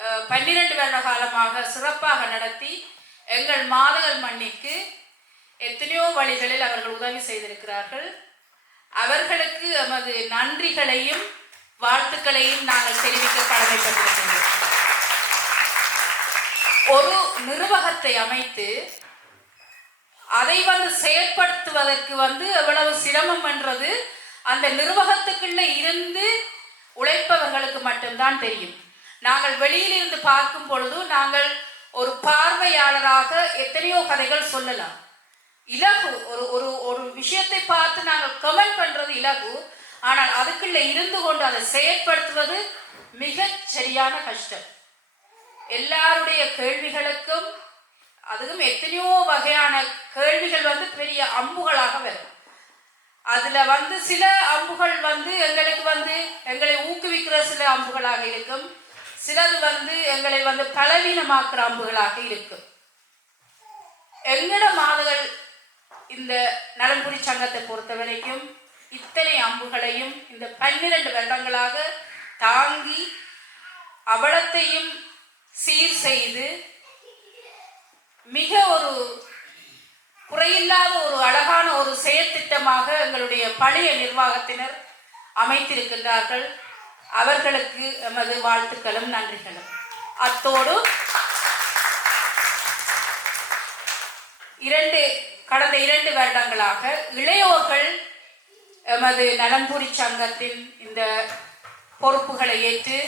12 வருட காலமாக சிறப்பாக நடத்தி எங்கள் மாதகள் மண்ணிற்கு எத்தனையோ வழிகளில் அவர்கள் உதவி செய்திருக்கிறார்கள். அவர்களுக்கு எமது நன்றிகளையும் வாழ்த்துக்களையும் நாங்கள் தெரிவிக்க கடமைப்பட்டிருக்கின்றோம். ஒரு நிர்வாகத்தை அமைத்து அதை செயற்படுத்துவதற்கு எவ்வளவு சிரமம் என்றது அந்த நிர்வாகத்துக்குள்ள இருந்து உழைப்பவர்களுக்கு மட்டும்தான் தெரியும். நாங்கள் வெளியிலிருந்து பார்க்கும் பொழுது நாங்கள் ஒரு பார்வையாளராக எத்தனையோ கதைகள் சொல்லலாம். இலகு ஒரு ஒரு விஷயத்தை பார்த்து நாங்கள் கமெண்ட் பண்றது இலகு. ஆனால் அதுக்குள்ள இருந்து கொண்டு அதை செயற்படுத்துவது மிக சரியான கஷ்டம். எல்லாருடைய கேள்விகளுக்கும் அதுவும் எத்தனையோ வகையான கேள்விகள் பெரிய அம்புகளாக வரும். அதுல சில அம்புகள் எங்களுக்கு எங்களை ஊக்குவிக்கிற சில அம்புகளாக இருக்கும். சிலது எங்களை பலவீனமாக்குற அம்புகளாக இருக்கும். எங்கட மாதங்கள் இந்த நலன்புரி சங்கத்தை பொறுத்த வரைக்கும் இத்தனை அம்புகளையும் இந்த 12 வருடங்களாக தாங்கி அவலத்தையும் சீர் செய்து மிக ஒரு குறையில்லாத ஒரு அழகான ஒரு செயற்திட்டமாக எங்களுடைய பழைய நிர்வாகத்தினர் அமைத்திருக்கின்றார்கள். அவர்களுக்கு எமது வாழ்த்துக்களும் நன்றிகளும். அத்தோடு கடந்த 2 வருடங்களாக இளையோர்கள் எமது நலன்புரி சங்கத்தின் இந்த பொறுப்புகளை ஏற்று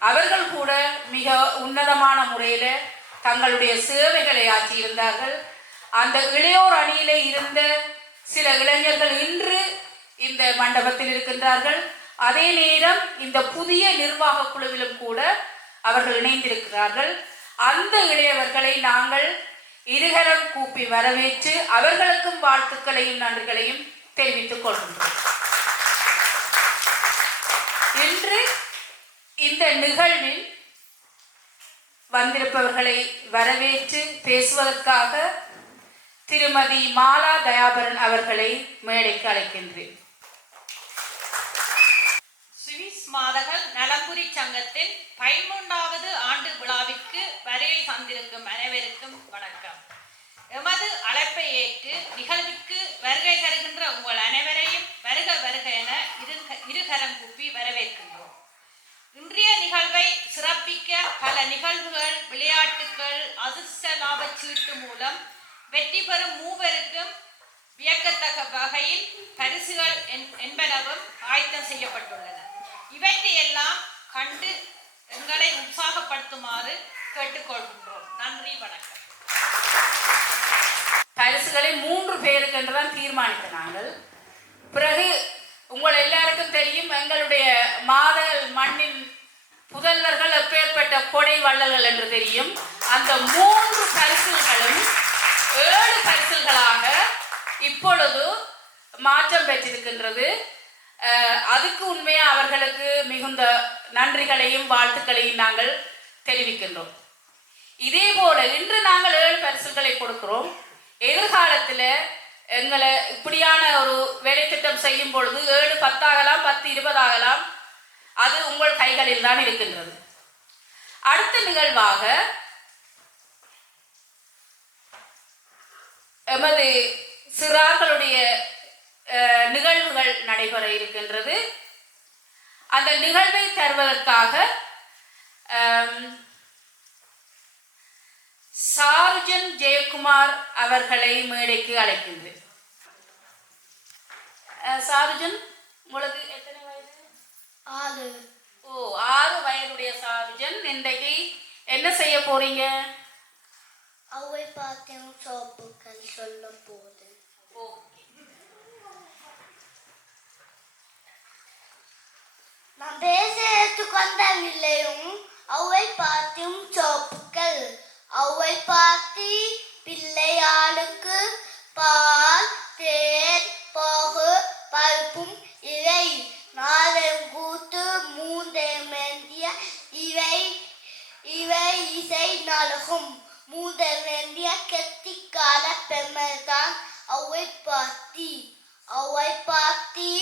அவர்கள் கூட மிக உன்னதமான முறையில் தங்களுடைய சேவைகளை ஆற்றியிருந்தார்கள். அந்த இளையோர் அணியிலே இருந்த சில இளைஞர்கள் இன்று இந்த மண்டபத்தில் இருக்கின்றார்கள். அதே நேரம் இந்த புதிய நிர்வாக குழுவிலும் கூட அவர்கள் இணைந்திருக்கிறார்கள். அந்த இளையவர்களை நாங்கள் இருகரம் கூப்பி வரவேற்று அவர்களுக்கும் வாழ்த்துக்களையும் நன்றிகளையும் தெரிவித்துக் கொள்கின்றோம். இன்று இந்த நிகழ்வில் வந்திருப்பவர்களை வரவேற்று பேசுவதற்காக திருமதி மாலா தயாபரன் அவர்களை மேடைக்கு அழைக்கின்றேன். சுவிஸ் மாதகள் நலன்புரி சங்கத்தின் 13வது ஆண்டு விழாவிற்கு வருகை தந்திருக்கும் அனைவருக்கும் வணக்கம். எமது அழைப்பை ஏற்று நிகழ்விற்கு வருகை தருகின்ற உங்கள் அனைவரையும் வருக வருக என இருகரம் கூப்பி வரவேற்கின்றோம். இன்றைய நிகழ்வை சிறப்பிக்க பல நிகழ்வுகள், விளையாட்டுகள், அதிர்ஷ்ட லாபச் சீட்டு மூலம் வெற்றி பெறும் மூவருக்கும் வியக்கத்தக்க வகையில் பரிசுகள் என்பனவும் ஆயத்தம் செய்யப்பட்டுள்ளன. இவற்றையெல்லாம் கண்டு எங்களை உற்சாகப்படுத்துமாறு கேட்டுக்கொள்கின்றோம். நன்றி, வணக்கம். பரிசுகளை 3 பேருக்கு என்றுதான் தீர்மானித்த நாங்கள். பிறகு உங்கள் எல்லாருக்கும் தெரியும், எங்களுடைய மாதங்கள் மண்ணின் புதல்வர்கள் எப்பேற்பட்ட கொடை வள்ளல்கள் என்று தெரியும். அந்த 3 பரிசுகளும் 7 பரிசுகளாக இப்பொழுது மாற்றம் பெற்றிருக்கின்றது. அதுக்கு உண்மையா அவர்களுக்கு மிகுந்த நன்றிகளையும் வாழ்த்துக்களையும் நாங்கள் தெரிவிக்கின்றோம். இதே போல இன்று நாங்கள் 7 பரிசுகளை கொடுக்கிறோம். எதிர்காலத்தில் எங்களை இப்படியான ஒரு வேலை திட்டம் செய்யும் பொழுது 7 10 ஆகலாம், 10 20 ஆகலாம். அது உங்கள் கைகளில் தான் இருக்கின்றது. அடுத்த நிகழ்வாக எமது சிறார்களுடைய நிகழ்வுகள் நடைபெற இருக்கின்றது. அந்த நிகழ்வை தருவதற்காக சாருஜன் ஜெயக்குமார் அவர்களை மேடைக்கு அழைக்கின்றேன். சாருஜன், உங்களுக்கு எத்தனை வயது? 6. 6 வயதுடைய சாருஜன் இன்றைக்கு என்ன செய்ய போறீங்க? அவை பாத்தியம் சோப்புகள் சொல்ல போகுது. நான் பேச எடுத்துக்கொண்டவில்லையும் அவை பாத்தியும் சோப்புகள். அவை பாத்தி பிள்ளையாளுக்கு பால், தேன், போகு, பருப்பும் இவை 4 கூத்து 3 மெந்திய இவை இசை நலகும் 3 மெந்திய கெத்திக்கால பெண்மைதான் அவை பாத்தி. அவை பாத்தி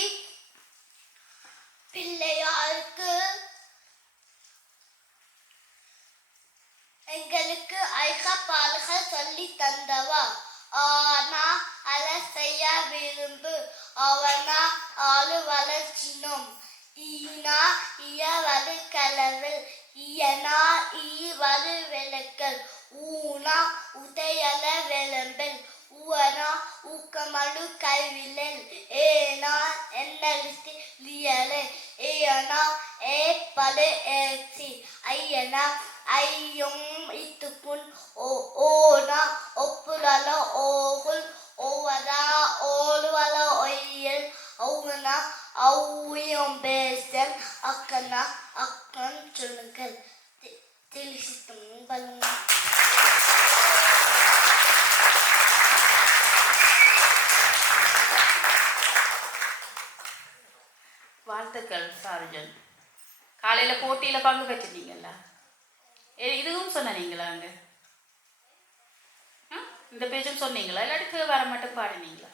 பிள்ளையாளுக்கு அவனா ஆளு வளர்ச்சினும் ஈனா இயவது கலவில் இயனா ஈவது விளக்கல் ஊனா உதயல விளம்பில் உவனா ஊக்கமழு கைவிலில் ஏனா என்னெழுத்தி லியலே ஏனா ஏப்படு ஏச்சி ஐயனா ஐயும் இத்துப்புன் ஓனா ஒப்புலல ஓகுல் ஓவதா ஓடுவல ஒய்யல் ஒவ்வனா ஒவ்வியம் பேசல் அக்கனா அக்கன் சொல்லுங்கள் ತಿಳಿಸಿತು ಬಲ್ಲ வாழ்த்துக்கள் சார்ஜன். காலையில போட்டியில பங்கு பெற்றிருந்தீங்களா? இதுவும் சொன்னீங்களா? அங்க இந்த பேச்சும் சொன்னீங்களா? இல்லாட்டி வர மட்டும் பாடினீங்களா?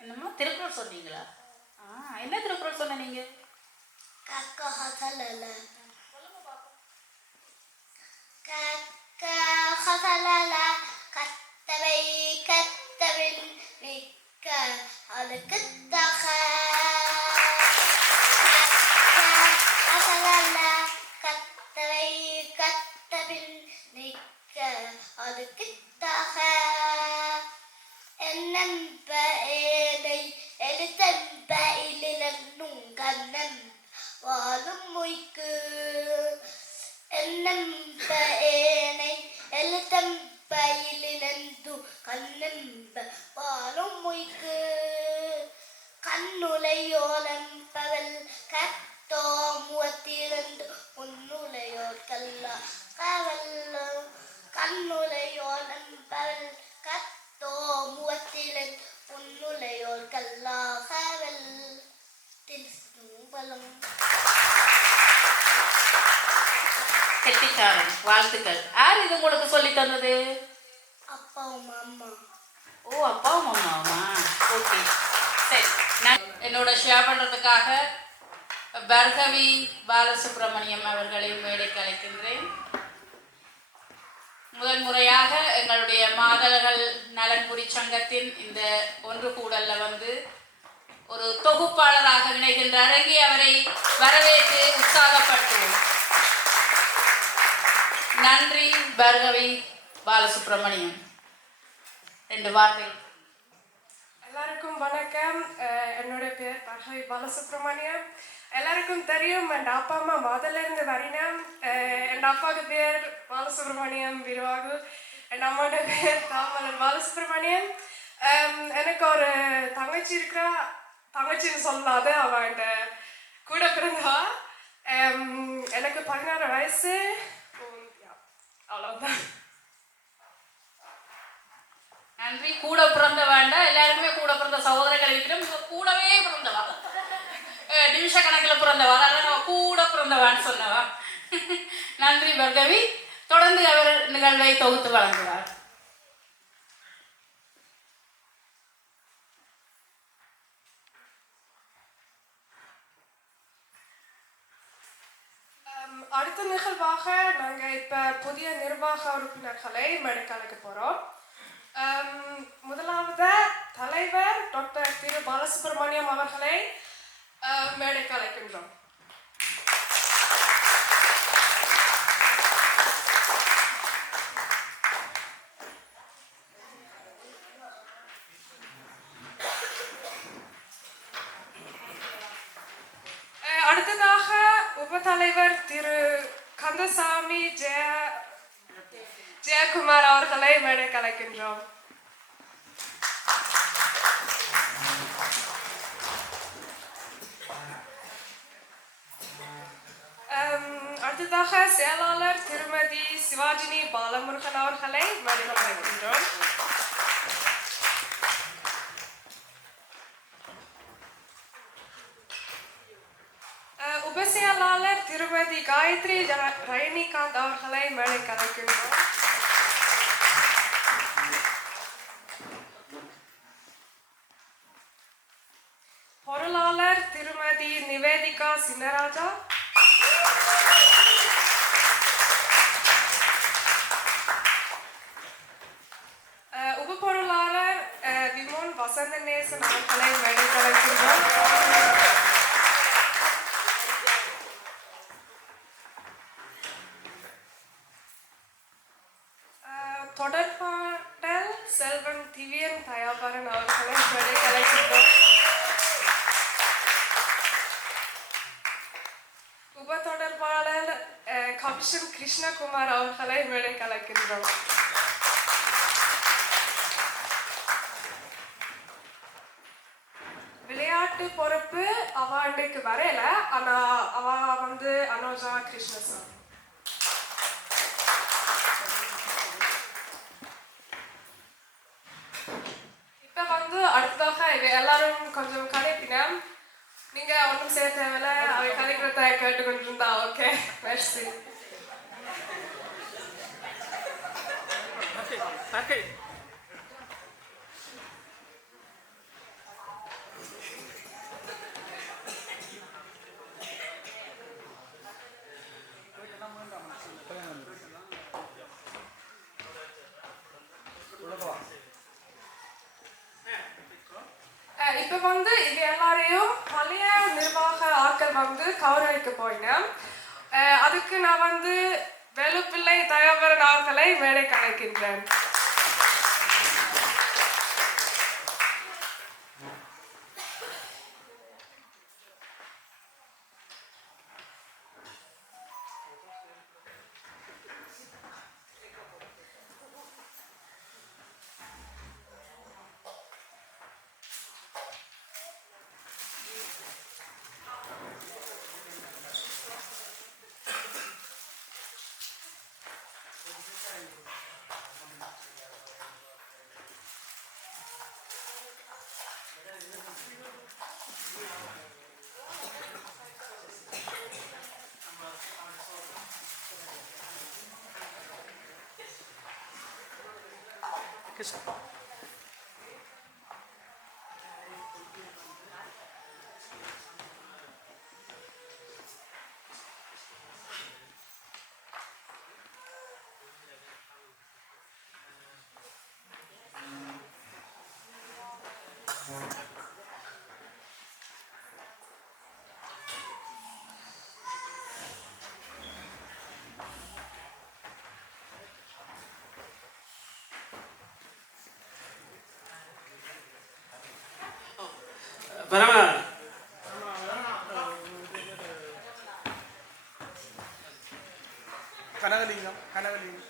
என்னமோ திருக்குறள் சொன்னீங்களா? என்ன திருக்குறள் சொன்ன நீங்க? கத்தவை கத்தவில் நிற்க அதுக்கு தக கத்தவை கத்தவில் நிற்க அதுக்கு தக என்னம்ப ஏனை எழுத்தம்ப இல்லினும் கண்ணம் வாழும் மொய்க்கு என்னம்ப ஏனை எழுத்தம்ப இல்லினந்து கண்ணம்ப வாழும் மொய்க்கு கண்ணுலையோலம்பவல் கத்தோ முவத்திரண்டு பொன்னுலையோர் கல்லா கவல் கண்ணுலையோலம்பவல் கத்தோ முவத்திரண்டு பொன்னுலையோர் கல்லா கவல் ತಿಳಿಸಿತು பலம். கெட்டிக்காரன், வாழ்த்துக்கள். யார் இது உங்களுக்கு சொல்லி தந்தது? அப்பாவும் அம்மா. ஓ, அப்பாவும் அம்மாவுமா? ஓகே, சரி. நான் என்னோட ஷேர் பண்ணுறதுக்காக பர்கவி பாலசுப்ரமணியம் அவர்களை மேடைக்கு அழைக்கின்றேன். முதல் முறையாக எங்களுடைய மாதர்கள் நலன்புரி சங்கத்தின் இந்த ஒன்று கூடல்ல வந்து ஒரு தொகுப்பாளராக இணைகின்றார். அங்கே அவரை வரவேற்று உற்சாகப்படுத்துவோம். நன்றி பர்கவி பாலசுப்ரமணியம். 2 வார்த்தைகள். எல்லாருக்கும் வணக்கம். என்னோட பேர் பர்கவி பாலசுப்ரமணியம். எல்லாருக்கும் தெரியும், என் அப்பா அம்மா முதல்ல இருந்து வரினம். என் அப்பாவுக்கு பேர் பாலசுப்ரமணியம் விருவாகு, என் அம்மாவோட பேர் தாமலன் பாலசுப்ரமணியம். எனக்கு ஒரு தங்கச்சி இருக்கிறா. தங்கச்சின்னு சொல்லாத, அவன் என் கூட பிறந்தவா. எனக்கு 16 வயசு. அவ்வளோதான். நன்றி. கூட பிறந்த வேண்டாம், எல்லாருக்குமே கூட பிறந்த சகோதரர்கள் இருக்கிறோம். கூடவே பிறந்தவா, நிமிஷ கணக்கில் பிறந்தவா, அதான் கூட பிறந்தவான்னு சொன்னவா. நன்றி பர்கவி. தொடர்ந்து அவர் நிகழ்வை தொகுத்து வழங்குவார். அடுத்த நிகழ்வாக நாங்கள் இப்போ புதிய நிர்வாக உறுப்பினர்களை மேடைக்கு அழைக்க போகிறோம். முதலாவது தலைவர் டாக்டர் திரு பாலசுப்ரமணியம் அவர்களை மேடைக்கு அழைக்கின்றோம். அடுத்ததாக உபதலைவர் திரு கந்தசாமி ஜெயக்குமார் அவர்களை மேடைக்கு அழைக்கின்றோம். அடுத்ததாக செயலாளர் திருமதி சிவாஜினி பாலமுருகன் அவர்களை மேடைக்கு அழைக்கின்றோம். உபசெயலாளர் திருமதி காயத்ரி ரஜினிகாந்த் அவர்களை மேடைக்கு அழைக்கின்றோம். பொருளாளர் திருமதி நிவேதிகா சின்னராஜா. உப பொருளாளர் வசந்த நேசன் அவர்களை மேடை கலைக்கின்றோம். தொடர்பாடல் செல்வன் திவ்யன் தயாபரன் அவர்களை மேடை கலைக்கின்றோம். உப தொடர்பாளர் கபிஷன் கிருஷ்ணகுமார் அவர்களை மேடை கலைக்கின்றோம். விளையாட்டு பொறுப்பு அவ அன்றைக்கு வரையல, ஆனா அவ அனோஜா கிருஷ்ணசாமி. இப்ப அடுத்ததாக இது எல்லாரும் கொஞ்சம் கதைப்பினோம். நீங்க ஒன்றும் செய்ய தேவையில்ல, அவை கதைக்கிறத கேட்டுக்கொண்டிருந்தா ஓகே. மெர்சி. இப்ப இது எல்லாரையும் பழைய நிர்வாக ஆட்கள் கௌரவிக்க போயினேன். அதுக்கு நான் வேலுப்பிள்ளை தயாபரன் அவர்களை மேடை கலைக்கின்றேன்.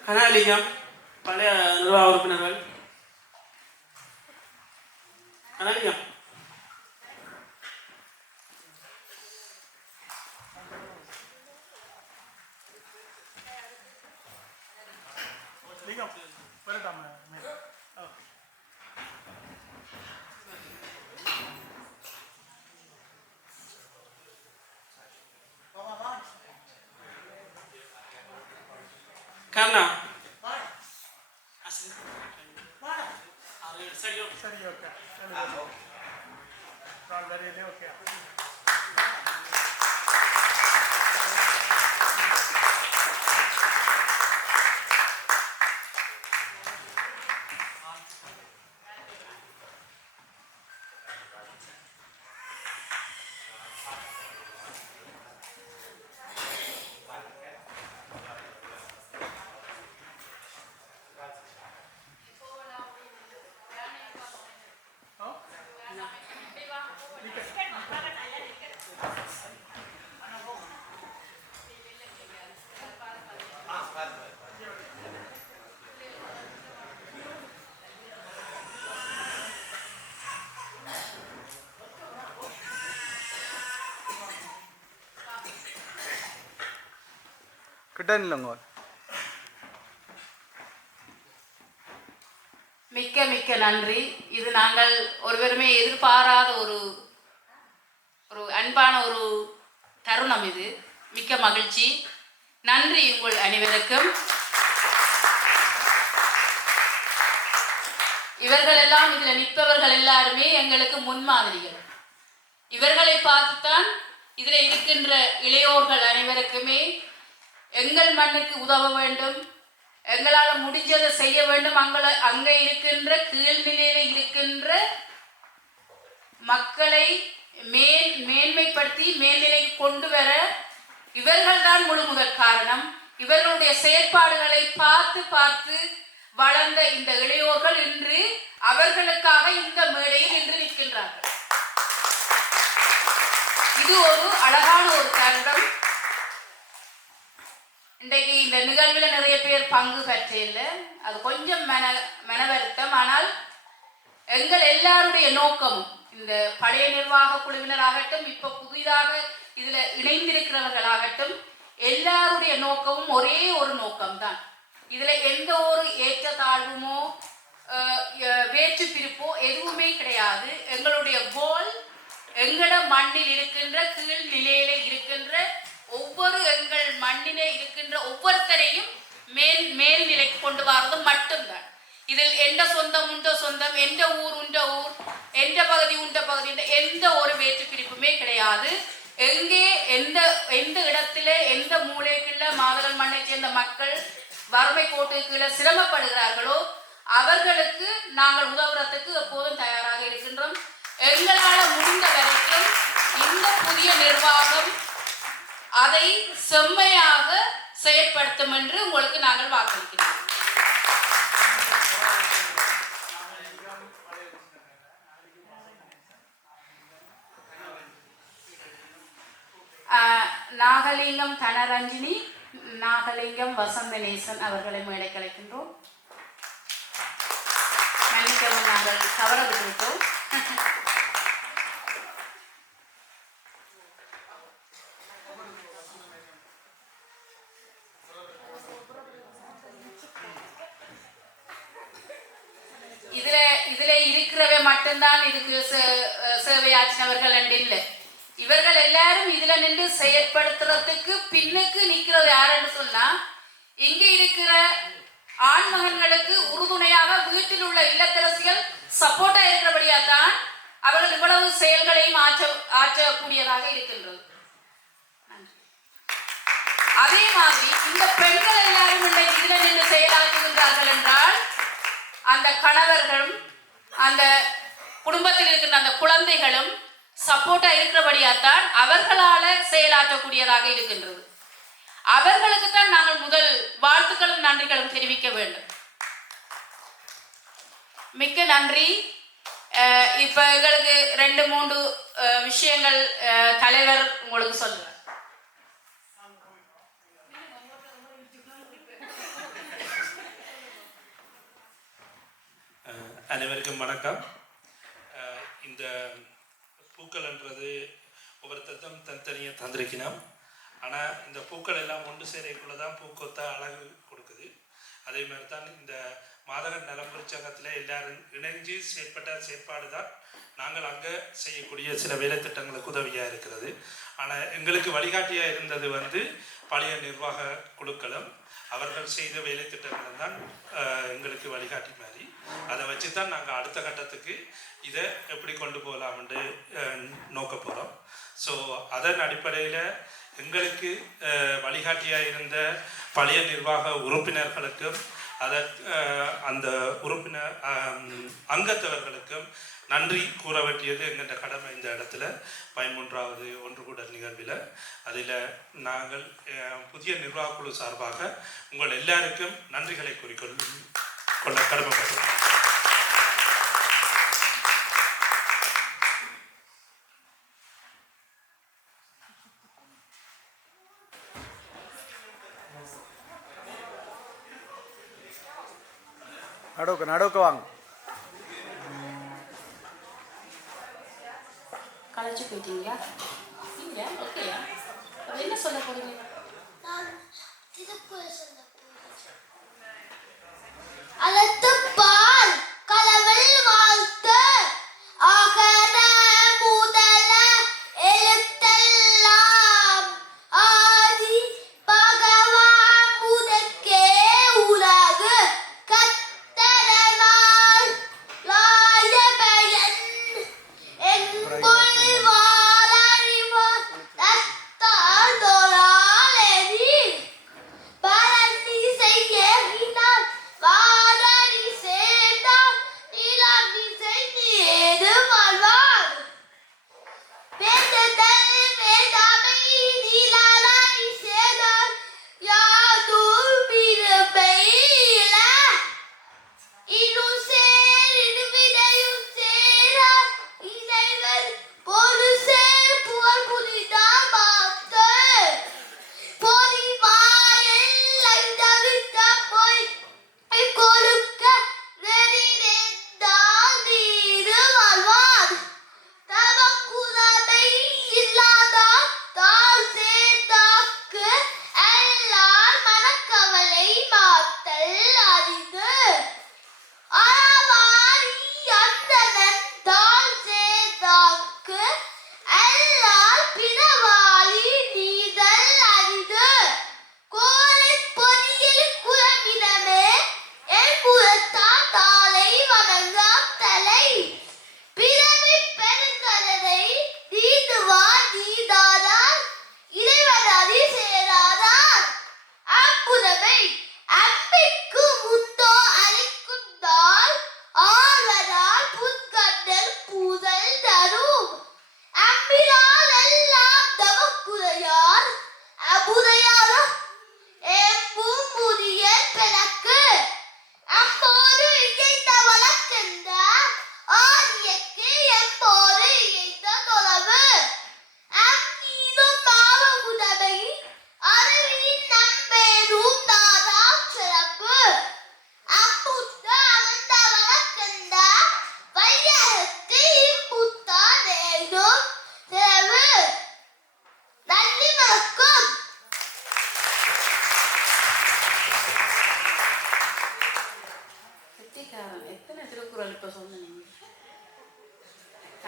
கனகலிங்கம் பழைய நிர்வாக உறுப்பினர்கள். கனகலிங்கம் கண்ணா சரி ஓகே ஓகே. கிட்டனில்லைங்க. மிக்க மிக்க நன்றி. இது நாங்கள் ஒருவருமே எதிர்பாராத ஒரு அன்பான ஒரு தருணம். இது மிக்க மகிழ்ச்சி. நன்றி உங்கள் அனைவருக்கும். இவர்கள் எல்லாம் இதில் நிற்பவர்கள் எல்லாருமே எங்களுக்கு முன்மாதிரிகள். இவர்களை பார்த்துத்தான் இதில் இருக்கின்ற இளையோர்கள் அனைவருக்குமே எங்கள் மண்ணுக்கு உதவ வேண்டும், எங்களால் முடிஞ்சதை செய்ய வேண்டும், அங்கே இருக்கின்ற கீழ்நிலையில் இருக்கின்ற மக்களை மேன்மைப்படுத்தி மேல்நிலைக்கு கொண்டு வர இவர்கள்தான் முழு முதல் காரணம். இவர்களுடைய செயற்பாடுகளை பார்த்து பார்த்து வளர்ந்த இந்த இளையோர்கள் இன்று அவர்களுக்காக இந்த மேடையில் இன்று நிற்கின்றார்கள். இது ஒரு அழகான ஒரு தருணம். இன்றைக்கு இந்த நிகழ்வில் நிறைய பேர் பங்கு பெற்றில்ல, அது கொஞ்சம் மன வருத்தம். ஆனால் எங்கள் எல்லாருடைய நோக்கமும் இந்த பழைய நிர்வாக குழுவினராகட்டும், இப்ப புதிதாக இதுல இணைந்திருக்கிறவர்களாகட்டும், எல்லாருடைய நோக்கமும் ஒரே ஒரு நோக்கம்தான். இதுல எந்த ஒரு ஏற்றத்தாழ்வுமோ வேற்று பிரிப்போ எதுவுமே கிடையாது. எங்களுடைய கோல் எங்கள மண்ணில் இருக்கின்ற கீழ் நிலையில இருக்கின்ற ஒவ்வொரு எங்கள் மண்ணிலே இருக்கின்ற ஒவ்வொருத்தரையும் மேல்நிலைக்கு கொண்டு வரது மட்டும்தான். இதில் எந்த சொந்தம் உண்ட சொந்தம், எந்த ஊர் உண்ட ஊர், எந்த பகுதி உண்ட பகுதி, எந்த ஒரு வேற்று பிரிப்புமே கிடையாது. எங்கே எந்த இடத்துல எந்த மூலைக்குள்ள மாதவன் மண்ணை சேர்ந்த மக்கள் வறுமை கோட்டுக்கு கீழே சிரமப்படுகிறார்களோ அவர்களுக்கு நாங்கள் உதவுறதுக்கு எப்போதும் தயாராக இருக்கின்றோம். எங்களால் முடிந்த வரைக்கும் இந்த புதிய நிர்வாகம் அதை செம்மையாக செயற்படுத்தும் என்று உங்களுக்கு நாங்கள் வாக்களிக்கிறோம். நாகலிங்கம் தனரஞ்சினி, நாகலிங்கம் வசந்தநேசன் அவர்களை மேடை கலைக்கின்றோம். மன்னிக்கவும், நாங்கள் தவற விட்டுவிட்டோம். இதுல இருக்கிறவை மட்டும்தான் இதுக்கு சேவையாற்றினவர்கள் என்று இல்லை. இவர்கள் எல்லாரும் இதுல நின்று செயற்படுத்துறதுக்கு பின்னுக்கு நிக்கிறது யாருன்னு சொன்னா, இங்க இருக்கிற ஆண்மகன்களுக்கு உறுதுணையாக வீட்டில் உள்ள இல்லத்தரசிகள் சப்போர்ட்டா இருக்கிறபடியா தான் அவர்கள் இவ்வளவு செயல்களையும் ஆற்றக்கூடியதாக இருக்கின்றது. அதே மாதிரி இந்த பெண்கள் எல்லாரும் இதுல நின்று செயலாற்றுகின்றார்கள் என்றால் அந்த கணவர்களும் அந்த குடும்பத்தில் இருக்கின்ற அந்த குழந்தைகளும் சப்போர்ட்டா இருக்கிறபடியாத்தான் அவர்களால செயலாற்றக்கூடியதாக இருக்கின்றது. அவர்களுக்கு தான் நாங்கள் முதல் வாழ்த்துக்களும் நன்றிகளும் தெரிவிக்க வேண்டும். மிக்க நன்றி. இப்ப எங்களுக்கு 2-3 விஷயங்கள் தலைவர் உங்களுக்கு சொல்லுவார். அனைவருக்கும் வணக்கம். இந்த பூக்கள்ன்றது ஒவ்வொருத்தரும் தனித்தனியாக தந்திருக்கணும். ஆனால் இந்த பூக்கள் எல்லாம் ஒன்று சேரைக்குள்ளே தான் பூக்கொத்த அழகு கொடுக்குது. அதே மாதிரி தான் இந்த மாதகன் நலம்புரி சங்கத்தில் எல்லாரும் இணைஞ்சு செயற்பாடு தான் நாங்கள் அங்கே செய்யக்கூடிய சில வேலை திட்டங்களுக்கு உதவியாக இருக்கிறது. ஆனால் எங்களுக்கு வழிகாட்டியாக இருந்தது பழைய நிர்வாக குழுக்களும் அவர்கள் செய்த வேலை திட்டங்களும் தான் எங்களுக்கு வழிகாட்டி மாதிரி. அதை வச்சு தான் நாங்கள் அடுத்த கட்டத்துக்கு இதை எப்படி கொண்டு போகலாம்னு நோக்க போகிறோம். ஸோ அதன் அடிப்படையில் எங்களுக்கு வழிகாட்டியாக இருந்த பழைய நிர்வாக உறுப்பினர்களுக்கும் அந்த உறுப்பினர் அங்கத்தவர்களுக்கும் நன்றி கூற வேண்டியது எங்கள்கிட்ட கடமை. இந்த இடத்துல 13வது ஒன்று கூடல் நிகழ்வில் அதில் நாங்கள் புதிய நிர்வாக குழு சார்பாக உங்கள் எல்லாருக்கும் நன்றிகளை கூறிக்கொள்ள கடமைப்பட்டோம். நடுவுக்கு வாங்க. கலைச்சு போயிட்டீங்களா? இல்லை, ஓகேயா? என்ன சொல்ல போறீங்க? நான் திருக்குறள் சொல்ல போகிறேன். அலத்து பால் கலவல் வாழ்த்து அகர முதல எழுத்தெல்லாம் ஆதி பகவான் முதற்கே உலகு கத்தரனால் லாயபயன் என்பொழில் வாழறிவார் தத்தால் தொழாலெறி பழனி செய்யினால் வாழறி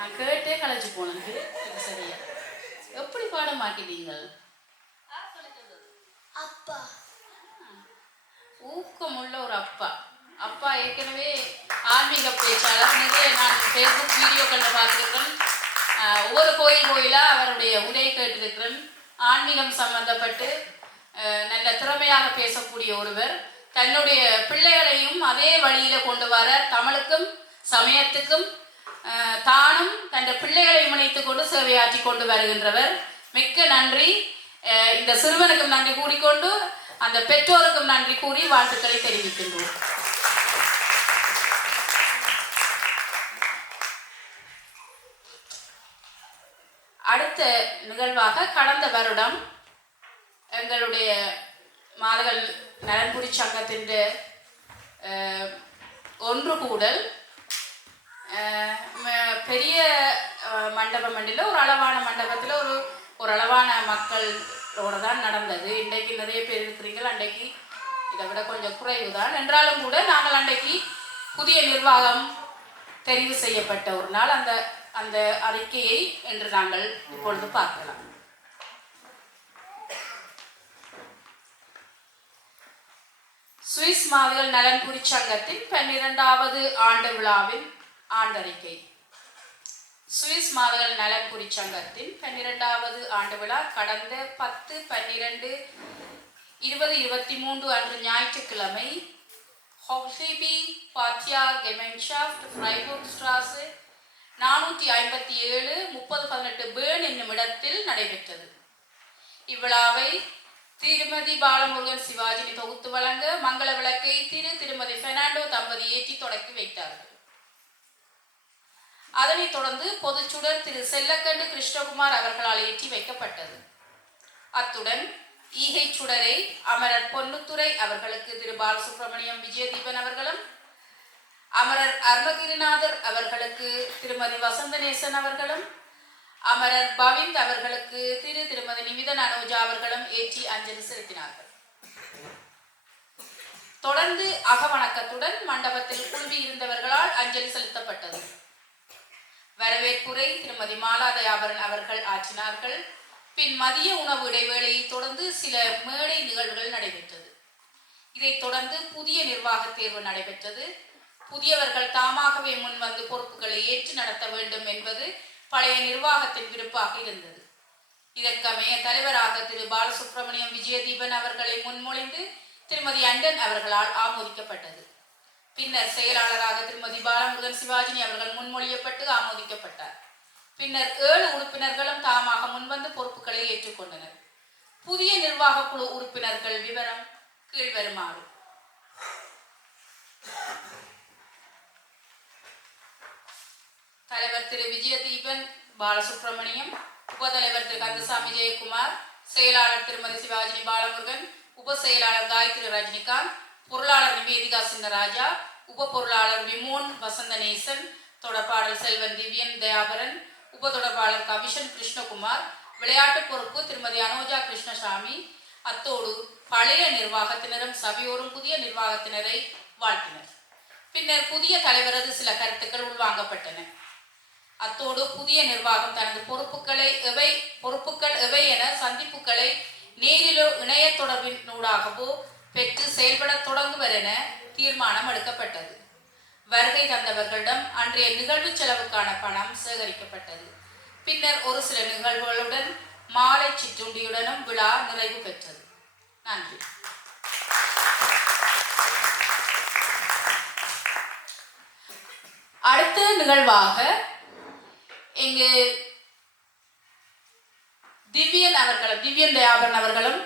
நான் கேட்டே கலைச்சு போனேன். இது சரியா எப்படி பாடமாக்கிட்டீங்கள்? அப்பா ஊக்கமுள்ள ஒரு அப்பா. அப்பா ஏற்கனவே ஆன்மீக பேச்சாளர். நிறைய நான் ஃபேஸ்புக் வீடியோக்களில் பார்த்துருக்கிறேன். ஒவ்வொரு கோயிலாக அவருடைய உரை கேட்டிருக்கிறேன். ஆன்மீகம் சம்பந்தப்பட்டு நல்ல திறமையாக பேசக்கூடிய ஒருவர். தன்னுடைய பிள்ளைகளையும் அதே வழியில் கொண்டு வர தமிழுக்கும் சமயத்துக்கும் தானும் தன் பிள்ளைகளை இணைத்துக் கொண்டு சேவையாற்றி கொண்டு வருகின்றவர். மிக்க நன்றி. இந்த சிறுவனுக்கும் நன்றி கூறிக்கொண்டு அந்த பெற்றோருக்கும் நன்றி கூறி வாழ்த்துக்களை தெரிவிக்கின்றோம். அடுத்த நிகழ்வாக கடந்த வருடம் எங்களுடைய மாதகள் நலன்புரி சங்கத்தின் ஒன்று கூடல் பெரிய மண்டபம் மண்டியில் ஒரு அளவான மண்டபத்தில் ஒரு அளவான மக்களோட தான் நடந்தது. இன்றைக்கு நிறைய பேர் இருக்கிறீர்கள். அன்றைக்கு இதை விட கொஞ்சம் குறைவு தான். என்றாலும் கூட நாங்கள் அன்றைக்கு புதிய நிர்வாகம் தெரிவு செய்யப்பட்ட ஒரு நாள். அந்த அறிக்கையை என்று நாங்கள் இப்பொழுது பார்க்கலாம். சுவிஸ் மாதகள் நலன்புரி சங்கத்தின் 12வது ஆண்டு விழாவின் ஆண்டறிக்கை. சுவிஸ் மாதகள் நலன்புரி சங்கத்தின் 12வது ஆண்டு விழா கடந்த 10/12/2023 அன்று ஞாயிற்றுக்கிழமை ஹொக்ஸிபி பாத்தியா கெமென்ஷாஃப்ட் ஃப்ரைபூர்க் ஸ்ட்ராஸு 457 3018 பேர்ன் என்னும் இடத்தில் நடைபெற்றது. இவ்விழாவை திருமதி பாலமுருகன் சிவாஜினி தொகுத்து வழங்க மங்கள விளக்கை திருமதி பெர்னாண்டோ தம்பதி ஏற்றி தொடக்கி வைத்தார்கள். அதனைத் தொடர்ந்து பொதுச்சுடர் திரு செல்லக்கண்டு கிருஷ்ணகுமார் அவர்களால் ஏற்றி வைக்கப்பட்டது. அத்துடன் ஈகை சுடரை அமரர் பொன்னுத்துறை அவர்களுக்கு திரு பாலசுப்ரமணியம் விஜயதீபன் அவர்களும், அமரர் அருணகிரிநாதர் அவர்களுக்கு திருமதி வசந்தநேசன் அவர்களும், அமரர் பவிந்த் அவர்களுக்கு திருமதி நிமிதன் அனோஜா அவர்களும் ஏற்றி அஞ்சலி செலுத்தினார்கள். தொடர்ந்து அகவணக்கத்துடன் மண்டபத்தில் குழுமி இருந்தவர்களால் அஞ்சலி செலுத்தப்பட்டது. வரவேற்புரை திருமதி மாலா தயாபரன் அவர்கள் ஆற்றினார்கள். பின் மதிய உணவு இடைவேளையை தொடர்ந்து சில மேடை நிகழ்வுகள் நடைபெற்றது. இதைத் தொடர்ந்து புதிய நிர்வாக தேர்வு நடைபெற்றது. புதியவர்கள் தாமாகவே முன்வந்து பொறுப்புகளை ஏற்று நடத்த வேண்டும் என்பது பழைய நிர்வாகத்தின் விருப்பாக இருந்தது. இதற்கமைய தலைவராக திரு பாலசுப்ரமணியம் விஜயதீபன் அவர்களை முன்மொழிந்து திருமதி அண்டன் அவர்களால் ஆமோதிக்கப்பட்டது. பின்னர் செயலாளராக திருமதி பாலமுருகன் சிவாஜினி அவர்கள் முன்மொழியப்பட்டு ஆமோதிக்கப்பட்டார். பின்னர் 7 உறுப்பினர்களும் தாமாக முன்வந்து பொறுப்புகளை ஏற்றுக்கொண்டனர். புதிய நிர்வாக குழு உறுப்பினர்கள் விவரம் கீழ்வருமாறு. தலைவர் திரு விஜயதீபன் பாலசுப்ரமணியம், உபதலைவர் திரு கந்தசாமி ஜெயக்குமார், செயலாளர் திருமதி சிவாஜினி பாலமுருகன், உப செயலாளர் காயத்ரி ரஜினிகாந்த், பொருளாளர் நிவேதிகா சின்னராஜா, உப பொருளாளர் விமோன் வசந்தநேசன், தொடர்பாளர் செல்வன் திவ்யன் தயாபரன், உப தொடர்பாளர் கவிஷன் கிருஷ்ணகுமார், விளையாட்டு பொறுப்பு திருமதி அனோஜா கிருஷ்ணசாமி. அத்தோடு பழைய நிர்வாகத்தினரும் சபையோரும் புதிய நிர்வாகத்தினரை வாழ்த்தினர். பின்னர் புதிய தலைவரது சில கருத்துக்கள் உள்வாங்கப்பட்டன. அத்தோடு புதிய நிர்வாகம் தனது பொறுப்புகள் எவை என சந்திப்புகளை நேரிலோ இணைய தொடர்பினூடாகவோ பெற்று செயல்பட தொடங்குவர் என தீர்மானம் எடுக்கப்பட்டது. வருகை தந்தவர்களிடம் அன்றைய நிகழ்வு செலவுக்கான பணம் சேகரிக்கப்பட்டது. பின்னர் ஒரு சில நிகழ்வுகளுடன் மாலை சிற்றுண்டியுடனும் விழா நிறைவு பெற்றது. நன்றி. அடுத்த நிகழ்வாக இங்கு திவ்யன் தயாபரன் அவர்களும்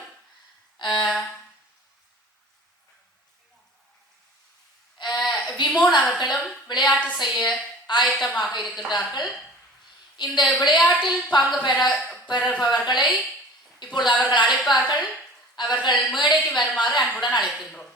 விமோன் அவர்களும் விளையாட்டு செய்ய ஆயத்தமாக இருக்கின்றார்கள். இந்த விளையாட்டில் பங்கு பெறுபவர்களை இப்பொழுது அவர்கள் அழைப்பார்கள். அவர்கள் மேடைக்கு வருமாறு அன்புடன் அழைக்கின்றோம்.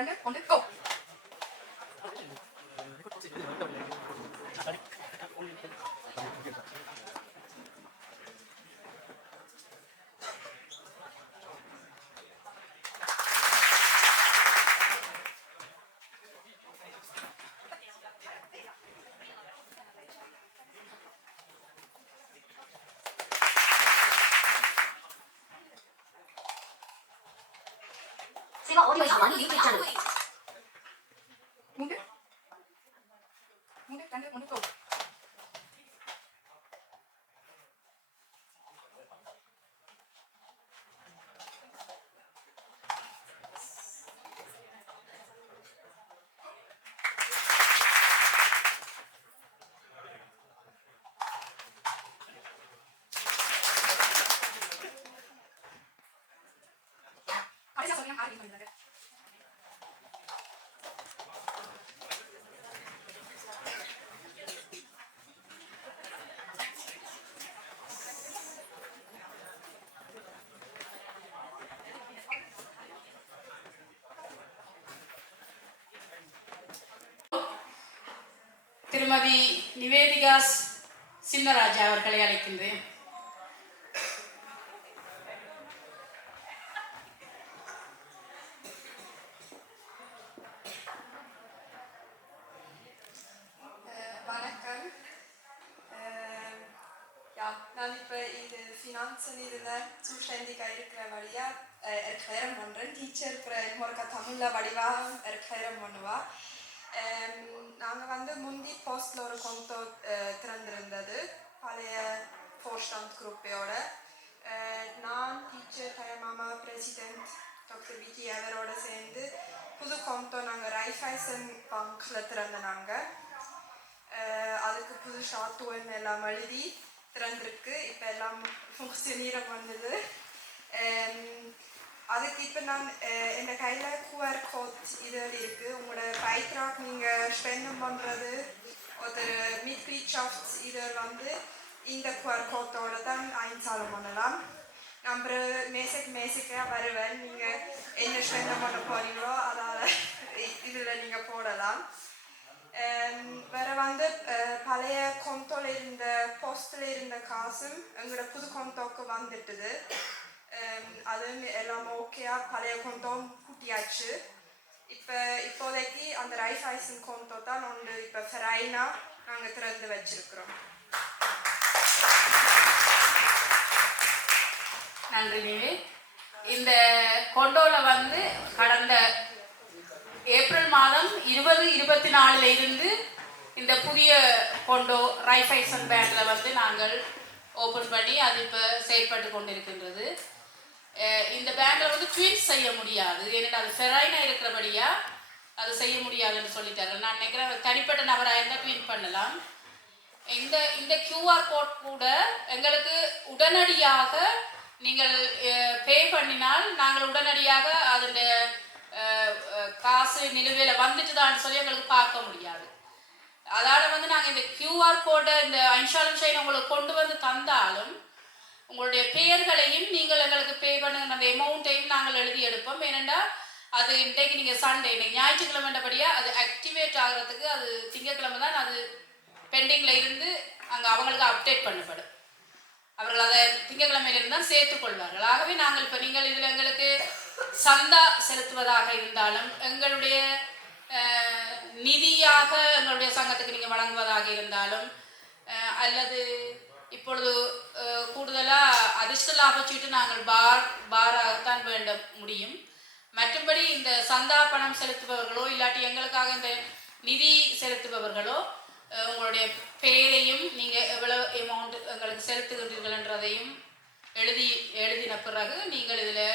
2 1 go Siva audio is on YouTube channel. mundur 2 1 go கடைசியா சொல்லுங்க யார் வின் பண்ணாங்க திருமதி நிவேதிகா சின்னராஜா அவர்களை அழைக்கின்றேன். வணக்கம். நான் இப்போ இது ஃபினான்ஸில் இதில் zuständiகாக இருக்கிற வழியாக erklären பண்ணுறேன். டீச்சர் இருக்கிற தமிழில் வடிவாக erklären பண்ணுவா. நாங்கள் வந்து முந்தி போஸ்டில் ஒரு கொண்டோ திறந்திருந்தது பழைய ஃபோர்ஸ்டாண்ட் குரூப்பையோட. நான் டீச்சர் கயமாமா பிரசிடென்ட் டாக்டர் விஜி அவரோட சேர்ந்து புது கொண்டோ நாங்கள் ரைஃபைசன் பேங்க்கில் திறந்த நாங்கள். அதுக்கு புது ஷார்ட்வேர்னு எல்லாம் எழுதி திறந்திருக்கு. இப்போ எல்லாம் ஃபங்க்ஷனீர பண்ணுது. அதுக்கு இப்போ நான் என் கையில் QR கோட் இது இருக்குது. உங்களோட பைத்ராக் நீங்கள் ஸ்பெண்ட் பண்ணுறது ஒரு மிட்கிரீட்ஷாஃப்ட் இது வந்து இந்த QR கோட்டோட தான் ஐன்சாலம் பண்ணலாம். நான் மேசைக்காக வருவேன். நீங்கள் என்ன ஸ்பெண்ட் பண்ண போகிறீங்களோ அதால் இதில் நீங்கள் போடலாம். வேறு வந்து பழைய கொண்டோவில் இருந்த போஸ்டில் இருந்த காசும் எங்களோட புது கொண்டோக்கு வந்துட்டுது. அதுவும் எல்லாம் ஓகேயா பழைய கொண்டோ கூட்டியாச்சு. இப்போதைக்கு அந்த ரைஃபைசன் கொண்டோ தான் ஒன்று இப்போ ஃபெரைனாக நாங்கள் திறந்து வச்சிருக்கிறோம். நன்றி நிவே. இந்த கொண்டோவில் வந்து கடந்த ஏப்ரல் மாதம் 2024 இருந்து இந்த புதிய கொண்டோ ரைஃபைசன் பேங்கில் வந்து நாங்கள் ஓப்பன் பண்ணி அது இப்போ செயல்பட்டு கொண்டிருக்கின்றது. இந்த பேங்கில் வந்து ட்வீட் செய்ய முடியாது, ஏன்னா அது ஃபெரைனாக இருக்கிறபடியாக அது செய்ய முடியாதுன்னு சொல்லிட்டாங்க. நான் நினைக்கிறேன் தனிப்பட்ட நபராக இருந்தால் ட்வீட் பண்ணலாம். இந்த QR கோட் கூட எங்களுக்கு உடனடியாக நீங்கள் பே பண்ணினால் நாங்கள் உடனடியாக அதோட காசு நிலுவையில் வந்துட்டுதான்னு சொல்லி எங்களுக்கு பார்க்க முடியாது. அதால் வந்து நாங்கள் இந்த QR கோடை இந்த இன்ஷூரன்ஸ் சைன் உங்களுக்கு கொண்டு வந்து தந்தாலும் உங்களுடைய பெயர்களையும் நீங்கள் எங்களுக்கு பே பண்ணுங்க அந்த அமௌண்ட்டையும் நாங்கள் எழுதி எடுப்போம். ஏனெண்டா அது இன்றைக்கு நீங்கள் சண்டே இன்னைக்கு ஞாயிற்றுக்கிழமைன்றபடியாக அது ஆக்டிவேட் ஆகிறதுக்கு அது திங்கக்கிழமை தான் அது பெண்டிங்கில் இருந்து அங்கே அவங்களுக்கு அப்டேட் பண்ணப்படும். அவர்கள் அதை திங்கக்கிழமையிலிருந்து தான் சேர்த்துக்கொள்வார்கள். ஆகவே நாங்கள் இப்போ நீங்கள் இதில் எங்களுக்கு சந்தா செலுத்துவதாக இருந்தாலும் எங்களுடைய நிதியாக எங்களுடைய சங்கத்துக்கு நீங்கள் வழங்குவதாக இருந்தாலும் அல்லது இப்பொழுது கூடுதலாக அதிர்ஷ்ட லாபச்சீட்டு நாங்கள் பாராகத்தான் வேண்ட முடியும். மற்றபடி இந்த சந்தா பணம் செலுத்துபவர்களோ இல்லாட்டி எங்களுக்காக இந்த நிதி செலுத்துபவர்களோ உங்களுடைய பெயரையும் நீங்கள் எவ்வளவு அமௌண்ட் எங்களுக்கு செலுத்துகின்றீர்கள் என்றதையும் எழுதின பிறகு நீங்கள் இதில்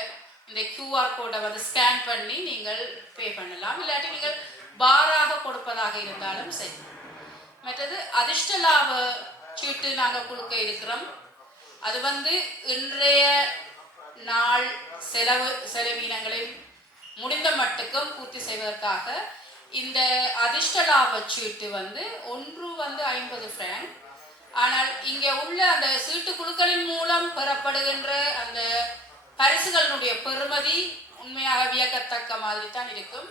இந்த QR கோடை வந்து ஸ்கேன் பண்ணி நீங்கள் பே பண்ணலாம். இல்லாட்டி நீங்கள் பாராக கொடுப்பதாக இருந்தாலும் சரி. மற்றது அதிர்ஷ்ட லாப சீட்டு நாங்கள் கொடுக்க இருக்கிறோம். அது வந்து இன்றைய நாள் செலவீனங்களை முடிந்த மட்டுக்கும் பூர்த்தி செய்வதற்காக இந்த அதிர்ஷ்ட லாப சீட்டு வந்து ஒன்று வந்து 50 franc. ஆனால் இங்கே உள்ள அந்த சீட்டு குழுக்களின் மூலம் பெறப்படுகின்ற அந்த பரிசுகளினுடைய பெறுமதி உண்மையாக வியக்கத்தக்க மாதிரி தான் இருக்கும்.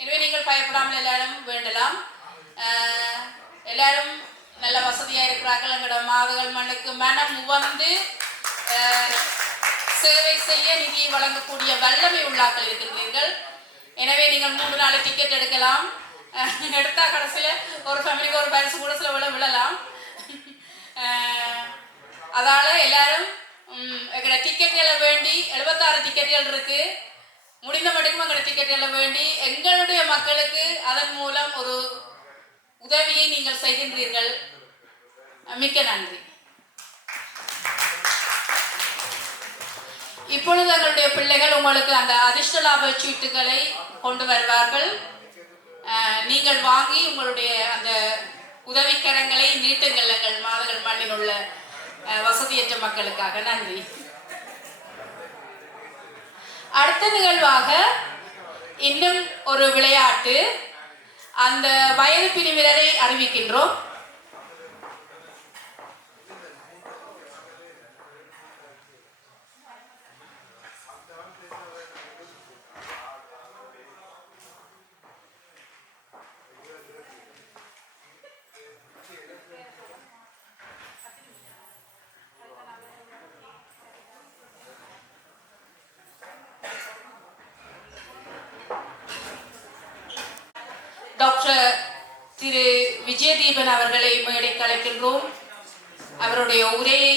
எனவே நீங்கள் பயப்படாமல் எல்லாரும் வேண்டலாம். எல்லாரும் நல்ல வசதியாக இருக்கிறார்கள். எங்களோட மாதகள் மண்ணுக்கு மனம் உவந்து சேவை செய்ய நிதியை வழங்கக்கூடிய வல்லமை உள்ளாக்கள் இருக்கின்றீர்கள். எனவே நீங்கள் 3 நாள் டிக்கெட் எடுக்கலாம். எடுத்தா கடைசியில் ஒரு ஃபேமிலிக்கு ஒரு பரிசு கூட சில விழலாம். அதால எல்லாரும் எங்களோட டிக்கெட்டுகளை வேண்டி 76 டிக்கெட்டுகள் இருக்கு. முடிந்த மட்டுக்கும் எங்களோட டிக்கெட்டுகளை வேண்டி எங்களுடைய மக்களுக்கு அதன் மூலம் ஒரு உதவியை நீங்கள் செய்கின்றீர்கள். மிக்க நன்றி. இப்பொழுது எங்களுடைய பிள்ளைகள் உங்களுக்கு அந்த அதிர்ஷ்ட லாப சீட்டுகளை கொண்டு வருவார்கள். நீங்கள் வாங்கி உங்களுடைய அந்த உதவிக்கரங்களை நீட்டுங்கள் எங்கள் மாதங்கள் மண்ணில் உள்ள வசதியற்ற மக்களுக்காக. நன்றி. அடுத்த நிகழ்வாக இன்னும் ஒரு விளையாட்டு. அந்த வயது பிரிவினரை அறிவிக்கின்றோம். டாக்டர் திரு விஜயதீபன் அவர்களை மேடைக்கு அழைக்கின்றோம். அவருடைய உரையை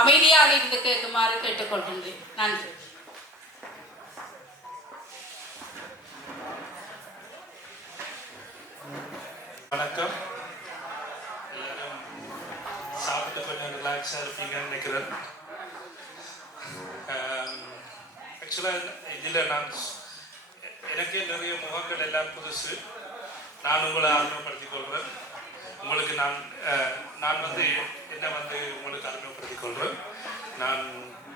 அமைதியாக இருந்து கேட்குமாறு கேட்டுக்கொள்கின்றேன். நன்றி. வணக்கம். எல்லாரும் சாப்பிட்டு கொஞ்சம் ரிலாக்ஸாக இருப்பீங்கன்னு நினைக்கிறேன். ஆக்சுவலாக இதில் எனக்கே நிறைய முகங்கள் எல்லாம் புதுசு. நான் உங்களை அறிமுகப்படுத்திக் கொள்வேன். உங்களுக்கு நான் வந்து என்ன உங்களுக்கு அறிமுகப்படுத்திக் கொள்வேன். நான்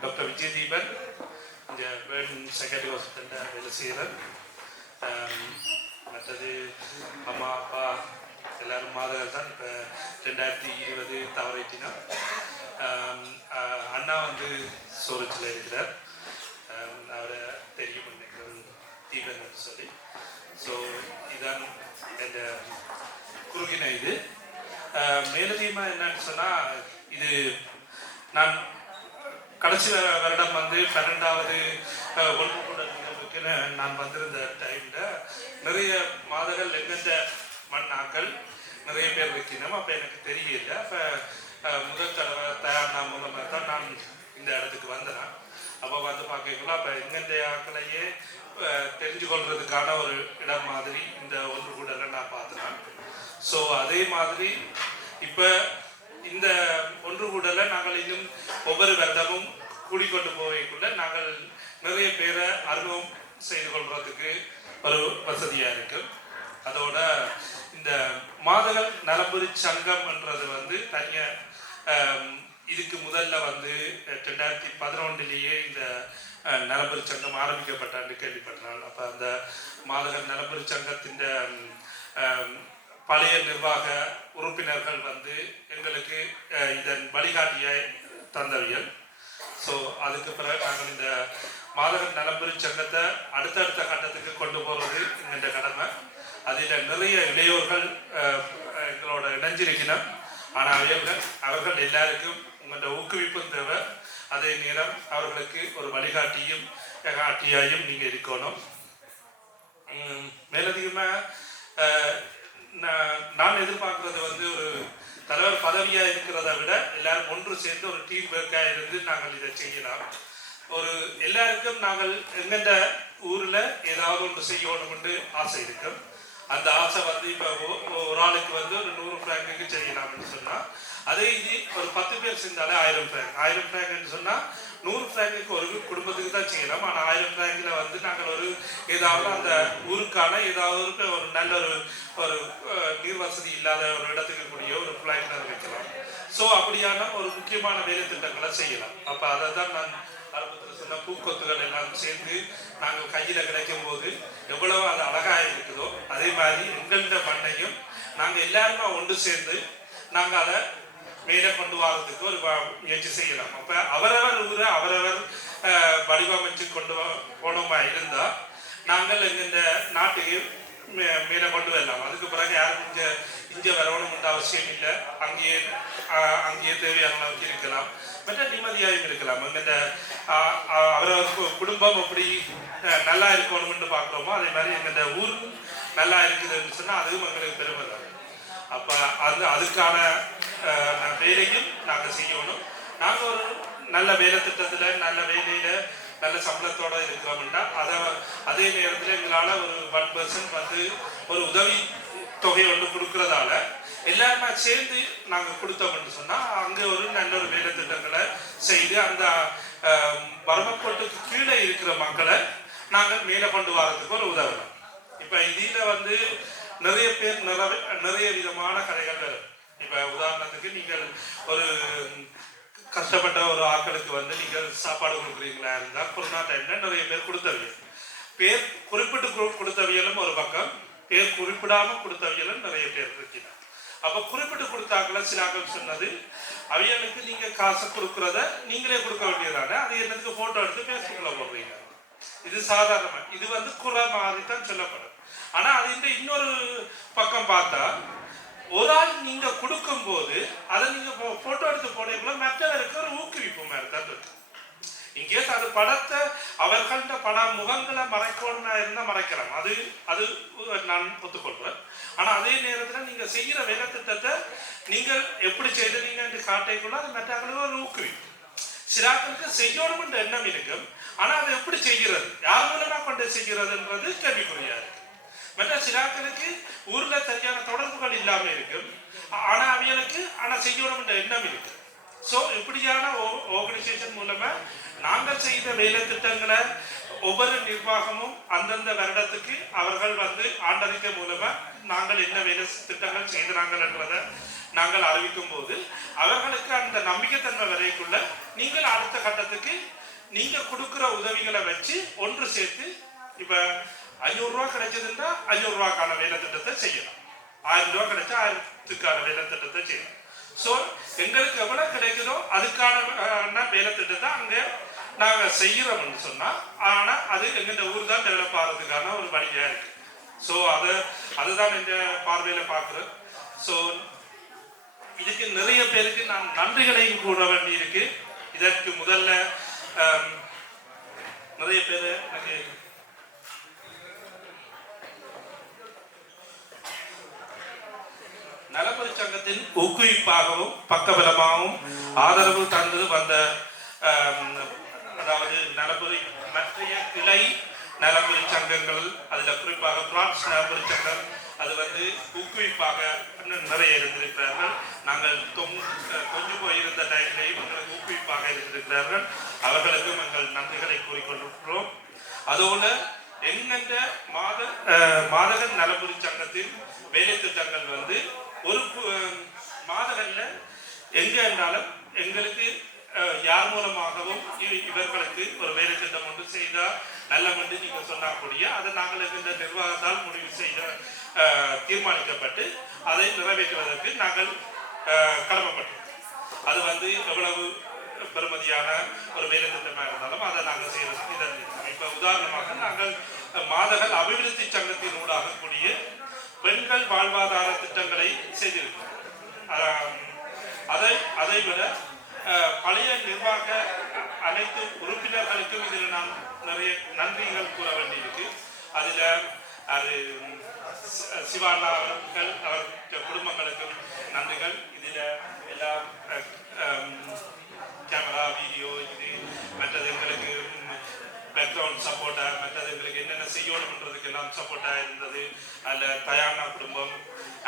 டாக்டர் விஜயதீபன், இந்த வேர்டன் செகண்டரி ஹாஸ்பிட்டலில் வேலை செய்கிறேன். மற்றது அம்மா அப்பா எல்லாரும் மாதங்கள் தான். இப்போ 2020 தவறிட்டினா அண்ணா சோரச்சில் இருக்கிறார். அவரை தெரியும் தீபன் சொல்லி. ஸோ இதுதான் என் குறுகின இது. மேலதிகமாக என்னன்னு சொன்னால், இது நான் கடைசி வருடம் 12வது ஒன்று கூட நிகழ்வுக்குன்னு நான் வந்திருந்த டைமில் நிறைய மாதங்கள் எங்கெந்த மண்ணாக்கள் நிறைய பேர் வைக்கணும். அப்போ எனக்கு தெரியல. அப்போ முதல் தடவை தயார்னா மூலமாக தான் நான் இந்த இடத்துக்கு வந்தேன். அப்போ பார்க்கக்குள்ள அப்போ எங்கெந்த ஆக்களையே தெரிஞ்சு கொள்றதுக்கான ஒரு இடம் மாதிரி இந்த ஒன்று கூட நான் பார்த்தேன். ஸோ அதே மாதிரி இப்போ இந்த ஒன்று கூடல நாங்கள் இன்னும் ஒவ்வொரு வருடமும் கூடிக்கொண்டு போகக்குள்ள நாங்கள் நிறைய பேரை அறிமுகம் செய்து கொள்றதுக்கு ஒரு வசதியாக இருக்கு. அதோட இந்த மாதகள் நலம்புரி சங்கம்ன்றது தனியாக இதுக்கு முதல்ல 2011 இந்த நலம்புரி சங்கம் ஆரம்பிக்கப்பட்டான்னு கேள்விப்பட்டான். அப்போ அந்த மாதகள் நலம்புரி சங்கத்தின் பழைய நிர்வாக உறுப்பினர்கள் எங்களுக்கு இதன் வழிகாட்டியாய் தந்தவியல். ஸோ அதுக்கு பிறகு நாங்கள் இந்த மாதகள் நலம்புரி சங்கத்தை அடுத்தடுத்த கட்டத்துக்கு கொண்டு போகிறது என்ற கடமை. அதில் நிறைய இளையோர்கள் எங்களோட இணைஞ்சிருக்கணும். ஆனால் அவர்கள் எல்லாருக்கும் உங்களோட ஊக்குவிப்பும் தேவை. அதே நேரம் அவர்களுக்கு ஒரு வழிகாட்டியாயும் நீங்கள் இருக்கணும். மேலதிகமாக நான் எதிர்பார்க்கறது ஒரு தலைவர் பதவியாக இருக்கிறத விட எல்லாரும் ஒன்று சேர்ந்து ஒரு டீம் ஒர்க்காக இருந்து நாங்கள் இதை செய்யலாம். எல்லாருக்கும் நாங்கள் எங்கெந்த ஊரில் ஏதாவது ஒன்று செய்யணும்னு ஆசை இருக்கும். அந்த ஆசை இப்போ ஒரு ஆளுக்கு ஒரு 100 ஃப்ராங்குக்கு செய்யலாம்னு சொன்னால், அதே இது ஒரு 10 பேர் சேர்ந்தாலே 1000 ஃப்ராங்க். 1000 ஃப்ராங்க்னு சொன்னால் 100 ஃப்ராங்குக்கு ஒரு குடும்பத்துக்கு தான் செய்யலாம். ஆனால் 1000 ஃப்ராங்கில் நாங்கள் ஏதாவது அந்த ஊருக்கான ஏதாவது ஒரு நல்ல ஒரு நீர் வசதி இல்லாத ஒரு இடத்துக்கு கூடிய ஒரு ஃப்ளாட் வைக்கலாம். ஸோ அப்படியான ஒரு முக்கியமான வேலை திட்டங்களை செய்யலாம். அப்போ அதை தான் நான் ஆரம்பத்தில் சொன்ன பூக்கொத்துகள் எல்லாம் சேர்ந்து நாங்கள் கையில் கிடைக்கும் போது எவ்வளவு அது அழகாக இருக்குதோ, அதே மாதிரி எங்கள்கிட்ட மண்ணையும் நாங்கள் எல்லாருமே ஒன்று சேர்ந்து நாங்கள் அதை மேலே கொண்டு வரதுக்கு ஒரு முயற்சி செய்யலாம். அப்போ அவரவர் ஊரை அவரவர் வடிவமைச்சு கொண்டு போனோமா இருந்தால் நாங்கள் எங்கள் நாட்டுக்கு மேலே கொண்டு வரலாம். அதுக்கு பிறகு யாரும் இங்கே வரணும்ன்ற அவசியம் இல்லை. அங்கேயே தேவையான அளவுக்கு இருக்கலாம், மற்ற நிம்மதியாகவும் இருக்கலாம். எங்கள் அவரவருக்கு குடும்பம் எப்படி நல்லா இருக்கணும்னு பார்க்குறோமோ அதே மாதிரி எங்கள் ஊர் நல்லா இருக்குதுன்னு சொன்னால் அதுவும் எங்களுக்கு பெருமை தான். அப்போ அதுக்கான வேலையும் நாங்கள் செய்யணும். நாங்கள் ஒரு நல்ல வேலை திட்டத்தில் நல்ல வேலையில் நல்ல சம்பளத்தோடு இருக்கிறோம்னா அதே நேரத்தில் எங்களால் ஒரு 1% வந்து ஒரு உதவி தொகை ஒன்று கொடுக்கறதால எல்லாருமே சேர்ந்து நாங்கள் கொடுத்தோம்னு சொன்னால் அங்கே ஒரு நல்ல ஒரு வேலை திட்டங்களை செய்து அந்த வறுமைக்கோட்டுக்கு கீழே இருக்கிற மக்களை நாங்கள் மேலே கொண்டு வரதுக்கு ஒரு உதவலாம். இப்போ இதில் வந்து நிறைய பேர் நிறைய விதமான கதைகள் வரும். இப்போ உதாரணத்துக்கு நீங்கள் ஒரு கஷ்டப்பட்ட ஒரு ஆட்களுக்கு வந்து நீங்கள் சாப்பாடு கொடுக்குறீங்களா இருந்தால் கொரோனா டைமில் நிறைய பேர் கொடுத்தவியல், பேர் குறிப்பிட்டு கொடுத்தவியலும் ஒரு பக்கம், பேர் குறிப்பிடாமல் கொடுத்தவியலும் நிறைய பேர் இருக்கிறார். அப்போ குறிப்பிட்டு கொடுத்தாக்களை சில ஆக்கள் சொன்னது அவியலுக்கு நீங்கள் காசை கொடுக்குறத நீங்களே கொடுக்க வேண்டியதானே, அது என்னதுக்கு ஃபோட்டோ எடுத்து ஃபேஸ்புக்கில் போடுறீங்க. இது சாதாரணமாக இது வந்து குறை மாதிரி தான் சொல்லப்படும். ஆனால் அது இந்த இன்னொரு பக்கம் பார்த்தா ஒரு ஆள் நீங்கள் கொடுக்கும்போது அதை நீங்கள் ஃபோட்டோ எடுத்து போடுறீங்களோ மற்றவருக்கு ஒரு ஊக்குவிப்பு மாதிரி தான் இருக்கு. இங்கே அது படத்தை அவர்கள்ட முகங்களை மறைக்கணும்னா இருந்தால் மறைக்கலாம், அது நான் ஒத்துக்கொள்கிறேன். ஆனால் அதே நேரத்தில் நீங்கள் செய்கிற வேலை திட்டத்தை நீங்கள் எப்படி செய்தீங்க என்று காட்டைக்குள்ள அது மற்றவர்களுக்கு ஒரு ஊக்குவிப்பு. சிலாக்களுக்கு செய்யணும்ன்ற எண்ணம் இருக்கும், ஆனால் அதை எப்படி செய்கிறது, யார் மூலமா கொண்டு செய்கிறதுன்றது கேள்விக்குறியா இருக்கு. மற்ற சிலாக்களுக்கு ஊர்ல சரியான தொடர்புகள் இல்லாம இருக்கும், ஆனா அவைகளுக்கு செய்யணும்ன்ற எண்ணம் இருக்கு. ஸோ இப்படியான ஆர்கனைசேஷன் மூலமா நாங்கள் செய்த வேலை திட்டங்களை ஒவ்வொரு நிர்வாகமும் அந்தந்த வருடத்துக்கு அவர்கள் வந்து ஆண்டறிக்கை மூலமா நாங்கள் என்ன வேலை திட்டங்கள் செய்தாங்கள் என்றதை நாங்கள் அறிவிக்கும் போது அவர்களுக்கு அந்த நம்பிக்கைத்தன்மை வரைக்குள்ள நீங்கள் அடுத்த கட்டத்துக்கு நீங்க கொடுக்குற உதவிகளை வச்சு ஒன்று சேர்த்து இப்ப 500 ரூபா கிடைச்சதுன்னா 500 ரூபாய்க்கான வேலை திட்டத்தை செய்யலாம், 1000 ரூபா கிடைச்சா 1000க்கான வேலை திட்டத்தை செய்யலாம். ஸோ எங்களுக்கு எவ்வளவு கிடைக்குதோ அதுக்கான வேலை திட்டத்தை அங்க நாங்க செய்யறோம்னு சொன்னா, ஆனா அது எங்க ஊர் தான் டெவலப் ஆகிறதுக்கான ஒரு வழியா இருக்கு. ஸோ அதுதான் எங்க பார்வையில பாக்குறேன். ஸோ இதுக்கு நிறைய பேருக்கு நான் நன்றிகளையும் கூற வேண்டி இருக்கு. இதற்கு முதல்ல நிறைய பேர் எனக்கு நலப்பரி சங்கத்தின் ஊக்குவிப்பாகவும் பக்கபலமாகவும் ஆதரவு தந்து வந்த அதாவது நலப்பரி மற்றைய கிளை நலப்பரி சங்கங்கள், அதில் குறிப்பாக பிரான்ஸ் நலப்பரி சங்கம் அது வந்து ஊக்குவிப்பாக நிறைய இருந்திருக்கிறார்கள். நாங்கள் கொஞ்சம் போயிருந்த டைம்லையும் எங்களுக்கு ஊக்குவிப்பாக இருந்திருக்கிறார்கள். அவர்களுக்கும் எங்கள் நன்றிகளை கூறிக்கொண்டிருக்கிறோம். அதோடு எங்கெந்த மாதகன் நலப்பரி சங்கத்தின் வேலை திட்டங்கள் வந்து ஒரு மாதகன்ல எங்க என்றாலும் எங்களுக்கு யார் மூலமாகவும் இவர்களுக்கு ஒரு வேலை திட்டம் ஒன்று செய்தால் நல்லம் என்று நீங்கள் சொன்னக்கூடிய அதை நாங்கள் இந்த நிர்வாகத்தால் முடிவு செய்த தீர்மானிக்கப்பட்டு அதை நிறைவேற்றுவதற்கு நாங்கள் கடமைப்பட்டோம். அது வந்து எவ்வளவு பெருமதியான ஒரு வேலை திட்டமாக இருந்தாலும் அதை நாங்கள் செய்யறதுக்கு இதன் இப்போ உதாரணமாக நாங்கள் மாதகள் அபிவிருத்தி சங்கத்தின் ஊடாக கூடிய பெண்கள் வாழ்வாதார திட்டங்களை செய்திருக்கிறோம். அதை விட பழைய நிர்வாக அனைத்து உறுப்பினர்களுக்கும் இதில் நாம் நிறைய நன்றிகள் கூற வேண்டியிருக்கு. அதில் அது சிவானா அவர்கள் அவர்கள் குடும்பங்களுக்கும் நன்றிகள். இதில் எல்லாம் கேமரா வீடியோ இது மற்றது எங்களுக்கு பேக்ரவுண்ட் சப்போர்ட்டாக மற்றது எங்களுக்கு என்னென்ன செய்யணுன்றதுக்கு எல்லாம் சப்போர்ட்டாக இருந்தது. அதில் தயானா குடும்பம்,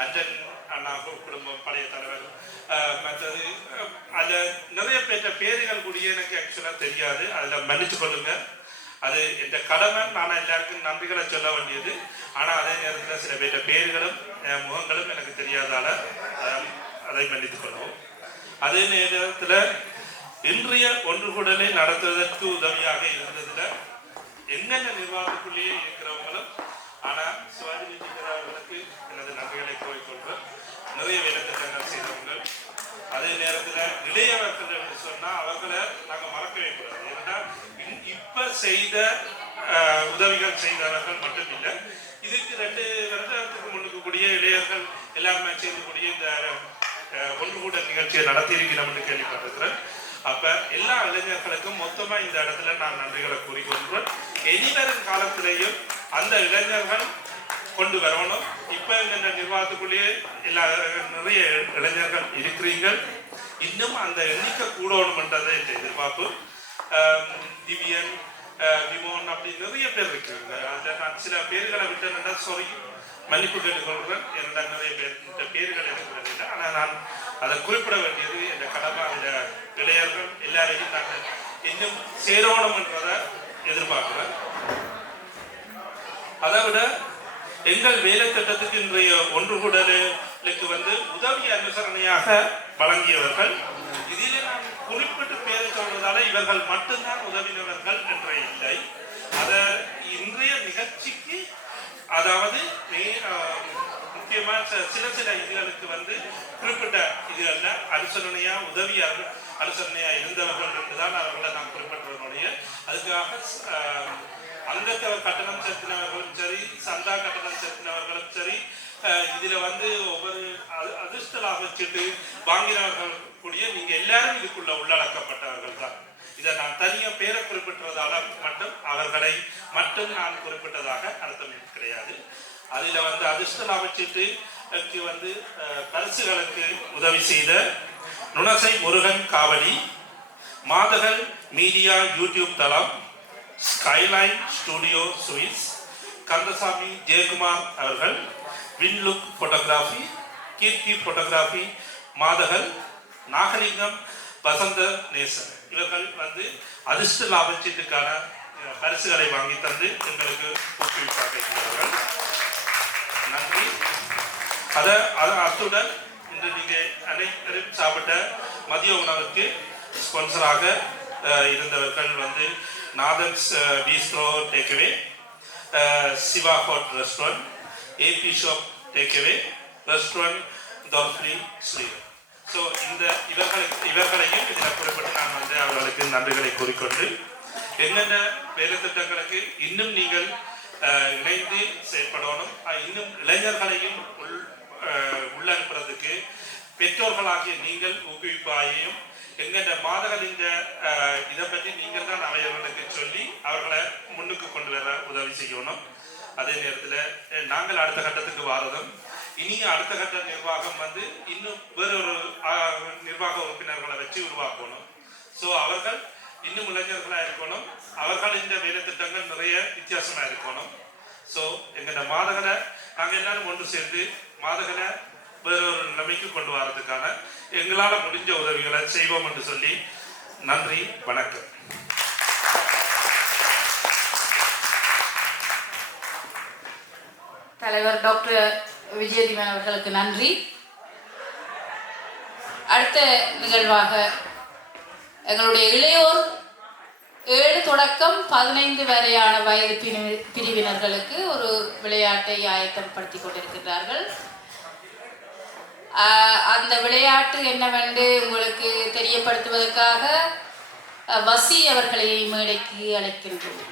அஞ்சன் அண்ணா குடும்பம், பழைய தலைவர், மற்றது அதில் நிறைய பேர்கள் கூடிய எனக்கு ஆக்சுவலாக தெரியாது, அதில் மன்னிச்சு கொள்ளுங்க. அது எந்த கடமை, நான் எல்லாருக்கும் நன்றிகளை சொல்ல வேண்டியது. ஆனால் அதே நேரத்தில் சில பேர்களும் முகங்களும் எனக்கு தெரியாதால அதை மன்னித்துக் கொள்வோம். அதே நேரத்தில் இன்றைய ஒன்றுகூடலை நடத்துவதற்கு உதவியாக இருந்ததுல என்னென்ன நிர்வாகத்துக்குள்ளேயே இருக்கிறவங்களும், ஆனால் சிவாஜி அவர்களுக்கு எனது நன்றிகளை கூறிக்கொள்வேன். நிறைய வேலை திட்டங்கள் செய்தவங்க, அதே நேரத்தில் இளையவர்கள் என்று சொன்னால் அவர்களை நாங்கள் மறக்கவே கூடாது. ஏன்னா இப்ப செய்த உதவிகள் செய்தவர்கள் இளைஞர்கள் எல்லாருமே சேர்ந்து கூடிய இந்த ஒன்று கூட நிகழ்ச்சியை நடத்தியிருக்கிறோம் என்று கேள்விப்பட்டிருக்கிறேன். அப்ப எல்லா இளைஞர்களுக்கும் மொத்தமா இந்த இடத்துல நான் நன்றிகளை கூறிக்கொள்கிறேன். இனிவரும் காலத்திலேயும் அந்த இளைஞர்கள் கொண்டு வரணும். இப்ப இந்த நிர்வாகத்துக்குள்ளேயே நிறைய இளைஞர்கள் இருக்கிறீர்கள். இன்னும் அந்த எண்ணிக்கை கூடணும் என்றதை இந்த எதிர்பார்ப்பு. திவ்யன், விமோன் அப்படி நிறைய பேர் இருக்கிறீங்க. அதில் நான் சில பேர்களை விட்டேன்னா சாரி, மன்னிப்பு கேட்டுக்கொள்கிறேன். என்னோட நிறைய பேர்கள் எனக்கு வேண்டியது. ஆனால் நான் அதை குறிப்பிட வேண்டியது இந்த கடமை. அந்த இளைஞர்கள் எல்லாரையும் நாங்கள் இன்னும் சேரணும் என்றதை எதிர்பார்க்கிறேன். அதை விட எங்கள் வேலை திட்டத்துக்கு இன்றைய ஒன்று கூடலுக்கு உதவி அனுசரணையாக வழங்கியவர்கள். இதிலே நான் குறிப்பிட்டு பேரை சொல்வதால இவர்கள் மட்டும்தான் உதவினவர்கள் என்ற இல்லை. அத இன்றைய நிகழ்ச்சிக்கு அதாவது முக்கியமாக சில இதுகளுக்கு குறிப்பிட்ட இதுகள்ல அனுசரணையா உதவி அனுசரணையா இருந்தவர்கள் என்றுதான் அவர்களை நான் குறிப்பிட்டவர்களுடைய அதுக்காக அங்கத்தவ கட்டணம் செலுத்தினவர்களும் சரி, சந்தா கட்டணம் செலுத்தினவர்களும் சரி, இதுல ஒவ்வொரு அதிர்ஷ்ட லாபச்சீட்டு வாங்கினவர்கள் கூடிய நீங்க எல்லாரும் இதுக்குள்ள உள்ளடக்கப்பட்டவர்கள் தான். இதை நான் தனியா பேரை குறிப்பிட்டதால மட்டும் அவர்களை மட்டும் நான் குறிப்பிட்டதாக அர்த்தம் கிடையாது. அதுல அதிர்ஷ்ட லாபச்சீட்டுக்கு பரிசுகளுக்கு உதவி செய்த நுணசை முருகன் காவடி, மாதகள் மீடியா யூடியூப் தளம், skyline studio Swiss, Kandasamy Jayakumar அவர்கள், வின்லுக் போட்டோகிராஃபி, கீர்த்தி போட்டோகிராஃபி, மாதகள், நாகலிங்கம், வசந்த நேசன் இவர்கள் அதிர்ஷ்ட லாபச்சீட்டுக்கான பரிசுகளை வாங்கி தந்து எங்களுக்கு ஊக்குவிப்பாக இருக்கிறார்கள். நன்றி. அத்துடன் இன்று நீங்க அனைவரும் சாப்பிட்ட மதிய உணவுக்கு ஸ்பான்சராக இருந்தவர்கள் Nathan's bistro takeaway, Siva hot restaurant, AB shop takeaway, restaurant டால்ஃப்ரி ஸ்ரீ. ஸோ இவர்களையும் இதில் குறிப்பிட்டு நான் அவர்களுக்கு நன்றிகளை கூறிக்கொண்டு என்னென்ன வேலை திட்டங்களுக்கு இன்னும் நீங்கள் இணைந்து செயல்படணும், இன்னும் இளைஞர்களையும் உள்ளனுப்புறதுக்கு பெற்றோர்களாகிய நீங்கள் ஊக்குவிப்பாயும் எங்கென்ற மாதகள் இந்த இதை பற்றி நீங்கள் தான் அவர்களுக்கு சொல்லி அவர்களை முன்னுக்கு கொண்டு வர உதவி செய்யணும். அதே நேரத்தில் நாங்கள் அடுத்த கட்டத்துக்கு வாரதும் இனியும் அடுத்த கட்ட நிர்வாகம் இன்னும் வேறொரு நிர்வாக உறுப்பினர்களை வச்சு உருவாக்கணும். ஸோ அவர்கள் இன்னும் இளைஞர்களாக இருக்கணும். அவர்கள் இந்த வேலை திட்டங்கள் நிறைய வித்தியாசமாக இருக்கணும். ஸோ எங்களோட மாதகளை நாங்கள் எல்லாரும் ஒன்று சேர்ந்து மாதகளை வேறொரு நிலைமைக்கு கொண்டு வரதுக்கான எங்களால் முடிஞ்ச உதவிகளை செய்வோம் என்று சொல்லி நன்றி, வணக்கம். தலைவர் டாக்டர் விஜயதீவன் அவர்களுக்கு நன்றி. அடுத்த நிகழ்வாக எங்களுடைய இளையோர் 7 தொடக்கம் 15 வரையான வயது பிரிவினர்களுக்கு ஒரு விளையாட்டை ஆயத்தப்படுத்தி கொண்டிருக்கிறார்கள். அந்த விளையாட்டு என்னவென்று உங்களுக்கு தெரியப்படுத்துவதற்காக வசி அவர்களை மேடைக்கு அழைக்கின்றோம்.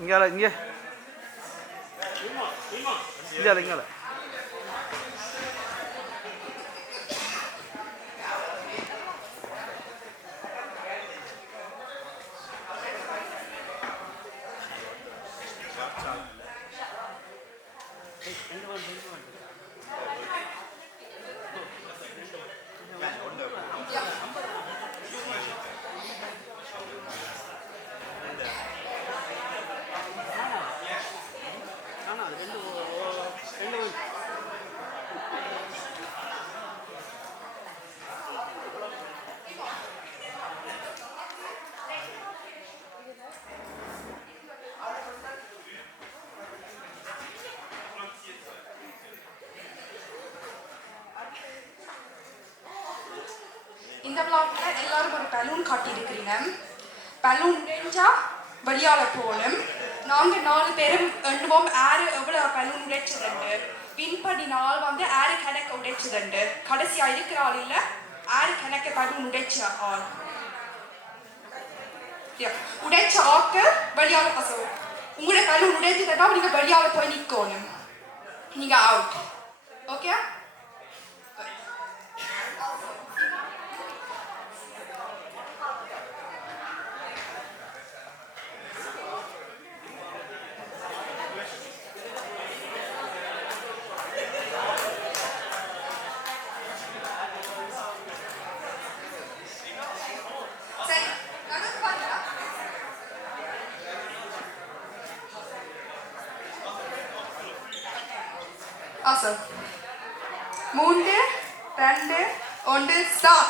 இங்கே இந்த விழாவுல எல்லாரும் ஒரு பலூன் காட்டியிருக்கிறீங்க. பலூன் உடைஞ்சா வெளியால போகணும். நாங்க 4 பேரும் எண்ணுவோம் யாரு எவ்வளவு பலூன் உடைச்சதுண்டு. வின் பண்ணினால் வந்து யாரு கணக்கு உடைச்சதுண்டு. கடைசியா இருக்கிற ஆள் இல்ல யாரு கணக்கு பலூன் உடைச்ச ஆள். உடைச்ச ஆக்கு வெளியால பசவும். உங்களோட பலூன் உடைச்சதுன்னா நீங்க வெளியால போய் நிக்கணும். நீங்க out. Okay? Awesome. 3, 2, 1, stop.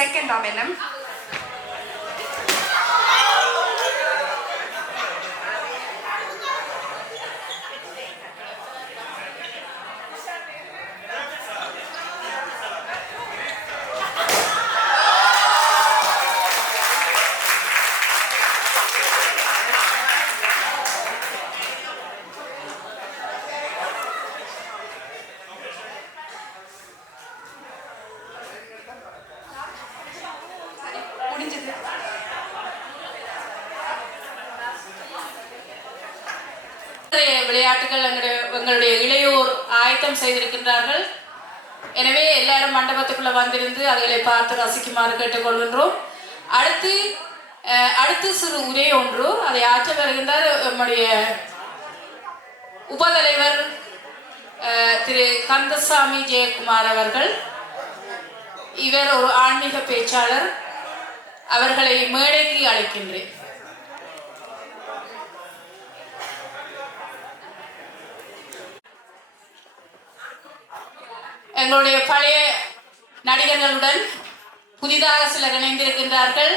Second madam. விளையாட்டுகள் எங்களுடைய இளையோர் ஆயத்தம் செய்திருக்கின்றார்கள். எனவே எல்லாரும் மண்டபத்துக்குள்ள வந்திருந்து அதுகளை பார்த்து ரசிக்குமாறு கேட்டுக்கொள்கின்றோம். அடுத்து சிறு உரை ஒன்று அதை ஆற்ற வருகின்றார் நம்முடைய உபதலைவர் திரு கந்தசாமி ஜெயக்குமார் அவர்கள். இவர் ஒரு ஆன்மீக பேச்சாளர். அவர்களை மேடைக்கு அழைக்கின்றேன். எங்களுடைய பழைய நடிகர்களுடன் புதிதாக சிலர் இணைந்திருக்கின்றார்கள்.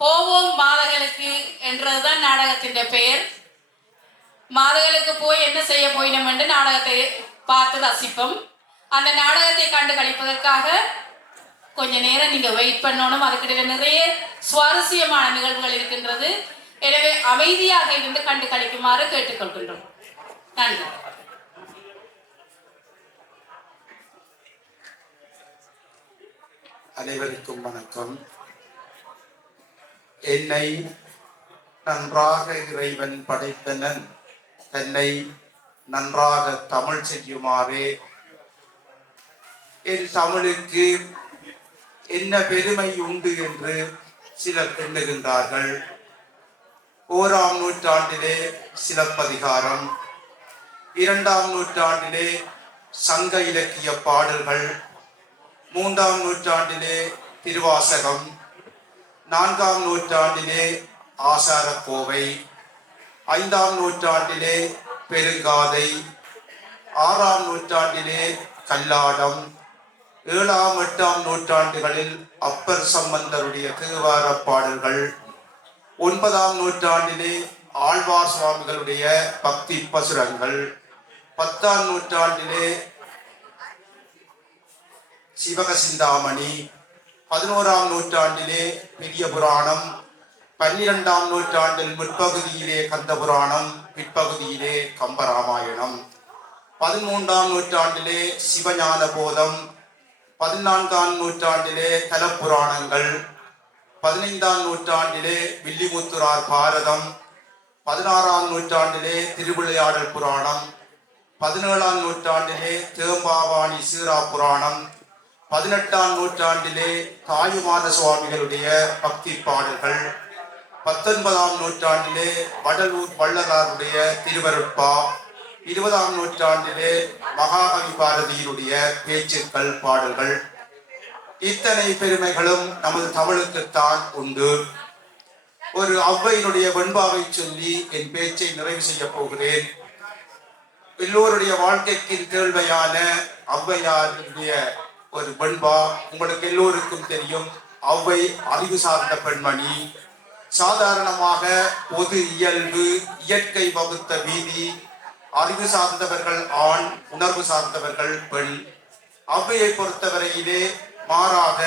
போவோம் மாதகளுக்கு என்றதுதான் நாடகத்தின் பெயர். மாதகளுக்கு போய் என்ன செய்ய போயினோம் என்று நாடகத்தை பார்த்து ரசிப்போம். அந்த நாடகத்தை கண்டு கழிப்பதற்காக கொஞ்ச நேரம் நீங்க வெயிட் பண்ணணும். அதுக்கிடையில நிறைய சுவாரஸ்யமான நிகழ்வுகள் இருக்கின்றது. எனவே அமைதியாக இருந்து கண்டு கழிக்குமாறு கேட்டுக்கொள்கின்றோம். நன்றி. அனைவருக்கும் வணக்கம். என்னை நன்றாக இறைவன் படைத்தனன், தன்னை நன்றாக தமிழ் செய்யுமாறே. என் தமிழுக்கு என்ன பெருமை உண்டு என்று சிலர் எண்ணுகின்றார்கள். 1ஆம் நூற்றாண்டிலே சிலப்பதிகாரம், 2ஆம் நூற்றாண்டிலே சங்க இலக்கிய பாடல்கள், 3ஆம் நூற்றாண்டிலே திருவாசகம், 4ஆம் நூற்றாண்டிலே ஆசாரக்கோவை, 5ஆம் நூற்றாண்டிலே பெருங்காதை, 6ஆம் நூற்றாண்டிலே கல்லாடம், 7ஆம் 8ஆம் நூற்றாண்டுகளில் அப்பர் சம்பந்தருடைய தேவார பாடல்கள், 9ஆம் நூற்றாண்டிலே ஆழ்வார் சுவாமிகளுடைய பக்தி பசுரங்கள், 10ஆம் நூற்றாண்டிலே சிவக சிந்தாமணி, 11ஆம் நூற்றாண்டிலே பெரிய புராணம், 12ஆம் நூற்றாண்டில் முற்பகுதியிலே கந்த புராணம், பிற்பகுதியிலே கம்பராமாயணம், 13ஆம் நூற்றாண்டிலே சிவஞான போதம், 14ஆம் நூற்றாண்டிலே தலப்புராணங்கள், 15ஆம் நூற்றாண்டிலே வில்லிமுத்துரார் பாரதம், 16ஆம் நூற்றாண்டிலே திருவிளையாடல் புராணம், 17ஆம் நூற்றாண்டிலே தேம்பாவாணி சீரா புராணம், 18ஆம் நூற்றாண்டிலே தாயுமான சுவாமிகளுடைய பக்தி பாடல்கள், 19ஆம் நூற்றாண்டிலே வடலூர் வள்ளலாருடைய திருவருட்பா, 20ஆம் நூற்றாண்டிலே மகாகவி பாரதியினுடைய பேச்சுக்கள் பாடல்கள். இத்தனை பெருமைகளும் நமது தமிழுக்குத்தான் உண்டு. ஒரு ஔவையினுடைய வெண்பாவை சொல்லி என் பேச்சை நிறைவு செய்ய போகிறேன். எல்லோருடைய வாழ்க்கைக்கு தேவையான ஔவையாருடைய ஒரு வெண்பா உங்களுக்கு எல்லோருக்கும் தெரியும். ஔவை அறிவு சார்ந்த பெண்மணி. சாதாரணமாக பொது இயல்பு, இயற்கை வகுத்த வீதி, அறிவு சார்ந்தவர்கள் ஆண், உணர்வு சார்ந்தவர்கள் பெண். ஔவையை பொறுத்தவரையிலே மாறாக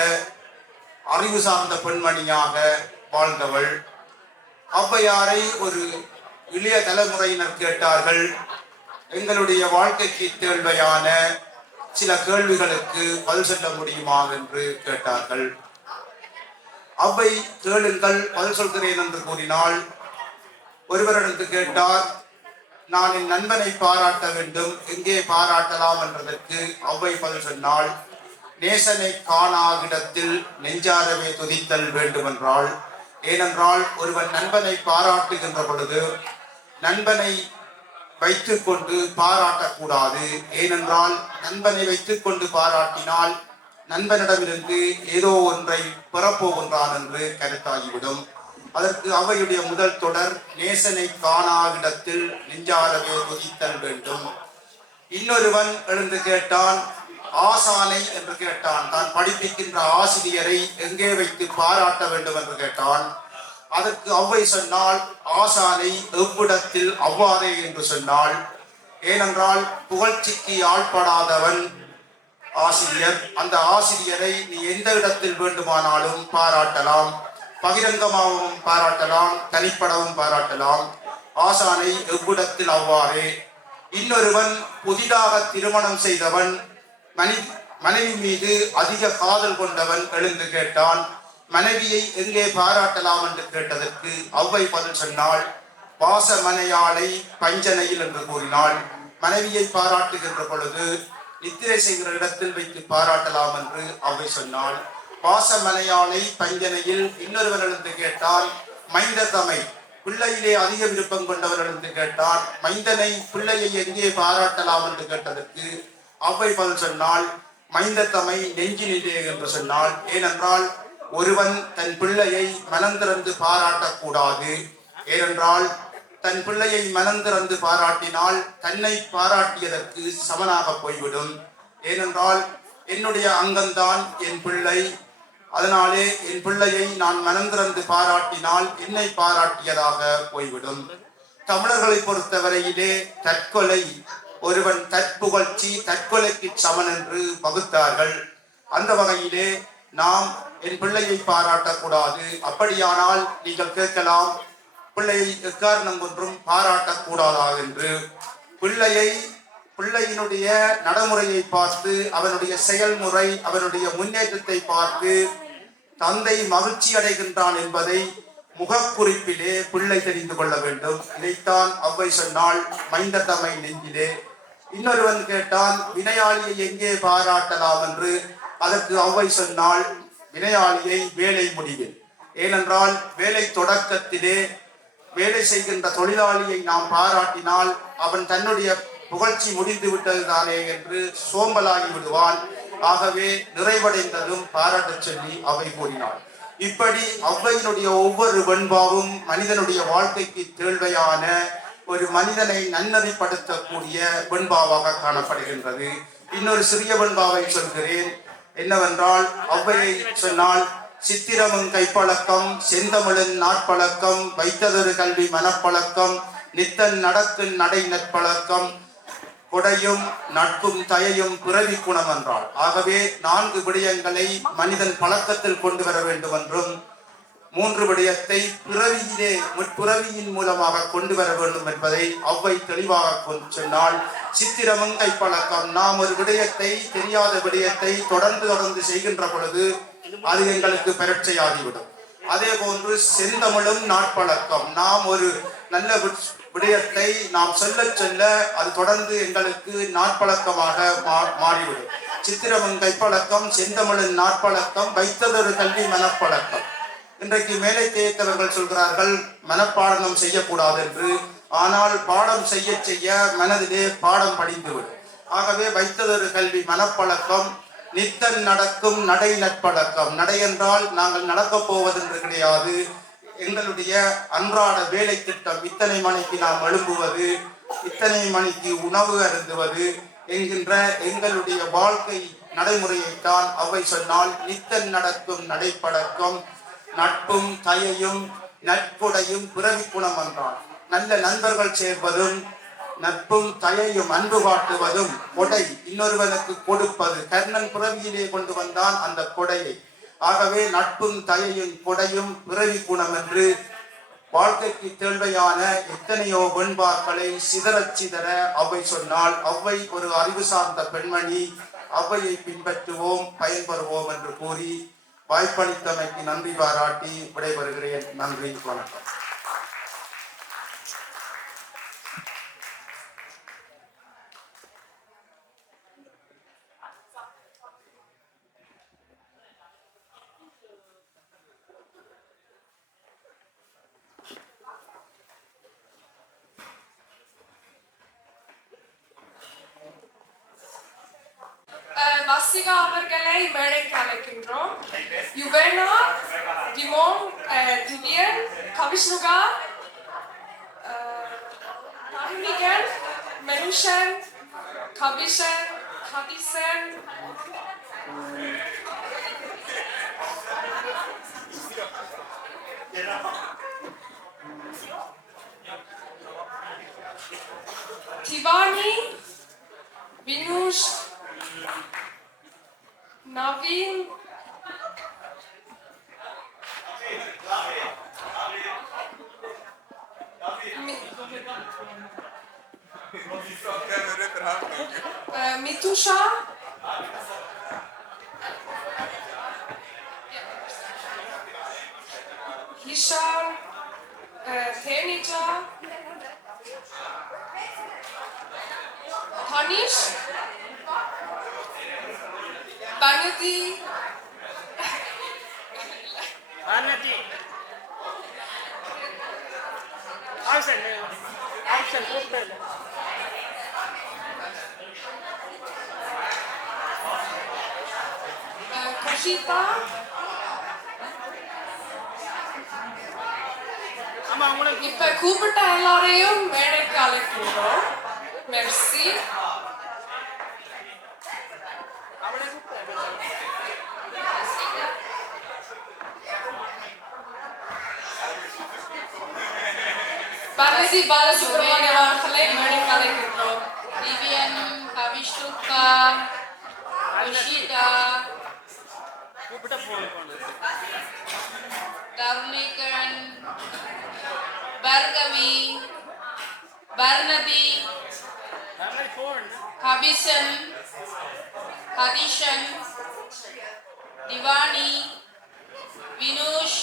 அறிவு சார்ந்த பெண்மணியாக வாழ்ந்தவள். ஔவையாரை ஒரு இளைய தலைமுறையினர் கேட்டார்கள், எங்களுடைய வாழ்க்கைக்கு தேவையான சில கேள்விகளுக்கு பதில் சொல்ல முடியுமா என்று கேட்டார்கள். ஔவை கேளுங்கள் பதில் சொல்கிறேன் என்று கூறினால், ஒருவரிடத்து கேட்டார், நான் என் நண்பனை பாராட்ட வேண்டும், எங்கே பாராட்டலாம் என்றதற்கு ஔவை பதில் சொன்னால், நேசனை காணாவிடத்தில் நெஞ்சாரவே துதித்தல் வேண்டுமென்றால். ஏனென்றால் ஒருவன் நண்பனை பாராட்டுகின்ற பொழுது நண்பனை வைத்துக் கொண்டு பாராட்டக்கூடாது. ஏனென்றால் நண்பனை வைத்துக் கொண்டு பாராட்டினால் நண்பனிடமிருந்து ஏதோ ஒன்றை பெறப்போகின்றான் என்று கருத்தாகிவிடும். அதற்கு ஔவையுடைய முதல் தொடர், நேசனை காணாவிடத்தில் நெஞ்சாரவே துதித்தல் வேண்டும். இன்னொருவன் எழுந்து கேட்டான், ஆசானை என்று கேட்டான். தான் படிப்பிக்கின்ற ஆசிரியரை எங்கே வைத்து பாராட்ட வேண்டும் என்று கேட்டான். அதற்கு ஔவை சொன்னால், ஆசானை எவ்விடத்தில் அவ்வாறே என்று சொன்னாள். ஏனென்றால் புகழ்ச்சிக்கு ஆள்படாதவன் ஆசிரியர். அந்த ஆசிரியரை நீ எந்த இடத்தில் வேண்டுமானாலும் பாராட்டலாம், பகிரங்கமாகவும் பாராட்டலாம், தனிப்படவும் பாராட்டலாம். ஆசானை எவ்விடத்தில் அவ்வாறே. இன்னொருவன் புதிதாக திருமணம் செய்தவன், மனைவி மீது அதிக காதல் கொண்டவன் எழுந்து கேட்டான், மனைவியை எங்கே பாராட்டலாம் என்று கேட்டதற்கு ஔவை பதில் சொன்னாள், பாசமனையாளை பஞ்சனையில் என்று கூறினாள். மனைவியை பாராட்டுகின்ற பொழுது நித்திரை செய்கிற இடத்தில் வைத்து பாராட்டலாம் என்று ஔவை சொன்னாள். பாசமனையாளை பஞ்சனையில். இன்னொருவர் எழுந்து கேட்டால், மைந்த தமை பிள்ளையிலே அதிக விருப்பம் கொண்டவர் எழுந்து கேட்டால், மைந்தனை பிள்ளையை எங்கே பாராட்டலாம் என்று கேட்டதற்கு ஔவை பதில் சொன்னால், மைந்த தமை நெஞ்சினிலே என்று சொன்னால். ஏனென்றால் ஒருவன் தன் பிள்ளையை மனந்திறந்து பாராட்டக்கூடாது. ஏனென்றால் தன் பிள்ளையை மனந்திறந்து பாராட்டினால் தன்னை பாராட்டியதற்கு சமனாக போய்விடும். ஏனென்றால் என்னுடைய அங்கம்தான் என் பிள்ளை, அதனாலே என் பிள்ளையை நான் மனந்திறந்து பாராட்டினால் என்னை பாராட்டியதாக போய்விடும். தமிழர்களை பொறுத்தவரையிலே தற்கொலை, ஒருவன் தற்புகழ்ச்சி தற்கொலைக்கு சமன் என்று வகுத்தார்கள். அந்த வகையிலே நாம் என் பிள்ளையை பாராட்டக்கூடாது. அப்படியானால் நீங்கள் கேட்கலாம், பிள்ளையை எக்காரணம் கொன்றும் பாராட்டக்கூடாதா என்று. பிள்ளையினுடைய நடைமுறையை பார்த்து, அவனுடைய செயல்முறை, அவனுடைய முன்னேற்றத்தை பார்த்து தந்தை மகிழ்ச்சி அடைகின்றான் என்பதை முகக்குறிப்பிலே பிள்ளை தெரிந்து கொள்ள வேண்டும். இதைத்தான் அவ்வை சொன்னால் மைந்த தமை நெஞ்சிலே. இன்னொருவன் கேட்டான் வினையாளியை எங்கே பாராட்டலாம் என்று. அதற்கு அவ்வை சொன்னால் வினையாளியை வேலை முடிவில். ஏனென்றால் வேலை தொடக்கத்திலே வேலை செய்கின்ற தொழிலாளியை நாம் பாராட்டினால் அவன் தன்னுடைய புகழ்ச்சி முடிந்து விட்டது தானே என்று சோம்பலாகி விடுவான். ஆகவே நிறைவடைந்ததும் பாராட்டச் சொல்லி அவை கூறினாள். இப்படி ஔவையினுடைய ஒவ்வொரு வெண்பாவும் மனிதனுடைய வாழ்க்கைக்கு தேவையான ஒரு மனிதனை நன்னறிப்படுத்தக்கூடிய வெண்பாவாக காணப்படுகின்றது. இன்னொரு சிறிய வெண்பாவை சொல்கிறேன். என்னவென்றால் ஔவையை சொன்னால் சித்திரமும் கைப்பழக்கம், செந்தமிழின் நாட்பழக்கம், வைத்ததொரு கல்வி மனப்பழக்கம், நித்தன் நடக்கும் நடை நற்பழக்கம், கொடையும் நட்பும் தயையும் பிறவி குணம் என்றாள். ஆகவே 4 விடயங்களை மனிதன் பழக்கத்தில் கொண்டு வர வேண்டும் என்றும் 3 விடயத்தை பிறவியிலே முற்பிறவியின் மூலமாக கொண்டு வர வேண்டும் என்பதை ஔவை தெளிவாக சொன்னால், சித்திரமும் கைப்பழக்கம். நாம் ஒரு விடயத்தை, தெரியாத விடயத்தை தொடர்ந்து செய்கின்ற பொழுது அது எங்களுக்கு பரட்சையாகிவிடும். அதே போன்று செந்தமிழும் நாட்பழக்கம். நாம் ஒரு நல்ல விடயத்தை நாம் சொல்ல அது தொடர்ந்து எங்களுக்கு நாட்பழக்கமாக மாறிவிடும். சித்திரமும் கைப்பழக்கம், செந்தமிழின் நாட்பழக்கம், வைத்ததொரு கல்வி மனப்பழக்கம். இன்றைக்கு மேலை தேய்த்தவர்கள் சொல்கிறார்கள் மனப்பாடம் செய்யக்கூடாது என்று. ஆனால் பாடம் செய்ய மனதிலே பாடம் படிந்துவிடும். ஆகவே வைத்ததொரு கல்வி மனப்பழக்கம், நித்தன் நடக்கும் நடை நற்பழக்கம். நடை என்றால் நாங்கள் நடக்கப் போவதென்று கிடையாது. எங்களுடைய அன்றாட வேலை திட்டம், இத்தனை மணிக்கு நாம் எழும்புவது, இத்தனை மணிக்கு உணவு அருந்துவது என்கின்ற எங்களுடைய வாழ்க்கை நடைமுறையைத்தான் அவை சொன்னால் நித்தன் நடக்கும் நடைப்பழக்கம், நட்பும் தயையும் நட்புடையும் பிறவி குணம் என்றால் நல்ல நண்பர்கள் சேர்வதும் நட்பும் தயையும் அன்பு காட்டுவதும் கொடை இன்னொருவனுக்கு கொடுப்பது. கர்ணன் பிறவியிலே கொண்டு வந்தான் அந்த கொடையை. ஆகவே நட்பும் தயையும் கொடையும் பிறவி குணம் என்று வாழ்க்கைக்கு தேவையான எத்தனையோ வெண்பாக்களை சிதற அவை சொன்னால் அவை ஒரு அறிவு சார்ந்த பெண்மணி. அவையை பின்பற்றுவோம், பயன்பெறுவோம் என்று கூறி வாய்ப்பளித்தமைக்கு நன்றி பாராட்டி விடைபெறுகிறேன். நன்றி, வணக்கம். வசிகா அவர்களை மேடைக்கு அழைக்கின்றோம். யுவேனா, டிமோன், Divyan, கவிஷ்ணுகா, தார்மிகன், மெனுஷன், Kabishan, கபிசன், diwani, Vinush, Naveen, Mitusha, Hisham, Thenita, Tanish, Banati, Kashita, இப்ப கூப்பிட்ட எல்லாரையும் மேடைக்கு அழைக்கின்றோம். மெர்சி. பாரதி பாலசுப்ரமணியம் அவர்களை மேடைக்கு அழைக்கின்றோம். திவ்யன், கவிஷ்ணுகா, ருஷிதா, தர்மிகன், பர்கவி, பர்ணதி, கபிஷன், ஹதிஷன், திவானி, வினுஷ்,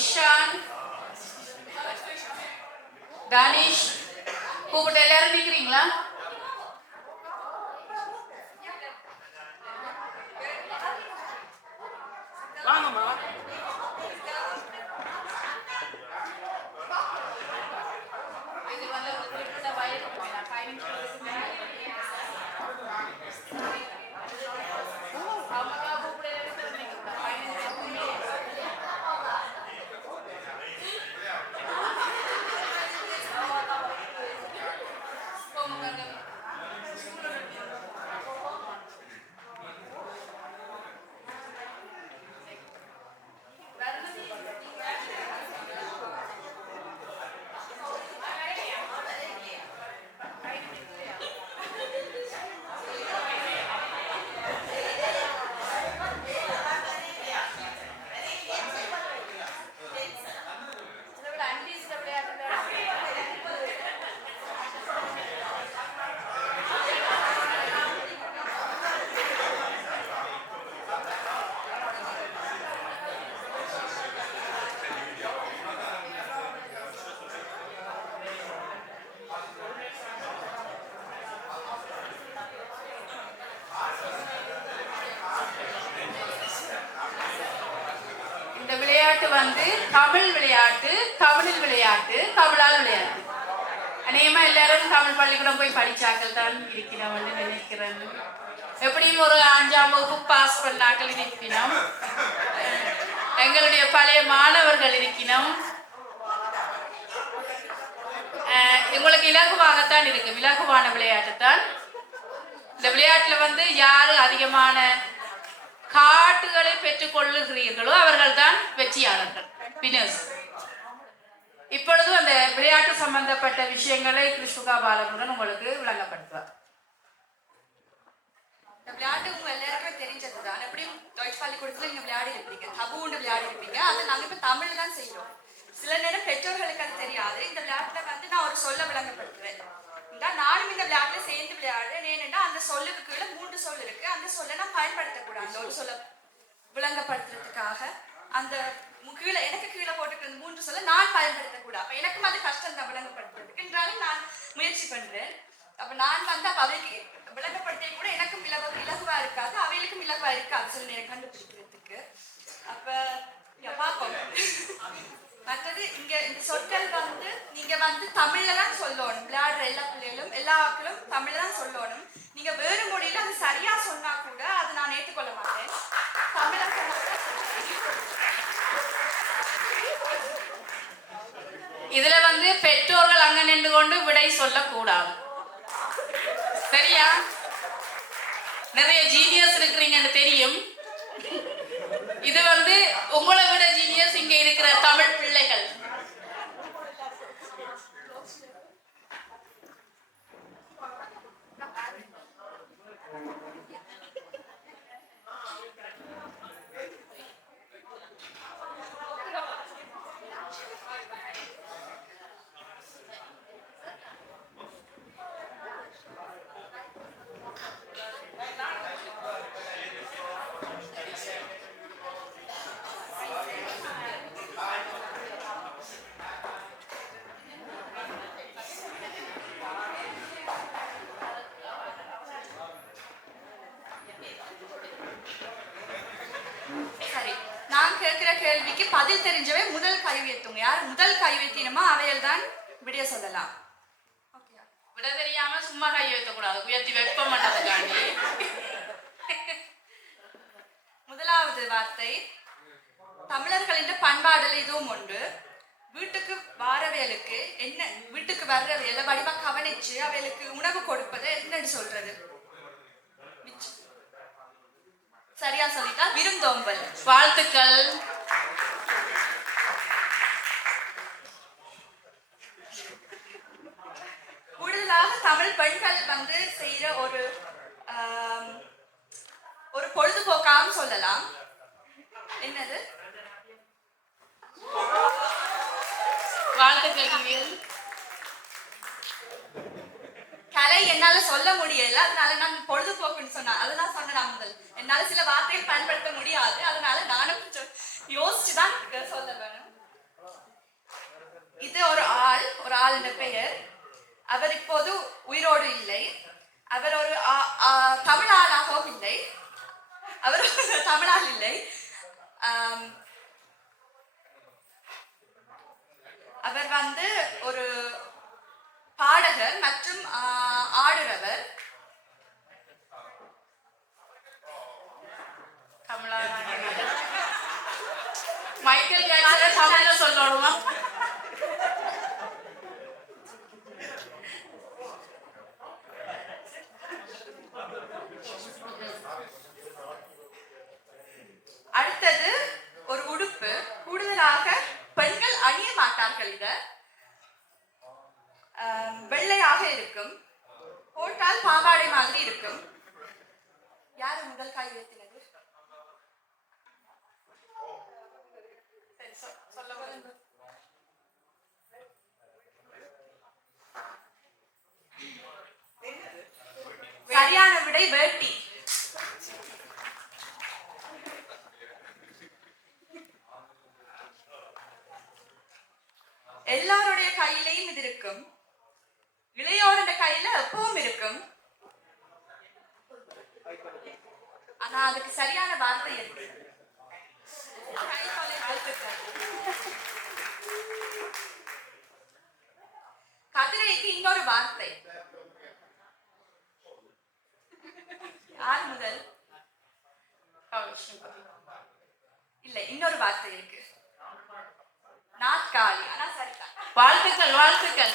இஷான், தனிஷ் கூப்பிட்டு எல்லாரும் நிக்கிறீங்களா? வாங்கம்மா. இது வந்து ஒரு குறிப்பிட்ட வயது போயிடலாம். 15 வயசுக்கு மேல அவங்களா கூப்பிட எடுத்து நிற்கக்கூடாது. 15 வயசுக்கு மேல. இந்த விளையாட்டு வந்து தமிழ் விளையாட்டு, தமிழில் விளையாட்டு, தமிழால் விளையாட்டு. அநேகமா எல்லாரும் தமிழ் பள்ளிக்கூடம் போய் படிச்சாக்கள் தான் இருக்கிறவன்னு நினைக்கிறேன். எப்படியும் ஒரு 5ஆம் வகுப்பு பாஸ் பண்ணாக்கள் இருக்கணும். எங்களுடைய பழைய மாணவர்கள் இருக்கணும். உங்களுக்கு இலகுவாகத்தான் இருக்கு, இலகுவான விளையாட்டு தான். இந்த விளையாட்டுல வந்து யாரு அதிகமான காட்டுகளை பெற்றுக் கொள்ளுகிறீர்களோ அவர்கள் தான் வெற்றியாளர்கள், வினர்ஸ். இப்பொழுது அந்த விளையாட்டு சம்பந்தப்பட்ட விஷயங்களை கிருஷ்ணகா பாலகுடன் உங்களுக்கு விளங்கப்படுத்துவார். இந்த விளையாட்டு உங்க எல்லாருக்கும் தெரிஞ்சது தான். எப்படியும் டாய்ஸ் பள்ளிக்கூடத்துல நீங்க விளையாடி இருப்பீங்க, ஹபூண்டு விளையாடி இருப்பீங்க. அதை நாங்க இப்ப தமிழ் தான் செய்யறோம். சில நேரம் பெற்றோர்களுக்கு அது தெரியாது. இந்த விளையாட்டுல வந்து நான் ஒரு சொல்ல விளங்கப்படுத்துவேன். நானும் இந்த விளையாட்டுல சேர்ந்து விளையாடுறேன். ஏன்னா அந்த சொல்லுக்கு கீழே 3 சொல் இருக்கு. அந்த சொல்ல நான் பயன்படுத்தக்கூடாது. ஒரு சொல்ல விளங்கப்படுத்துறதுக்காக அந்த கீழே எனக்கு கீழே போட்டுக்கிற 3 சொல்ல நான் பயன்படுத்தக்கூடாது. அப்ப எனக்கும் அது கஷ்டம் தான் விளங்கப்படுத்துறதுக்கு. என்றாலும் நான் முயற்சி பண்றேன். அப்ப நான் வந்து அப்ப அவைக்கு விளங்கப்படுத்த கூட எனக்கும் இலகுவா இருக்காது, அவைகளுக்கும் இலகுவா இருக்காது சில நேரம் கண்டுபிடிக்கிறதுக்கு. அப்ப பார்ப்போம். மற்றது இங்க இந்த சொற்கள் வந்து நீங்க வந்து தமிழ்ல தான் சொல்லணும். விளையாடுற எல்லா பிள்ளைகளும் எல்லா ஆக்களும் தமிழ்ல தான் சொல்லணும். நீங்க வேறு மொழியில அது சரியா சொன்னா கூட அது நான் ஏற்றுக்கொள்ள மாட்டேன். தமிழ இதுல வந்து பெற்றோர்கள் அங்க நின்று கொண்டு விடை சொல்லக்கூடாது, சரியா? நிறைய ஜீனியஸ் இருக்கிறீங்கன்னு தெரியும். இது வந்து உங்களை விட ஜீனியஸ் இங்க இருக்கிற தமிழ் பிள்ளைகள். சரி, நான் கேட்கிற கேள்விக்கு பதில் தெரிஞ்சவே முதல் கை வைத்துங்க. யார் முதல் கை வைத்தினமோ அவையில் தான் விடைய சொல்லலாம். விட தெரியாம சும்மா கை வைக்கக்கூடாது, உயர்த்தி வெப்ப மாட்டதுக்காண்டி. முதலாவது வார்த்தை, தமிழர்களின் பண்பாடுல இதுவும் உண்டு. வீட்டுக்கு வாரவேலுக்கு என்ன, வீட்டுக்கு வர்ற வேலை வடிவா கவனிச்சு அவைகளுக்கு உணவு கொடுப்பது என்னன்னு சொல்றது? சரியா சொல்லிட்டா விருந்தோம்பல். வாழ்த்துக்கள். கூடுதலாக தமிழ் பெண்கள் வந்து செய்யற ஒரு பொழுதுபோக்காகவும் சொல்லலாம். என்னது? வாழ்த்துக்கள். கலை என்னால சொல்ல முடியல, அதனால நான் பொழுதுபோக்குன்னு சொன்னேன். அதெல்லாம் சொன்னேன் முதல். என்னால சில வார்த்தைகள் பயன்படுத்த முடியாது, அதனால நானும் கொஞ்சம் யோசிச்சுதான் சொல்ல வேணும். பால் என்ற பெயர். அவர் இப்போது உயிரோடு இல்லை. அவர் ஒரு தமிழாளாகவும் இல்லை. அவர் ஒரு தமிழால் இல்லை. அவர் வந்து ஒரு பாடகர் மற்றும் ஆடுறவர். மைக்கேல் ஜாக்சனை தமிழ்ல சொல்லணுமா? அடுத்தது ஒரு உடுப்பு. கூடுதலாக பெண்கள் அணிய மாட்டார்கள். இத வெள்ளையாக இருக்கும். போட்டால் பாவாடை மாதிரி இருக்கும். யாரு முதல் கை வைத்தினது? சரியான விடை வேட்டி. எல்லாருடைய கையிலையும் இது இருக்கும். இளையோருடைய கையில எப்பவும் இருக்கும். ஆனா அதுக்கு சரியான வார்த்தை இருக்கு. கதிரைக்கு இன்னொரு வார்த்தை. யார் முதல்? இல்ல, இன்னொரு வார்த்தை இருக்கு. நாற்காலி. ஆனா சரிதான். வாழ்த்துக்கள், வாழ்த்துக்கள்.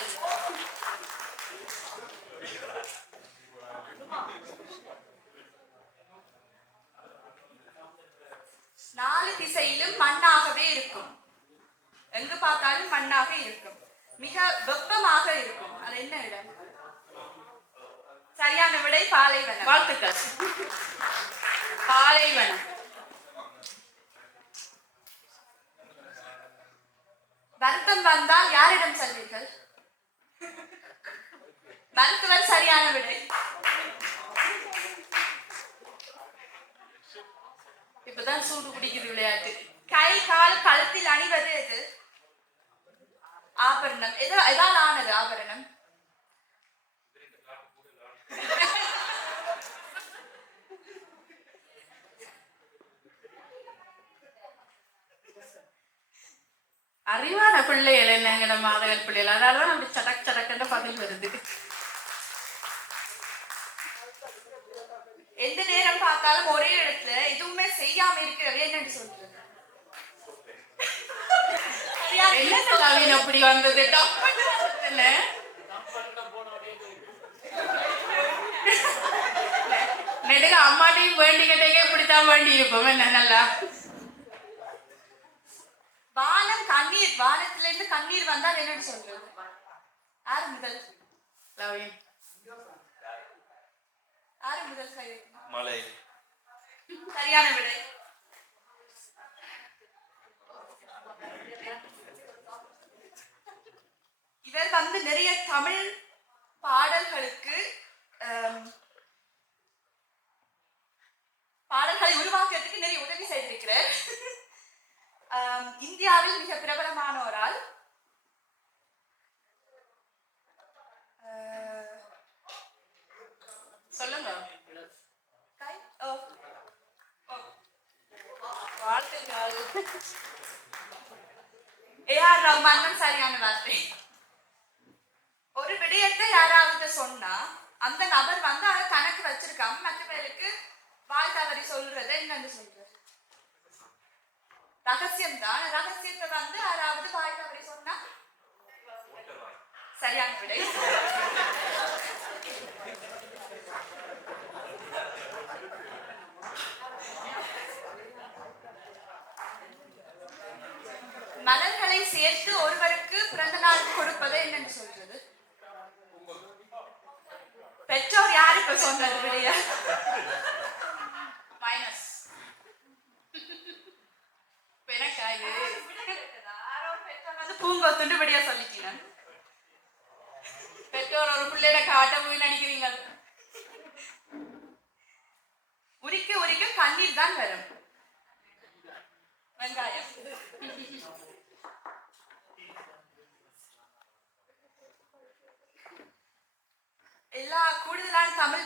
நாலு திசையிலும் மண்ணாகவே இருக்கும். எங்கு பார்த்தாலும் மண்ணாக இருக்கும். மிக வெப்பமாக இருக்கும். அது என்ன இடம்? சரியான விடை பாலைவனம். வாழ்த்துக்கள். பாலைவனம். வருத்தம் வந்தால் யாரிடம் செல்வீர்கள்? மருத்துவர். சரியான விடை. இப்பதான் சூடு பிடிக்குது விளையாட்டு. கை கால் கழுத்தில் அணிவது எது? ஆபரணம். எதால் ஆனது ஆபரணம்? அறிவான பிள்ளைகள் என்னங்கிற மாதவன் பிள்ளைகள். அதனாலதான் அப்படி சடக் சடக்குன்ற பதில் வருது. எந்த நேரம் பார்த்தாலும் ஒரே இடத்துல எதுவுமே செய்யாம இருக்கிறது என்னன்னு சொல்றது? என்ன கவின் அப்படி வந்தது? நெடுக அம்மாட்டையும் வேண்டிக்கிட்டே இப்படித்தான் வேண்டி இருப்போம். என்ன நல்லா வானம் கண்ணீர். வானத்துல இருந்து கண்ணீர் வந்தால் என்னன்னு சொல்றது? யாரு முதல்? யாரு முதல்? மலை. சரியான விடை. இவர் வந்து நிறைய தமிழ் பாடல்களை உருவாக்குறதுக்கு நிறைய உதவி செய்திருக்கிறார். இந்தியாவில் மிக பிரபலமானோரால். சொல்லுங்க. ஏஆர் ரஹ்மான். சரியான வார்த்தை. ஒரு விடயத்தை யாராவது சொன்னா அந்த நபர் வந்து அதை கணக்கு வச்சிருக்காம மற்ற பேருக்கு வாய் தவறி சொல்றது என்னன்னு சொல்றது? ரகசியம் தான். ரகசியத்தை வந்து யாராவது வாய் தவறி சொன்னா சரியான விடை. மலர்களை சேர்த்து ஒருவருக்கு பிறந்த நாள் கொடுப்பது என்னன்னு சொல்றது? பெற்றோர் யாரு இப்ப சொன்னது? விடைய மைனஸ். பெனக்காது பூங்கொத்துண்டு விடியா சொல்லிட்டீங்க. பெற்றோர் ஒரு பிள்ளையோட காட்ட போய் நினைக்கிறீங்க. உரிக்க உரிக்க கண்ணீர் தான் வரும். வெங்காயம்.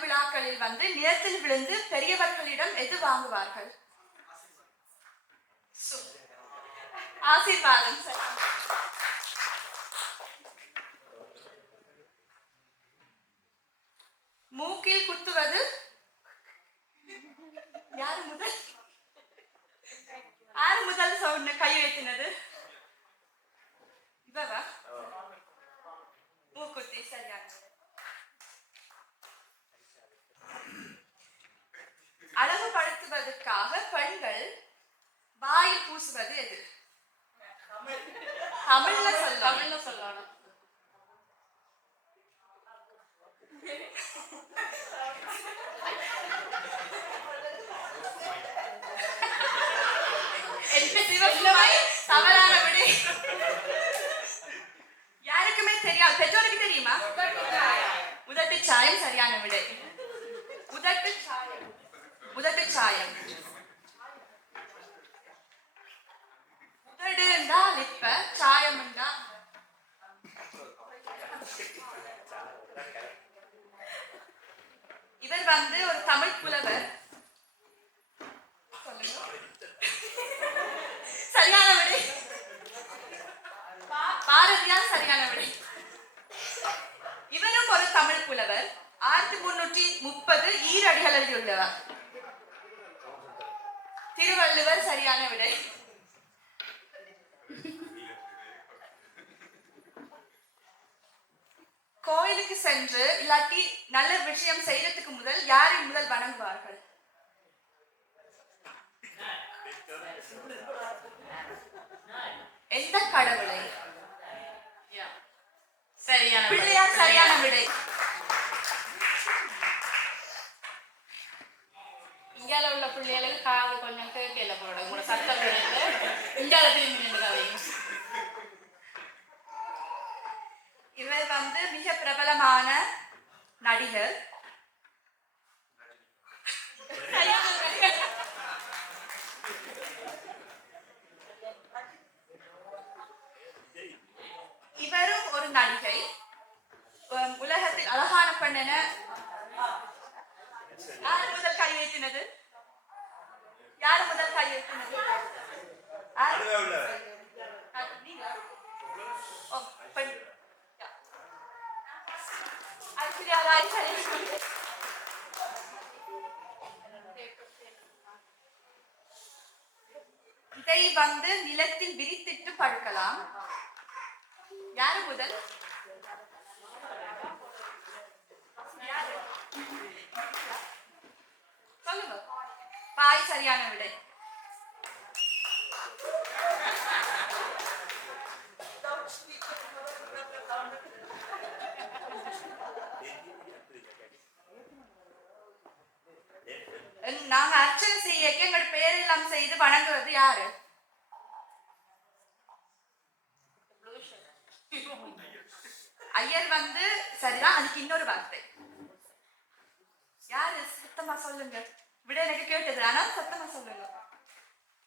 விழாக்களில் வந்து நிலத்தில் விழுந்து பெரியவர்களிடம் எது வாங்குவார்கள்? ஆசீர்வாதம். சரி. மூக்கில் குத்துவது யாரு முதல்? யாரு முதல் சொன்ன கை ஏத்தினது? இவவா? மூக்குத்தி. சரியா. அழகுபடுத்துவதற்காக பெண்கள் வாயில் பூசுவது எது? தமிழ்ல சொல்லணும். தவறான விடை. யாருக்குமே தெரியாது. பெற்றோருக்கு தெரியுமா? உதட்டு சாயம். சரியான விடை. உதட்டு சாயம். உதட்டு சாயம். உதடு என்றால் லிப்ப, சாயம் என்றால் இவர் வந்து ஒரு தமிழ் புலவர். சரியான விடை. பாரதியார். சரியான விடை. இவரும் ஒரு தமிழ் புலவர். 1330 ஈரடிகள் எழுதியுள்ளவர். திருவள்ளுவர். சரியான விடை. கோயிலுக்கு சென்று இல்லாட்டி நல்ல விஷயம் செய்யறதுக்கு முதல் யாரை முதல் வணங்குவார்கள்? எந்த கடவுளை? சரியான பிள்ளையார். சரியான விடை. இங்கால உள்ள பிள்ளைகளுக்கு காது கொஞ்சம் கேட்கல போட உங்களோட சத்தம் கேட்டு இங்கால திரும்பி நின்றுக்காதீங்க. இவர் வந்து மிக பிரபலமான நடிகர். இவரும் ஒரு நடிகை. உலகத்தில் அழகான பெண் என யாரு முதல் கை ஏற்றினது? யாரு முதல் கை ஏற்றினது? இதை வந்து நிலத்தில் விரித்திட்டு படுக்கலாம். யாரு முதல்? சொல்லுங்க. பாய். சரியான விடை. நாங்க அர்ச்சனை செய்ய எங்களோட பேரெல்லாம் செய்து வணங்குவது யாரு? ஐயர் வந்து சரிதான். அதுக்கு இன்னொரு வார்த்தை யாரு? சத்தமா சொல்லுங்க. விட எனக்கு கேட்டது. ஆனா சத்தமா சொல்லுங்க.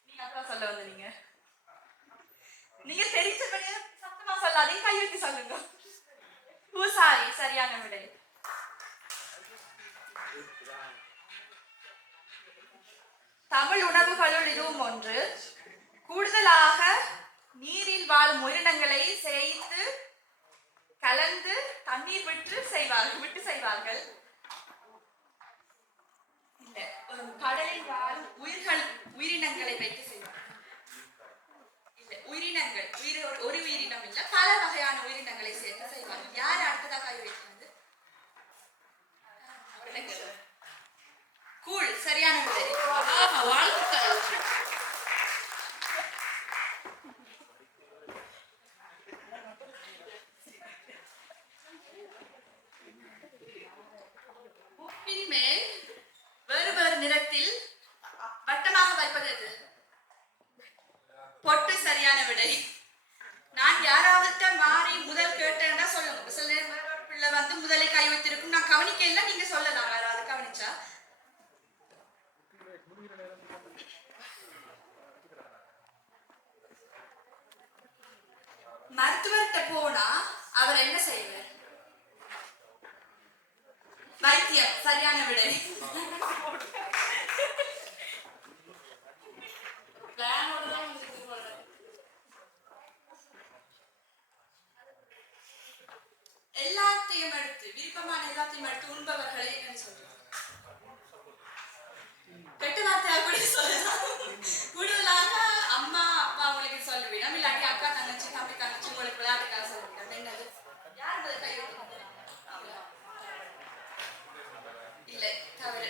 நீங்க அப்புறம் சொல்ல வந்து நீங்க தெரிஞ்சபடியே சத்தமா சொல்லாதீங்க. கையெழுத்தி சொல்லுங்க. பூசாரி. சரியான விடை. தமிழ் உணவுகளுள் இதுவும் ஒன்று. கூடுதலாக நீரில் வாழும் உயிரினங்களை சேர்த்து கலந்து தண்ணீர் விட்டு செய்வார்கள். இல்ல, கடலில் வாழும் உயிரினங்களை வைத்து செய்வார்கள். இல்ல, உயிரினங்கள். ஒரு உயிரினம் இல்ல, பல வகையான உயிரினங்களை சேர்த்து செய்வார்கள். யார் அடுத்ததாக கை வைக்கிறது? கூழ். சரியான விடை. வாழ்த்துக்கள். உப்பின் மேல் வேறு வேறு நிறத்தில் வட்டமாக வைப்பது எது? பொட்டு. சரியான விடை. நான் யாராவது மாறி முதல் கேட்டேன்னா சொல்லுங்க. சில நேரம் பிள்ளை வந்து முதலே கை வைத்திருக்கும். நான் கவனிக்கல. நீங்க சொல்லலாம். யாராவது கவனிச்சா? மருத்துவர்கிட்ட போனா அவர் என்ன செய்வார்? வைத்தியம். சரியான விடை. பிளானோட தான் உங்களுக்கு போடுறது. எல்லாத்தையும் எடுத்து விருப்பமான எல்லாத்தையும் எடுத்து உண்பவர்களை என்னன்னு சொல்றோம்? கெட்ட வார்த்தையா கூட சொல்லலாம். கூடுதலாக அம்மா அப்பா உங்களுக்கு சொல்லுவிடும், இல்லாட்டி அக்கா தங்கச்சி தம்பி தங்கச்சி உங்களுக்கு விளையாட்டுக்காக சொல்லுவிடும். என்னது? யார் முதல் கை வைக்கிறது? இல்லை, தவறு.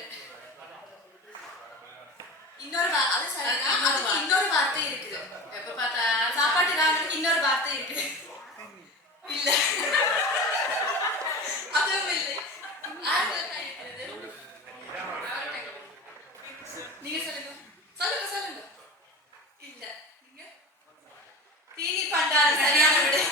அது சரிதான். அதுக்கு இன்னொரு வார்த்தை இருக்குது. எப்ப பார்த்தா சாப்பாட்டு ராகத்துக்கு இன்னொரு வார்த்தை இருக்குது. இல்ல, அதுவும் இல்லை. யார் முதல் கை வைக்கிறது? நீங்க சொல்லுங்க. சொல்லுங்க சொல்லுங்க. இல்ல, நீங்க தீனி பண்டாரம் சரியான விடை.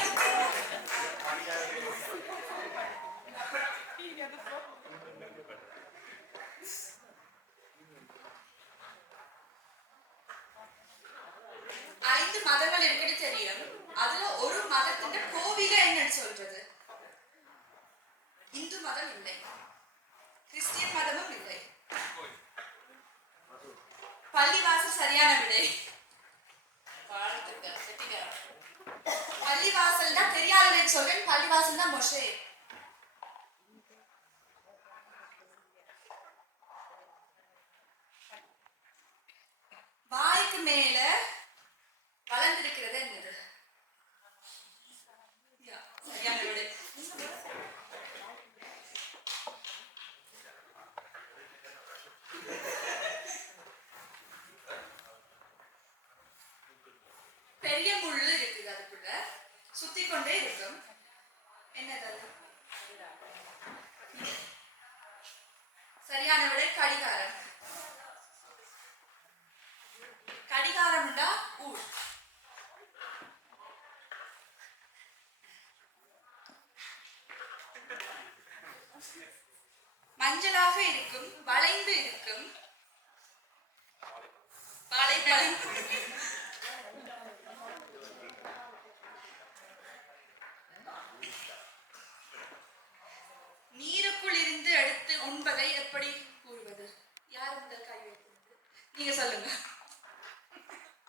ஐந்து மதங்கள் இருக்குன்னு தெரியும். அதுல ஒரு மதத்தின் கோவில என்னன்னு சொல்றது? இந்து மதம் இல்லை, கிறிஸ்டியன் மதமும் இல்லை. பள்ளிவாசல் சரியான விடை. பள்ளிவாசல் தான் தெரியாத சொல்றேன். பள்ளிவாசல் தான் மொஷே. வாய்க்கு மேல வளர்ந்திருக்கிறது என்னது? சரியான விடை. பெரிய முள்ளு இருக்குது, அதுக்குள்ள சுத்தி கொண்டே இருக்கும். என்னது அது? சரியான விடை கடிகாரம். கடிகாரம்டா ஊர். மஞ்சளாக இருக்கும், வளைந்து இருக்கும். வாழைப்பழம். நீருக்குள் இருந்து எடுத்து உண்பதை எப்படி கூறுவது? யார் முதல் கை வைக்கிறது? நீங்க சொல்லுங்க.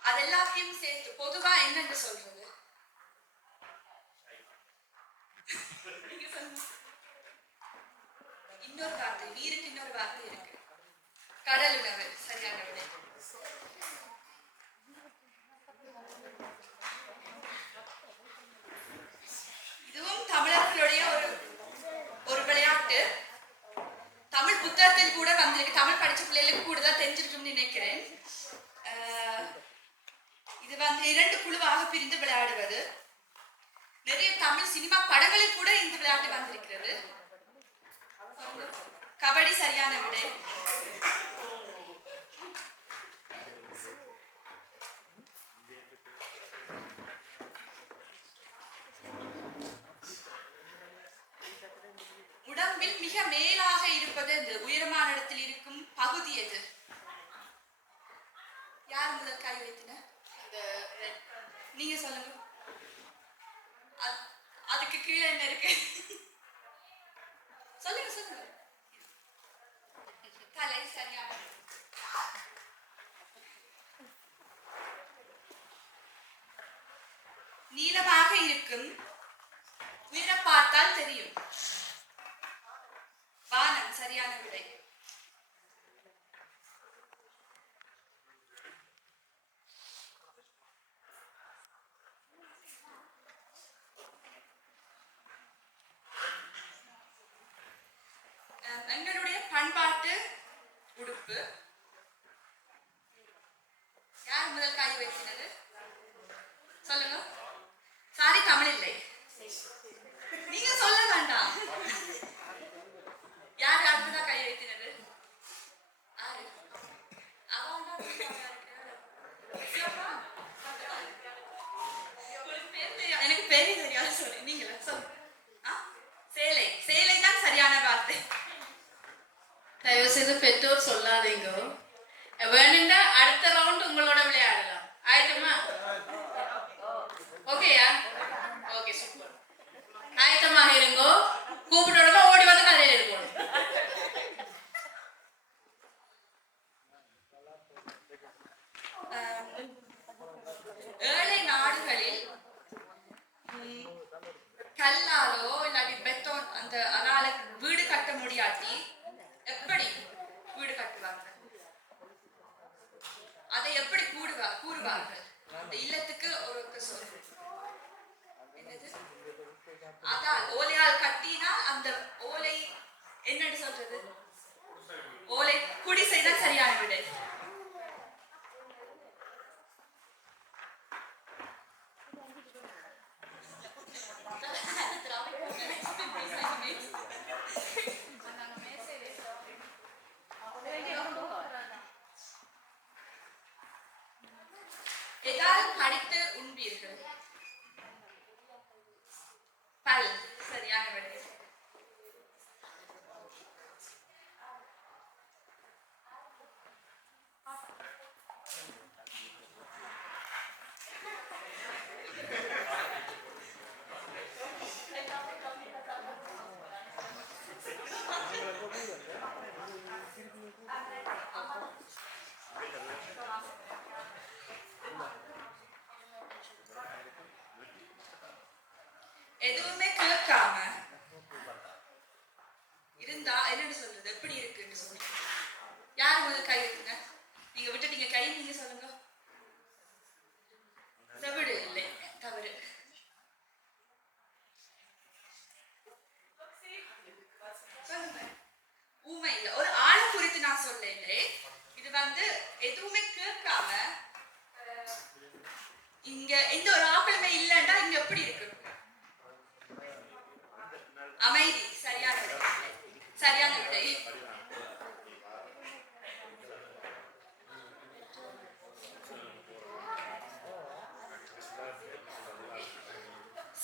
அது எல்லாத்தையும் சேர்த்து பொதுவா என்னன்னு சொல்றது? நீங்க சொல்லுங்க. இன்னொரு வார்த்தை, நீருக்கு இன்னொரு வார்த்தை இருக்கு. கடல் உணவு சரியான விடை. இதுவும் தமிழர்களுடைய ஒரு விளையாட்டு. தமிழ் புத்தகத்தில் கூட வந்திருக்கு. தமிழ் படிச்ச பிள்ளைகளுக்கு கூட தான் தெரிஞ்சிருக்கும்னு நினைக்கிறேன். இது வந்து 2 குழுவாக பிரிந்து விளையாடுவது. நிறைய தமிழ் சினிமா படங்களில் கூட இந்த விளையாட்டு வந்திருக்கிறது. கபடி சரியான விடை. உடம்பில் மிக மேலாக இருப்பது இந்த உயரமான இடத்தில் இருக்கும் பகுதி எது? யார் முதல் கை வைத்தினர்? நீங்க சொல்லுங்க. அதுக்கு கீழே என்ன இருக்கு? சொல்லுங்க சொல்லுங்க. தலை சரியான. நீளமாக இருக்கும், உயர பார்த்தால் தெரியும். வானம் சரியான விடை. எங்களுடைய பண்பாட்டு உடுப்பு. யார் முதல் கை வைக்கிறது? சொல்லுங்க. சாரி, தமிழ் இல்லை. நீங்க சொல்ல வேண்டாம். யார் அடுத்ததா கை வைக்கிறது? எனக்கு பெரிய தெரியாது. சொல்லு, நீங்களா சொல்லுங்க. சேலை. சேலை தான் சரியான வார்த்தை. தயவு செய்து பெற்றோர் சொல்லாதீங்க. வேணுண்டா அடுத்த ரவுண்ட் உங்களோட விளையாடலாம். ஆயிட்டுமா? ஓகேயா? Okay, super. ஆயத்தமாக இருங்கோ. கூப்பிட்டோட ஓடி வந்து கதையில் இருக்கணும். கல்லாலோ இல்லாட்டி பெத்தோன் அந்த அதால வீடு கட்ட முடியாட்டி எப்படி வீடு கட்டுவாங்க? அதை எப்படி கூறுவார்கள்? அந்த இல்லத்துக்கு ஒரு சொல் என்னது? அதான் ஓலையால் கட்டினால் அந்த ஓலை என்னன்னு சொல்றது? ஓலை குடிசைதான் சரியான விடை. எதால் கடித்து உண்பீர்கள்? பல் சரியான விடை. எதுவுமே கேட்காம இருந்தா என்னன்னு சொல்றது? எப்படி இருக்குன்னு சொல்லுங்க. யாரு முதல் கை இருக்குங்க? நீங்க விட்டுட்டீங்க கை, நீங்க சொல்லுங்க. செவிடு இல்லை, தவறு. சொல்லுங்க. ஊமை இல்லை. ஒரு ஆளை குறித்து நான் சொல்ல இல்லை. இது எதுவுமே கேட்காம இங்க எந்த ஒரு ஆக்களுமே இல்லைன்னா இங்க எப்படி இருக்கு? அமைதி சரியான விடை. சரியான விடை.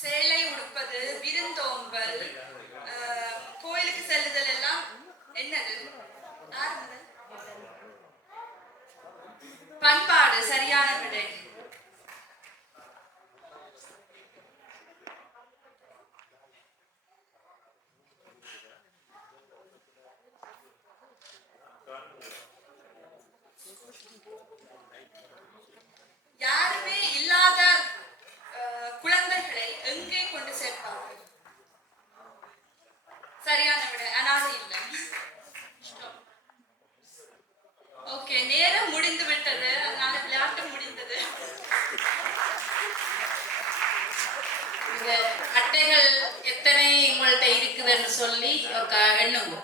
சேலை உடுப்பது, விருந்தோம்பல், கோயிலுக்கு செல்லுதல் எல்லாம் என்னது? பண்பாடு சரியான விடை. யாருமே இல்லாத குழந்தைகளை எங்கே கொண்டு சேர்ப்பார்கள்? சரியான விட அனாதை இல்லம். ஓகே, நேரம் முடிந்து விட்டது. அதனால விளையாட்டு முடிந்தது. இந்த அட்டைகள் எத்தனை உங்கள்கிட்ட இருக்குதுன்னு சொல்லி எண்ணுங்க.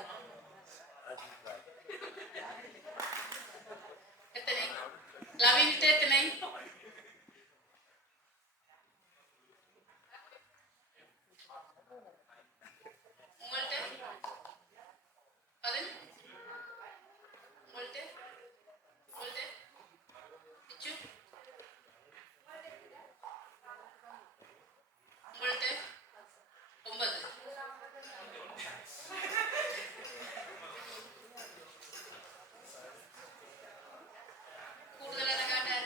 எத்தனை? லவின்ட்டு எத்தனை? உங்கள்கிட்ட 10? உங்கள்கிட்ட? உங்கள்கிட்ட? பிச்சு? உங்கள்கிட்ட? 9. കൂടുതലാണ് കാട്ടാൻ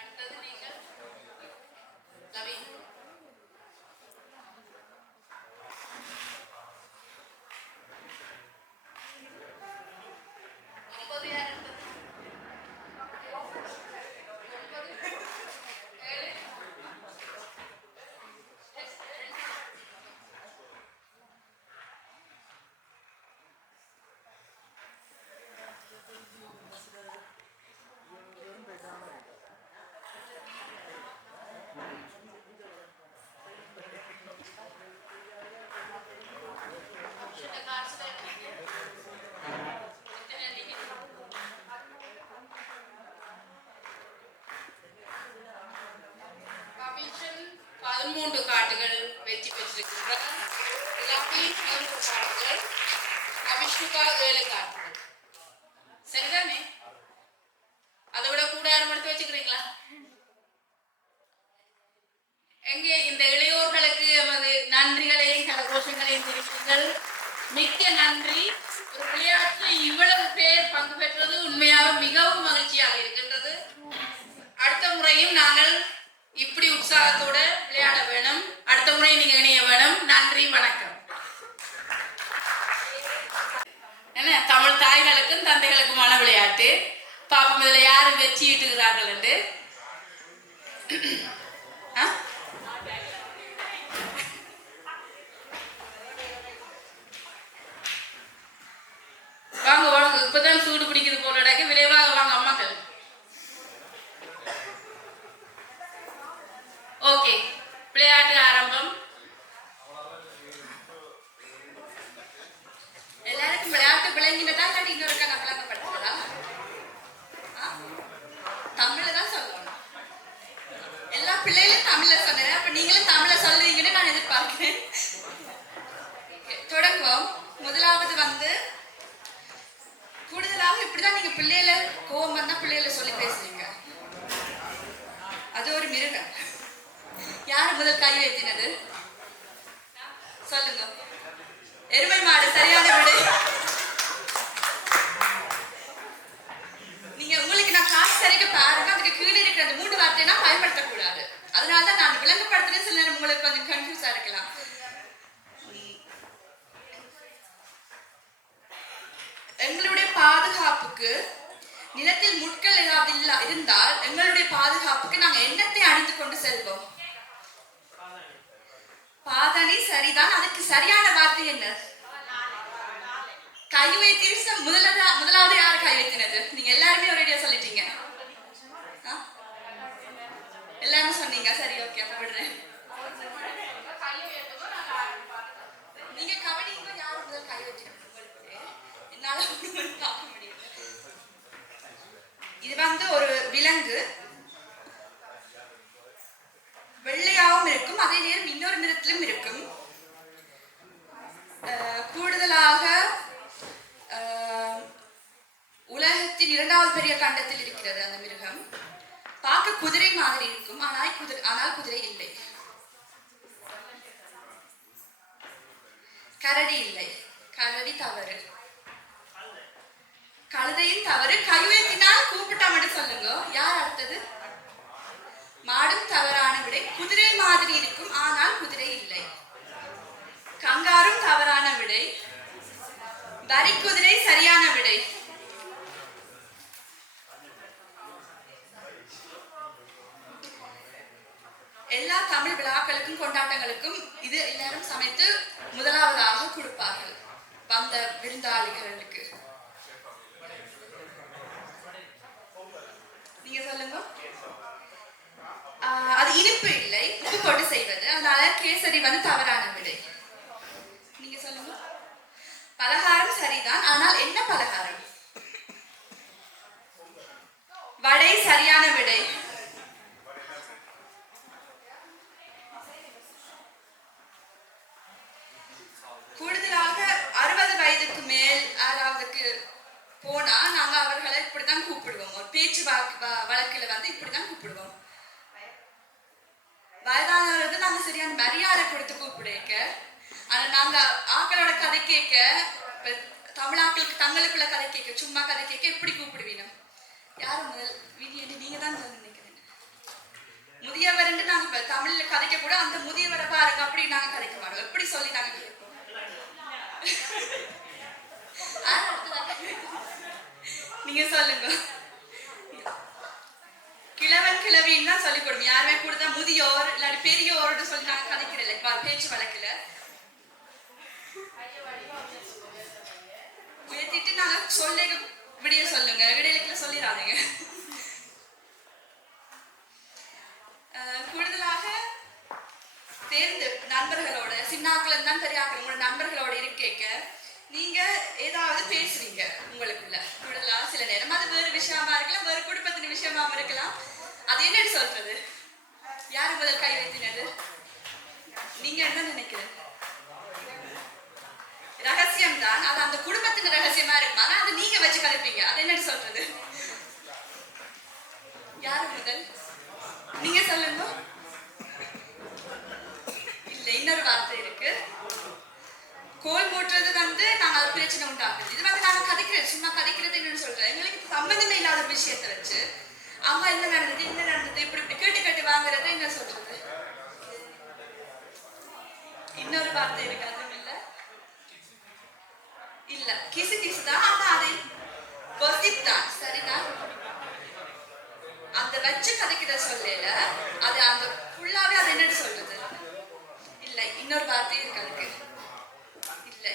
അടുത്തത് നിങ്ങൾ നവീൻ. ഒമ്പത് ആരെടുത്തത്? 13 காட்டுகள் வெற்றி பெற்றிருக்கின்றார். லவீன் 3 காட்டுகள், அவிஷ்ணுகா 7 காட்டுகள். சரிதானே? அதை விட கூட யாரும் எடுத்து வச்சுக்கிறீங்களா? எங்கே இந்த இளையோர்களுக்கு எமது நன்றிகளையும் கரகோஷங்களையும் தெரிவிங்கள். மிக்க நன்றி. ஒரு விளையாட்டில் இவ்வளவு பேர் பங்கு பெற்றது உண்மையாக மிகவும் மகிழ்ச்சியாக இருக்கின்றது. அடுத்த முறையும் நாங்கள் இப்படி உற்சாகத்தோட விளையாட வேணும். அடுத்த முறை நீங்க இணைய வேணும். நன்றி, வணக்கம். விளையாட்டு. பாப்போம் இதில் யார் வெற்றியிட்டுகிறார்கள் என்று. வாங்க வாங்க, இப்பதான் சூடு பிடிக்குது போல இடக்கு, விரைவாக வாங்க அம்மாக்கள். ஓகே, விளையாட்டு ஆரம்பம். எல்லாருக்கும் விளையாட்டு விளங்கினதா இல்லாட்டி இன்னொருக்கா நான் விளங்கப்படுத்துறதா? தமிழ்ல தான் சொல்லணும். எல்லா பிள்ளைகளும் தமிழ்ல சொன்னேன், அப்ப நீங்களும் தமிழ்ல சொல்லுவீங்கன்னு நான் எதிர்பார்க்கிறேன். தொடங்குவோம். முதலாவது வந்து கூடுதலாக இப்படிதான் நீங்க பிள்ளைகளை கோவம் வந்தா பிள்ளைகளை சொல்லி பேசுறீங்க. அது ஒரு மிருகம். யார் முதல் கை வைத்தினது சொல்லுங்க. எருமை மாடு, சரியான விடை. நீங்க உங்களுக்கு நான் காசு சரிக்க பாருங்க, அதுக்கு கீழே இருக்கிற அந்த 3 வார்த்தைனா பயன்படுத்தக்கூடாது. அதனாலதான் நான் விளங்கப்படுத்துறேன். சில நேரம் உங்களுக்கு கொஞ்சம் கன்ஃபியூஸா இருக்கலாம். எங்களுடைய பாதுகாப்புக்கு நிலத்தில் முட்கள் ஏதாவது இருந்தால் எங்களுடைய பாதுகாப்புக்கு நாங்க என்னத்தை அணிந்து கொண்டு செல்வோம்? பாதணி சரிதான். அதுக்கு சரியான வார்த்தை என்ன? கை வைத்திரு. முதலாவது யாரு கை வைத்தினது? நீங்க எல்லாருமே ஒரேடியா சொல்லிட்டீங்க. எல்லாரும் சொன்னீங்க. சரி, ஓகே, அப்ப விடுறேன். நீங்க கவனிங்க, யாரும் முதல் கை வைக்கணும். என்னால பார்க்க முடியும். இது வந்து ஒரு விலங்கு. வெள்ளையாகவும் இருக்கும், அதே நேரம் இன்னொரு நிறத்திலும் இருக்கும். கூடுதலாக உலகத்தின் 2வது பெரிய கண்டத்தில் இருக்கிறது அந்த மிருகம். பார்க்க குதிரை மாதிரி இருக்கும், ஆனால் குதிரை இல்லை. கரடி இல்லை. கரடி தவறு. கழுதையும் தவறு. கை உயர்த்தினால் கூப்பிட்டா மட்டும் சொல்லுங்க. யார் அடுத்தது? மாடும் தவறான விடை. குதிரை மாதிரி இருக்கும், ஆனால் குதிரை இல்லை. கங்காரும் தவறான விடை. வரி குதிரை சரியான விடை. எல்லா தமிழ் விழாக்களுக்கும் கொண்டாட்டங்களுக்கும் இது எல்லாரும் சமைத்து முதலாவதாக கொடுப்பார்கள் வந்த விருந்தாளிகளுக்கு. நீங்க சொல்லுங்க. அது இனிப்பு இல்லை, உப்பு போட்டு செய்வது. அதனால கேசரி வந்து தவறான விடை. நீங்க சொல்லுங்க. பலகாரம் சரிதான், ஆனால் என்ன பலகாரம்? வடை சரியான விடை. கூடுதலாக 60 வயதுக்கு மேல் யாராவதுக்கு போனா நாங்க அவர்களை இப்படிதான் கூப்பிடுவோம். ஒரு பேச்சு வழக்குல வந்து இப்படிதான் கூப்பிடுவோம். வயதானவர்கள் நாங்க சரியான மரியாதை கொடுத்து கூப்பிடுக்க. ஆனா நாங்க ஆக்களோட கதை கேட்க, தமிழாக்களுக்கு தங்களுக்குள்ள கதை கேட்க, சும்மா கதை கேட்க எப்படி கூப்பிடுவீங்க? யாரும் முதல் நீங்க தான் நினைக்கிறேன். முதியவர் நாங்க இப்ப தமிழ்ல கதைக்க கூட அந்த முதியவரை பாருங்க அப்படி நாங்க கதைக்க மாட்டோம். எப்படி சொல்லி நாங்க கேட்போம்? நீங்க சொல்லுங்க. கிழவன் கிழவின்னு தான் சொல்லி கொடுங்க. யாருமே கொடுத்தா முதியோர் இல்லாட்டி பெரியோர்னு சொல்லி நாங்க கதைக்கிறேன் பேச்சு வழக்குல. உயர்த்திட்டு நாங்க சொல்ல விடிய சொல்லுங்க, இடையில சொல்லிடாதீங்க. கூடுதலாக தேர்ந்து நண்பர்களோட, சின்னாக்கள் தான் பெரியாக்கள், உங்களோட நண்பர்களோட இருக்கேக்க நீங்க ஏதாவது பேசுறீங்க உங்களுக்குள்ள. கூடுதலாக சில நேரம் அது வேறு விஷயமா இருக்கலாம், வேறு குடும்பத்தின் விஷயமா இருக்கலாம். அது என்னன்னு சொல்றது? யாரு முதல் கை வைத்தினது? நீங்க என்ன நினைக்கிறீங்க? ரகசியம் தான், அது அந்த குடும்பத்தின் ரகசியமா இருக்கும். ஆனா அது நீங்க வச்சு கலைப்பீங்க. அது என்னன்னு சொல்றது? யாரு முதல்? நீங்க சொல்லுங்க. இல்ல, இன்னொரு வார்த்தை இருக்கு. கோல் மூட்டுறது வந்து நாங்க அது பிரச்சனை உண்டாக்குது. இது வந்து நாங்க கதைக்கிறது, சும்மா கதைக்கிறது என்னன்னு சொல்றேன். எங்களுக்கு சம்பந்தமே இல்லாத விஷயத்தை வச்சு அம்மா என்ன நடந்தது இப்படி கேட்டு கேட்டு வாங்குறத என்ன சொல்றது? இன்னொரு வார்த்தை இருக்கு. அதுவும் இல்ல கிசு கிசு தான். ஆனா அதை கொசிப் தான் சரிதான். அந்த வச்சு கதைக்கிற சொல்லல அது அந்த ஃபுல்லாவே அது என்னன்னு சொல்றது இல்லை, இன்னொரு வார்த்தையும் இருக்கு அதுக்கு. இல்லை,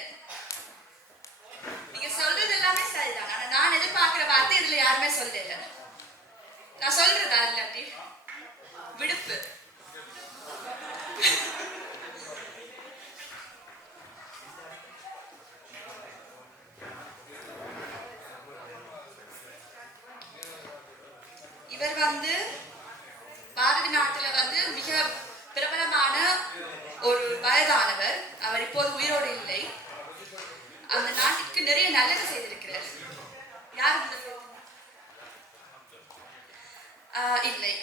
நீங்க சொல்றது எல்லாமே சரிதான். ஆனா நான் எதிர்பார்க்கிற வார்த்தை இதுல யாருமே சொல்லல. நான் சொல்றதா இல்லாட்டி விடுப்பு. இவர் வந்து பாரதி நாட்டுல வந்து மிக பிரபலமான ஒரு வயதானவர். அவர் இப்போது உயிரோடு இல்லை. அந்த நாட்டிற்கு நிறைய நல்லது செய்திருக்கிறார். யார் இல்லை,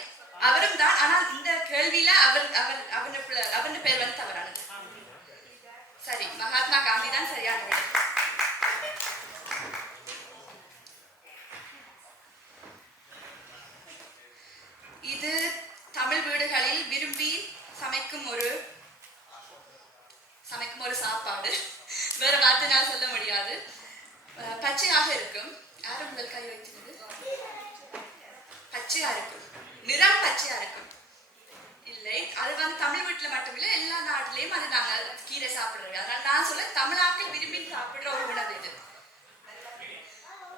அவரும் தான். ஆனால் இந்த கேள்வியில அவர் அவர் அவன் பேர் வந்து தவறானது. சரி, மகாத்மா காந்தி தான் சரியான விடை. இது தமிழ் வீடுகளில் விரும்பி சமைக்கும் ஒரு சாப்பாடு. வேற வார்த்தை நான் சொல்ல முடியாது. பச்சையாக இருக்கும். யாரும் முதல் கை வைக்கிறது? பச்சையா இருக்கும், நிறம் பச்சையா இருக்கும். இல்லை, அது வந்து தமிழ் வீட்டுல மட்டுமில்லை, எல்லா நாட்டிலையும் அது நாங்க கீரை சாப்பிடுறோம். அதனால நான் சொல்ல தமிழாக்கள் விரும்பி சாப்பிடுற ஒரு உணவு இது.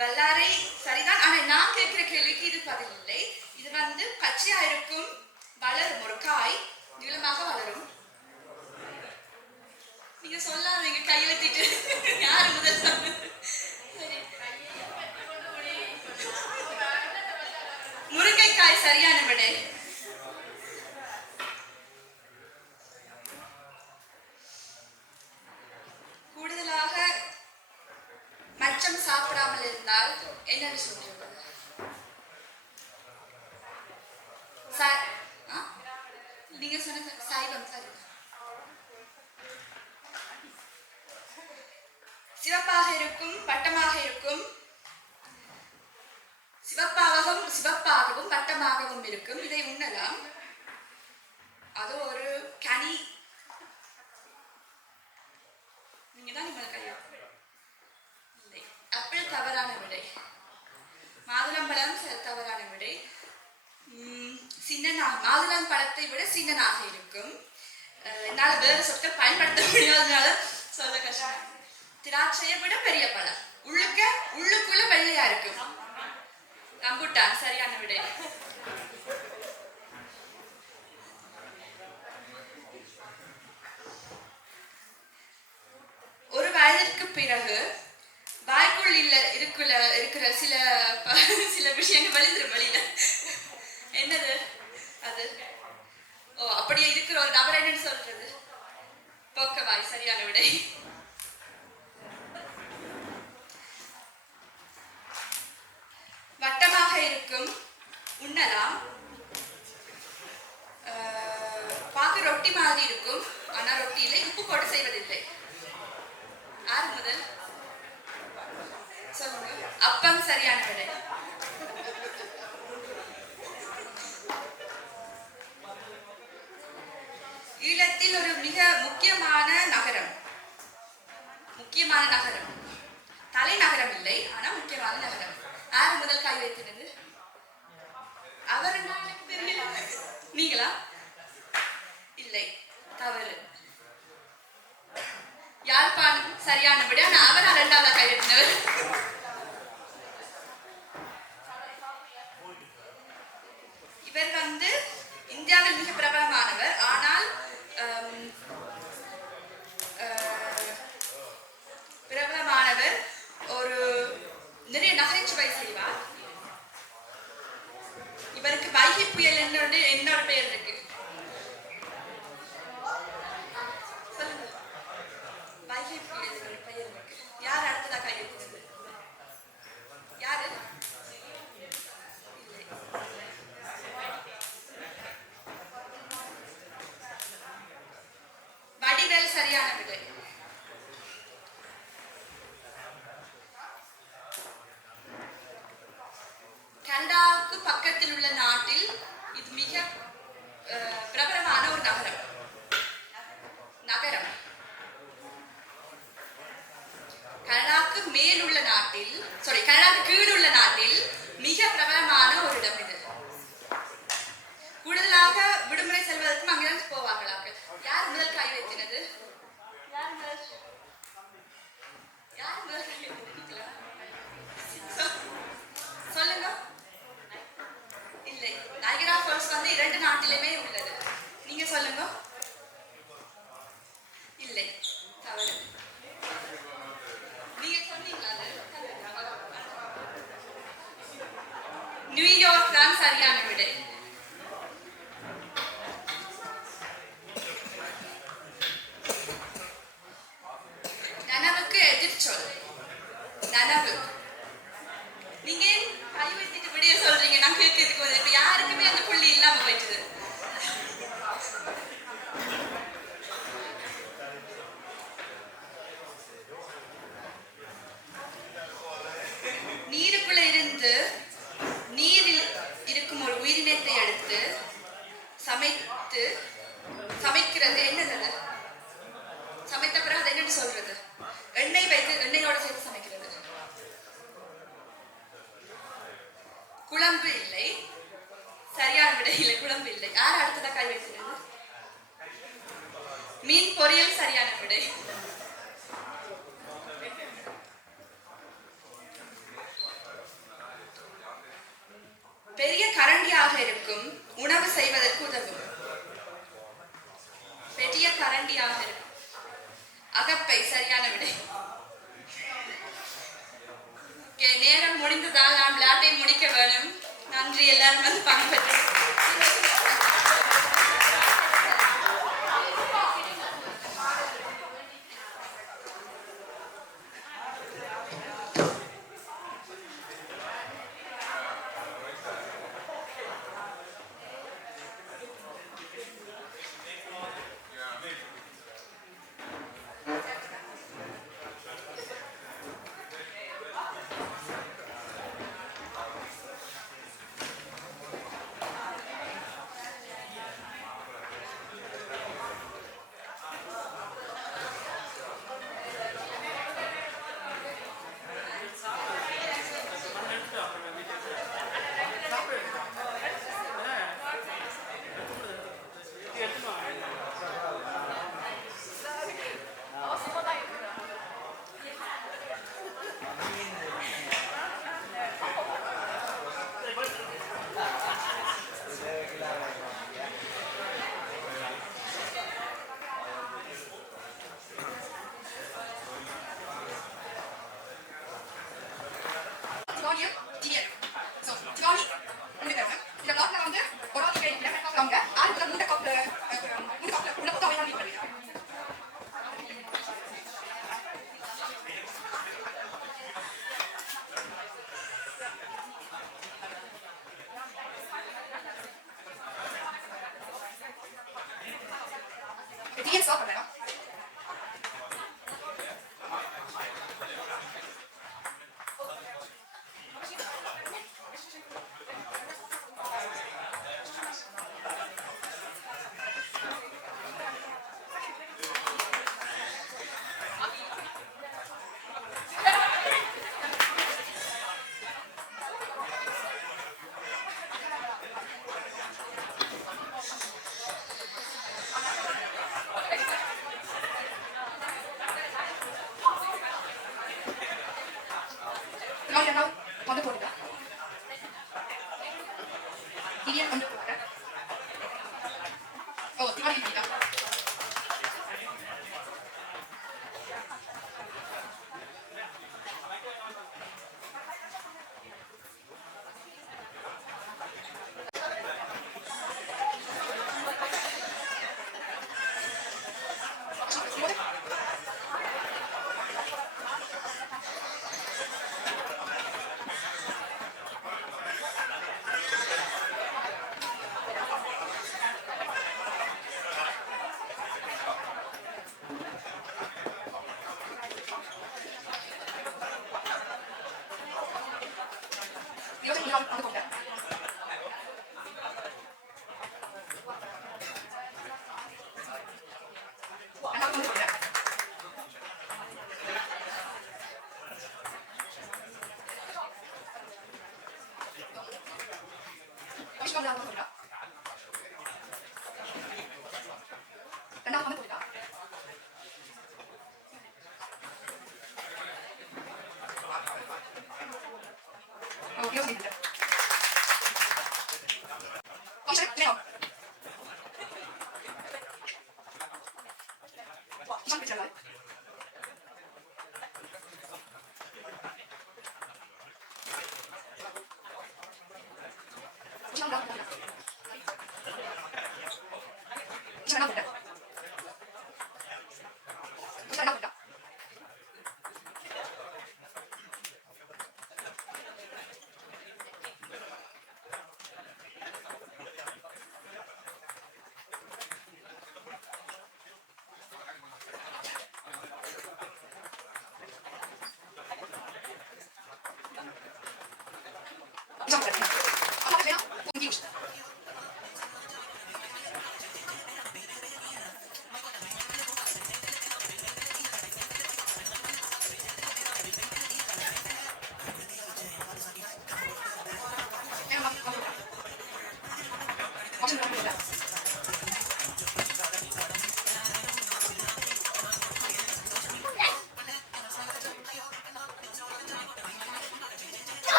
வல்லாரை சரிதான். ஆனா நான் கேட்கிற கேள்விக்கு இது பதில் இல்லை. இது வந்து பச்சையா இருக்கும், வளரும், ஒரு காய் நீளமாக வளரும். நீங்க சொல்லாதீங்க, கை வச்சிட்டு யாரு முதல் சொன்னது? முருங்கைக்காய் சரியான விடை. கூடுதலாக மச்சம் சாப்பிடாமல் இருந்தால் என்னன்னு சொல்றீங்க? நீங்க சொன்ன சைவம் சரி. சிவப்பாக இருக்கும், வட்டமாக இருக்கும். சிவப்பாகவும் வட்டமாகவும் இருக்கும். இதை உண்ணலாம். அது ஒரு கனி. நீங்க தான் கையா. இல்லை, ஆப்பிள் தவறான விடை. மாதுளம்பழம் தவறான விடை. மாதுளம் பழத்தை விட சின்னனாக இருக்கும். என்னால வேறு சொற்கள் பயன்படுத்த முடியாதனால சொல்ல கஷ்டம். திராட்சையை விட பெரிய பழம், உள்ளுக்குள்ள வெள்ளையா இருக்கும். ரம்புட்டான் சரியான விடை. ஒரு வயதிற்கு பிறகு வாய்க்குள் இருக்கிற சில விஷயங்கள் வெளியில என்னது அது? ஓ, அப்படியே இருக்கிற ஒரு நபர் என்னன்னு சொல்றது? போக்கவாய் சரியான விடை. வட்டமாக இருக்கும், உண்ணலாம். பார்க்க ரொட்டி மாதிரி இருக்கும், ஆனா ரொட்டியில உப்பு போட்டு செய்வதில்லை. யார் முதல் சொல்லுங்க? அப்பம் சரியான விடை. ஈழத்தில் ஒரு மிக முக்கியமான நகரம். தலைநகரம் இல்லை, ஆனா முக்கியமான நகரம். யாரு முதல் காய் வைக்கிறது? அவர் நீங்களா? இல்லை, தவறு. யாழ்ப்பாணம் சரியான விட. ஆனா அவர் இரண்டாவது காய் வைத்தவர். இவர் வந்து இந்தியாவில் மிக பிரபலமானவர். ஆனால் பிரபலமானவர் ஒரு நிறைய நகைச்சுவை செய்வார். இவருக்கு வைகை புயல் என்னோட பெயர் இருக்கு. சொல்லுங்க, வைகை புயல் பெயர் இருக்கு. யார் அடுத்ததா கை வைக்கிறது? யாரு? வடிவேல் சரியான விடை. கனடாவுக்கு பக்கத்தில் உள்ள நாட்டில் இது மிக பிரபலமான ஒரு நகரம். கனடாவுக்கு கனடாவுக்கு மேலுள்ள நாட்டில் கனடாவுக்கு கீழுள்ள நாட்டில் மிக பிரபலமான ஒரு இடம் இது. கூடுதலாக விடுமுறை செல்வதற்கும் அங்கிருந்து போவார்களார்கள். யார் முதல் கை வைத்தினது? யார் முதல் கை வைத்திருக்கலாம்? சொல்லுங்க. இல்லை, நைகரா ஃபால்ஸ் வந்து 2 நாட்டிலுமே உள்ளது. நீங்க சொல்லுங்க. இல்லை, தவறு. நீங்க சொன்னீங்களா? நியூயார்க் தான் சரியான விடை. நனவுக்கு எதிர்ச்சொல் நனவு. நீங்க கை வைத்துட்டு விடைய சொல்றீங்க. நான் கேட்கறதுக்கு வந்து இப்ப யாருக்குமே அந்த புள்ளி இல்லாம போயிட்டுது. நீருக்குள்ள இருந்து நீரில் இருக்கும் ஒரு உயிரினத்தை எடுத்து சமைக்கிறது என்னது? சமைத்த பிறகு அதை என்னன்னு சொல்றது? எண்ணெய் வைத்து எண்ணெயோட சேர்த்து சமைக்கிறது. குழம்பு இல்லை. சரியான விடை இல்லை, குழம்பு இல்லை. யார் அடுத்ததா கை வைக்கிறது? மீன் பொரியல் சரியான விடை. பெரிய கரண்டியாக இருக்கும் உணவு செய்வதற்கு உதவும். பெரிய கரண்டியாக இருக்கும் அகப்பை சரியான விடை. நேரம் முடிந்ததால் நான் விளையாட்டை முடிக்க வேண்டும். நன்றி, எல்லாரும் வந்து பங்கு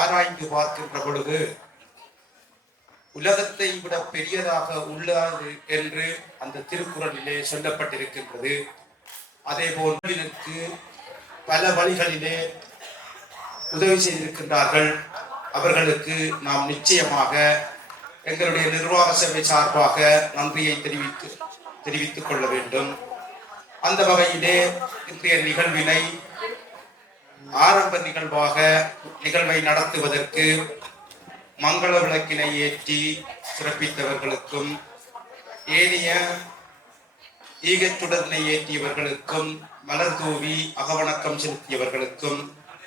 ஆராய்ந்து பார்க்கின்ற பொழுது உலகத்தை விட பெரியதாக உள்ளது என்று அந்த திருக்குறளிலே சொல்லப்பட்டிருக்கின்றது. அதே போன்று பல வழிகளிலே உதவி செய்திருக்கின்றார்கள். அவர்களுக்கு நாம் நிச்சயமாக எங்களுடைய நிர்வாக சபை சார்பாக நன்றியை தெரிவித்துக் கொள்ள வேண்டும். அந்த வகையிலே இன்றைய நிகழ்வினை ஆரம்ப நிகழ்வாக நிகழ்வை நடத்துவதற்கு மங்கள விளக்கினை ஏற்றி சிறப்பித்தவர்களுக்கும் ஏனைய ஈகச்சுடனை ஏற்றியவர்களுக்கும் மலர் தூவி அகவணக்கம் செலுத்தியவர்களுக்கும்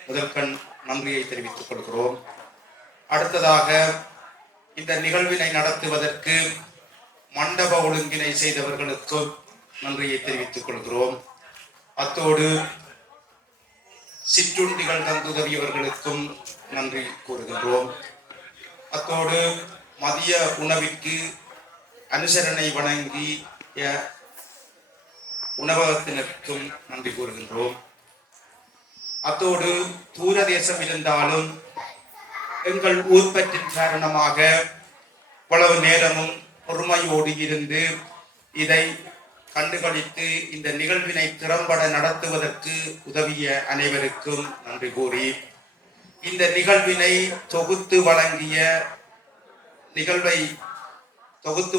முதற்கண் நன்றியை தெரிவித்துக் கொள்கிறோம். அடுத்ததாக இந்த நிகழ்வினை நடத்துவதற்கு மண்டப ஒழுங்கினை செய்தவர்களுக்கும் நன்றியை தெரிவித்துக் கொள்கிறோம். அத்தோடு சிற்றுண்டிகள் தந்துதவியவர்களுக்கும் நன்றி கூறுகின்றோம். அத்தோடு மதிய உணவிற்கு அனுசரணை வழங்கிய உணவகத்தினருக்கும் நன்றி கூறுகின்றோம். அத்தோடு தூர தேசம் இருந்தாலும் எங்கள் ஊர்பற்றின் காரணமாக இவ்வளவு நேரமும் பொறுமையோடு இருந்து இதை கண்டுகளித்து இந்த நிகழ்வினை திறம்பட நடத்துவதற்கு உதவிய அனைவருக்கும் நன்றி கூறி, இந்த நிகழ்வினை தொகுத்து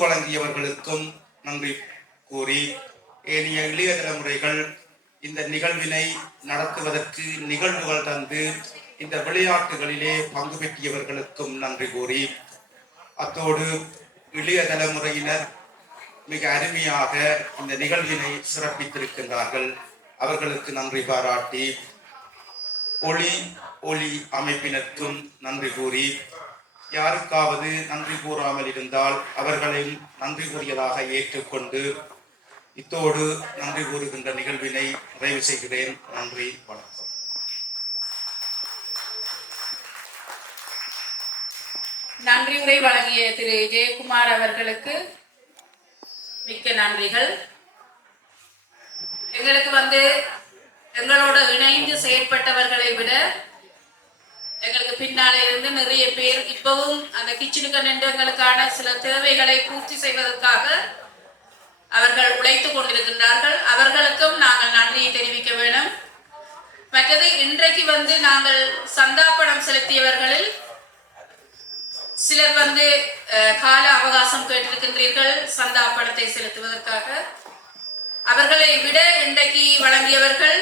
வழங்கியவர்களுக்கும் நன்றி கூறி, ஏனைய இளைய தலைமுறைகள் இந்த நிகழ்வினை நடத்துவதற்கு நிகழ்வுகள் தந்து இந்த விளையாட்டுகளிலே பங்கு பெற்றியவர்களுக்கும் நன்றி கூறி, அத்தோடு இளைய தலைமுறையினர் மிக அருமையாக இந்த நிகழ்வினை சிறப்பித்திருக்கின்றார்கள். அவர்களுக்கு நன்றி பாராட்டி, ஒளி அமைப்பினருக்கும் நன்றி கூறி, யாருக்காவது நன்றி கூறாமல் இருந்தால் அவர்களையும் நன்றி கூறியதாக ஏற்றுக்கொண்டு இத்தோடு நன்றி கூறுகின்ற நிகழ்வினை நிறைவு செய்கிறேன். நன்றி, வணக்கம். நன்றி உரை வழங்கிய திரு ஜெயக்குமார் அவர்களுக்கு மிக்க நன்றிகள். எங்களுக்கு எங்களோட இணைந்து செயற்பட்டவர்களை விட எங்களுக்கு பின்னாலே இருந்து நிறைய பேர் இப்பவும் அந்த கிச்சனுக்கு நின்று எங்களுக்கான சில தேவைகளை பூர்த்தி செய்வதற்காக அவர்கள் உழைத்துக் கொண்டிருக்கின்றார்கள். அவர்களுக்கும் நாங்கள் நன்றியை தெரிவிக்க வேண்டும். மற்றது இன்றைக்கு நாங்கள் சந்தாப்பணம் செலுத்தியவர்களில் சிலர் கால அவகாசம் கேட்டிருக்கின்றீர்கள் சந்தாப்பணத்தை செலுத்துவதற்காக. அவர்களை விட இன்றைக்கு வழங்கியவர்கள்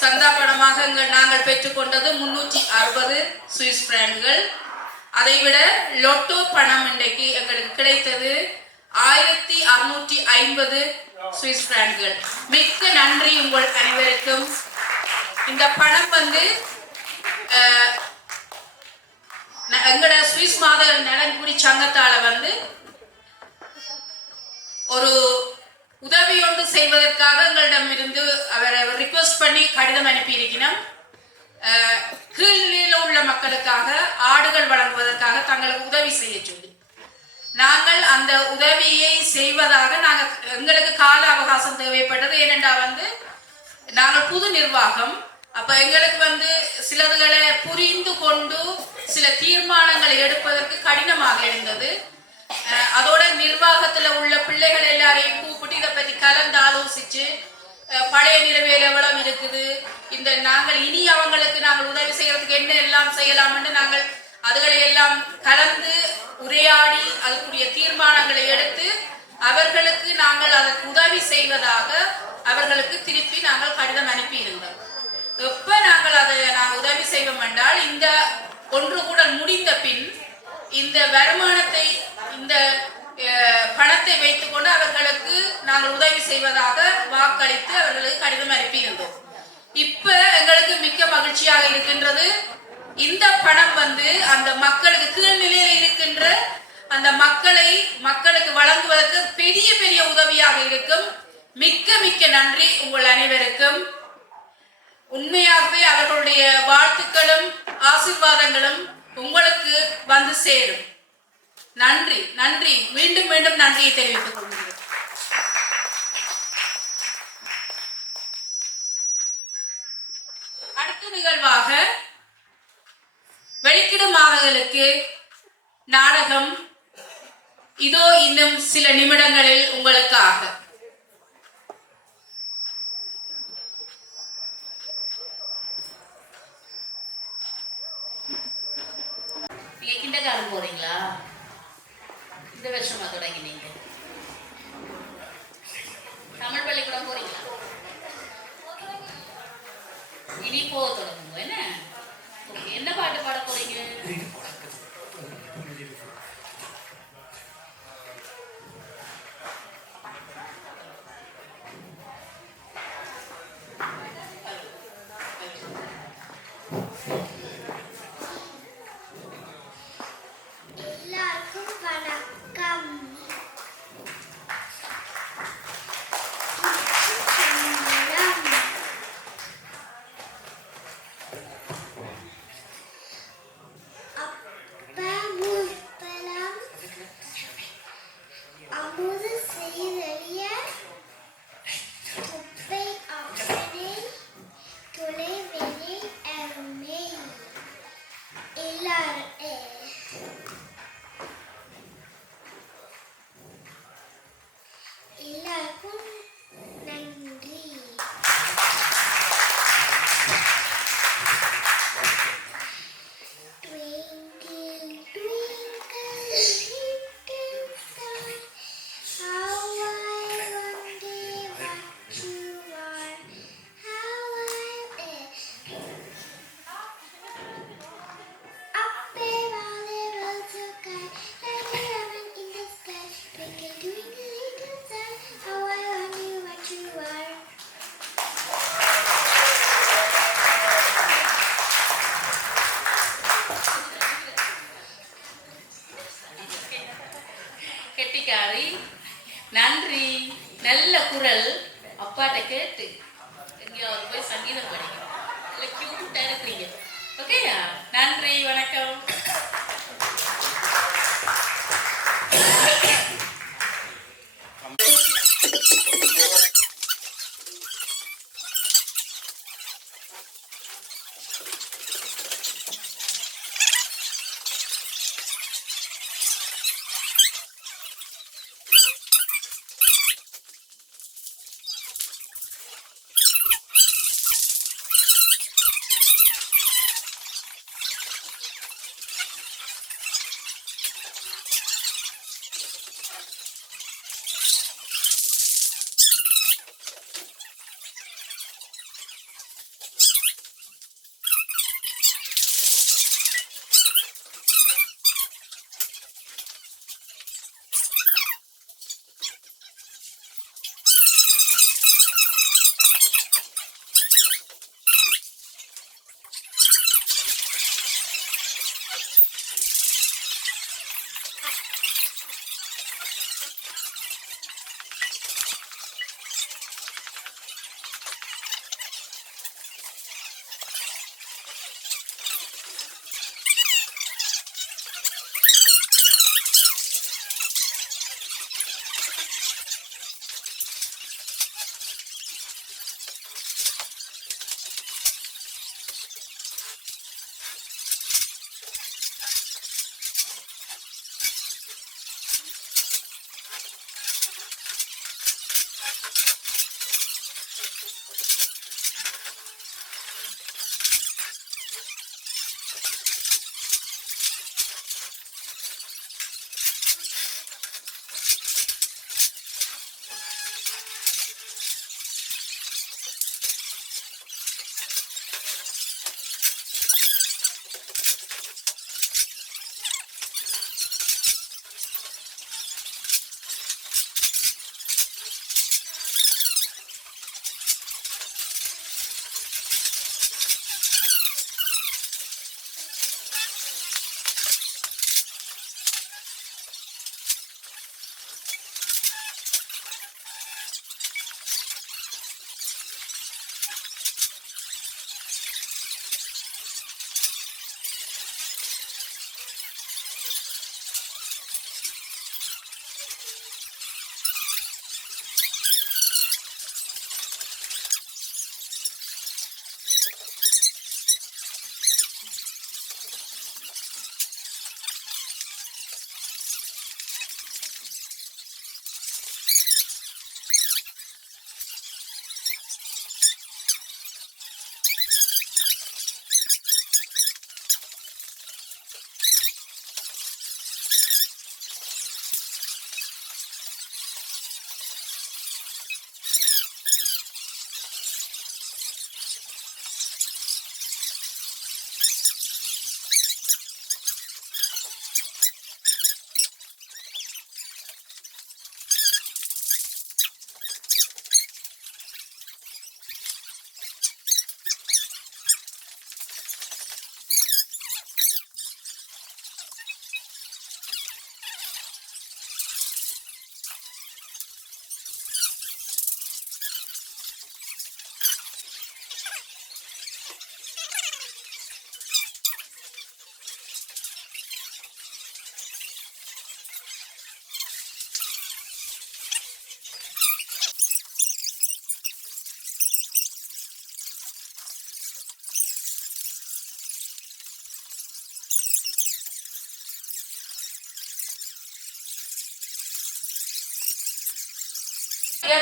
சந்தாப்பணமாக நாங்கள் பெற்றுக்கொண்டது 360 சுவிஸ் பிராங்குகள். அதைவிட லொட்டோ பணம் இன்றைக்கு எங்களுக்கு கிடைத்தது 1650 சுவிஸ் பிராங்குகள். மிக்க நன்றி உங்கள் அனைவருக்கும். இந்த பணம் எங்களோட சுவிஸ் மாதர் நலன்புரி சங்கத்தால ஒரு உதவி ஒன்று செய்வதற்காக எங்களிடம் இருந்து அவரை ரிக்வெஸ்ட் பண்ணி கடிதம் அனுப்பி இருக்கிறோம். கீழ்நிலையில் உள்ள மக்களுக்காக ஆடுகள் வழங்குவதற்காக தங்களுக்கு உதவி செய்ய சொல்லி நாங்கள் அந்த உதவியை செய்வதாக எங்களுக்கு கால அவகாசம் தேவைப்பட்டது. ஏனென்றா நாங்கள் புது நிர்வாகம், அப்ப எங்களுக்கு சிலதுகளை புரிந்து கொண்டு சில தீர்மானங்களை எடுப்பதற்கு கடினமாக இருந்தது. அதோட நிர்வாகத்துல உள்ள பிள்ளைகள் எல்லாரையும் கூப்பிட்டு இதை பற்றி கலந்து ஆலோசிச்சு பழைய நிலைமையில எவ்வளவு இருக்குது, நாங்கள் இனி அவங்களுக்கு நாங்கள் உதவி செய்யறதுக்கு என்ன எல்லாம் செய்யலாம்னு நாங்கள் அதுகளை எல்லாம் கலந்து உரையாடி அதுக்குரிய தீர்மானங்களை எடுத்து அவர்களுக்கு நாங்கள் அதற்கு உதவி செய்வதாக அவர்களுக்கு திருப்பி நாங்கள் கடிதம் அனுப்பி இருந்தோம். எப்ப நாங்கள் உதவி செய்வோம் என்றால் இந்த ஒன்று கூட முடிந்த பின் இந்த வருமானத்தை இந்த பணத்தை வைத்துக்கொண்டு அவர்களுக்கு நாங்கள் உதவி செய்வதாக வாக்களித்து அவர்களுக்கு கடிதம் அனுப்பியிருந்தோம். இப்ப எங்களுக்கு மிக்க மகிழ்ச்சியாக இருக்கின்றது. இந்த பணம் அந்த மக்களுக்கு கீழ்நிலையில் இருக்கின்ற அந்த மக்களுக்கு வழங்குவதற்கு பெரிய பெரிய உதவியாக இருக்கும். மிக்க மிக்க நன்றி உங்கள் அனைவருக்கும். உண்மையாகவே அவர்களுடைய வாழ்த்துக்களும் ஆசீர்வாதங்களும் உங்களுக்கு சேரும். நன்றி நன்றி, மீண்டும் மீண்டும் நன்றியை தெரிவித்துக் கொள்கிறேன். அடுத்த நிகழ்வாக வெளிக்கிடு மாணவர்களுக்கு நாடகம் இதோ இன்னும் சில நிமிடங்களில் உங்களுக்காக. கிண்டகாரம் போறீங்களா? இந்த வருஷமா தொடங்கினீங்க? தமிழ் பள்ளிக்கூடம் போறீங்களா? இனி போக தொடங்குங்க. என்ன பாட்டு பாட போறீங்க? அப்ப நன்றி, வணக்கம்.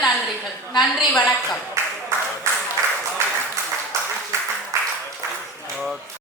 நன்றிகள். நன்றி, வணக்கம்.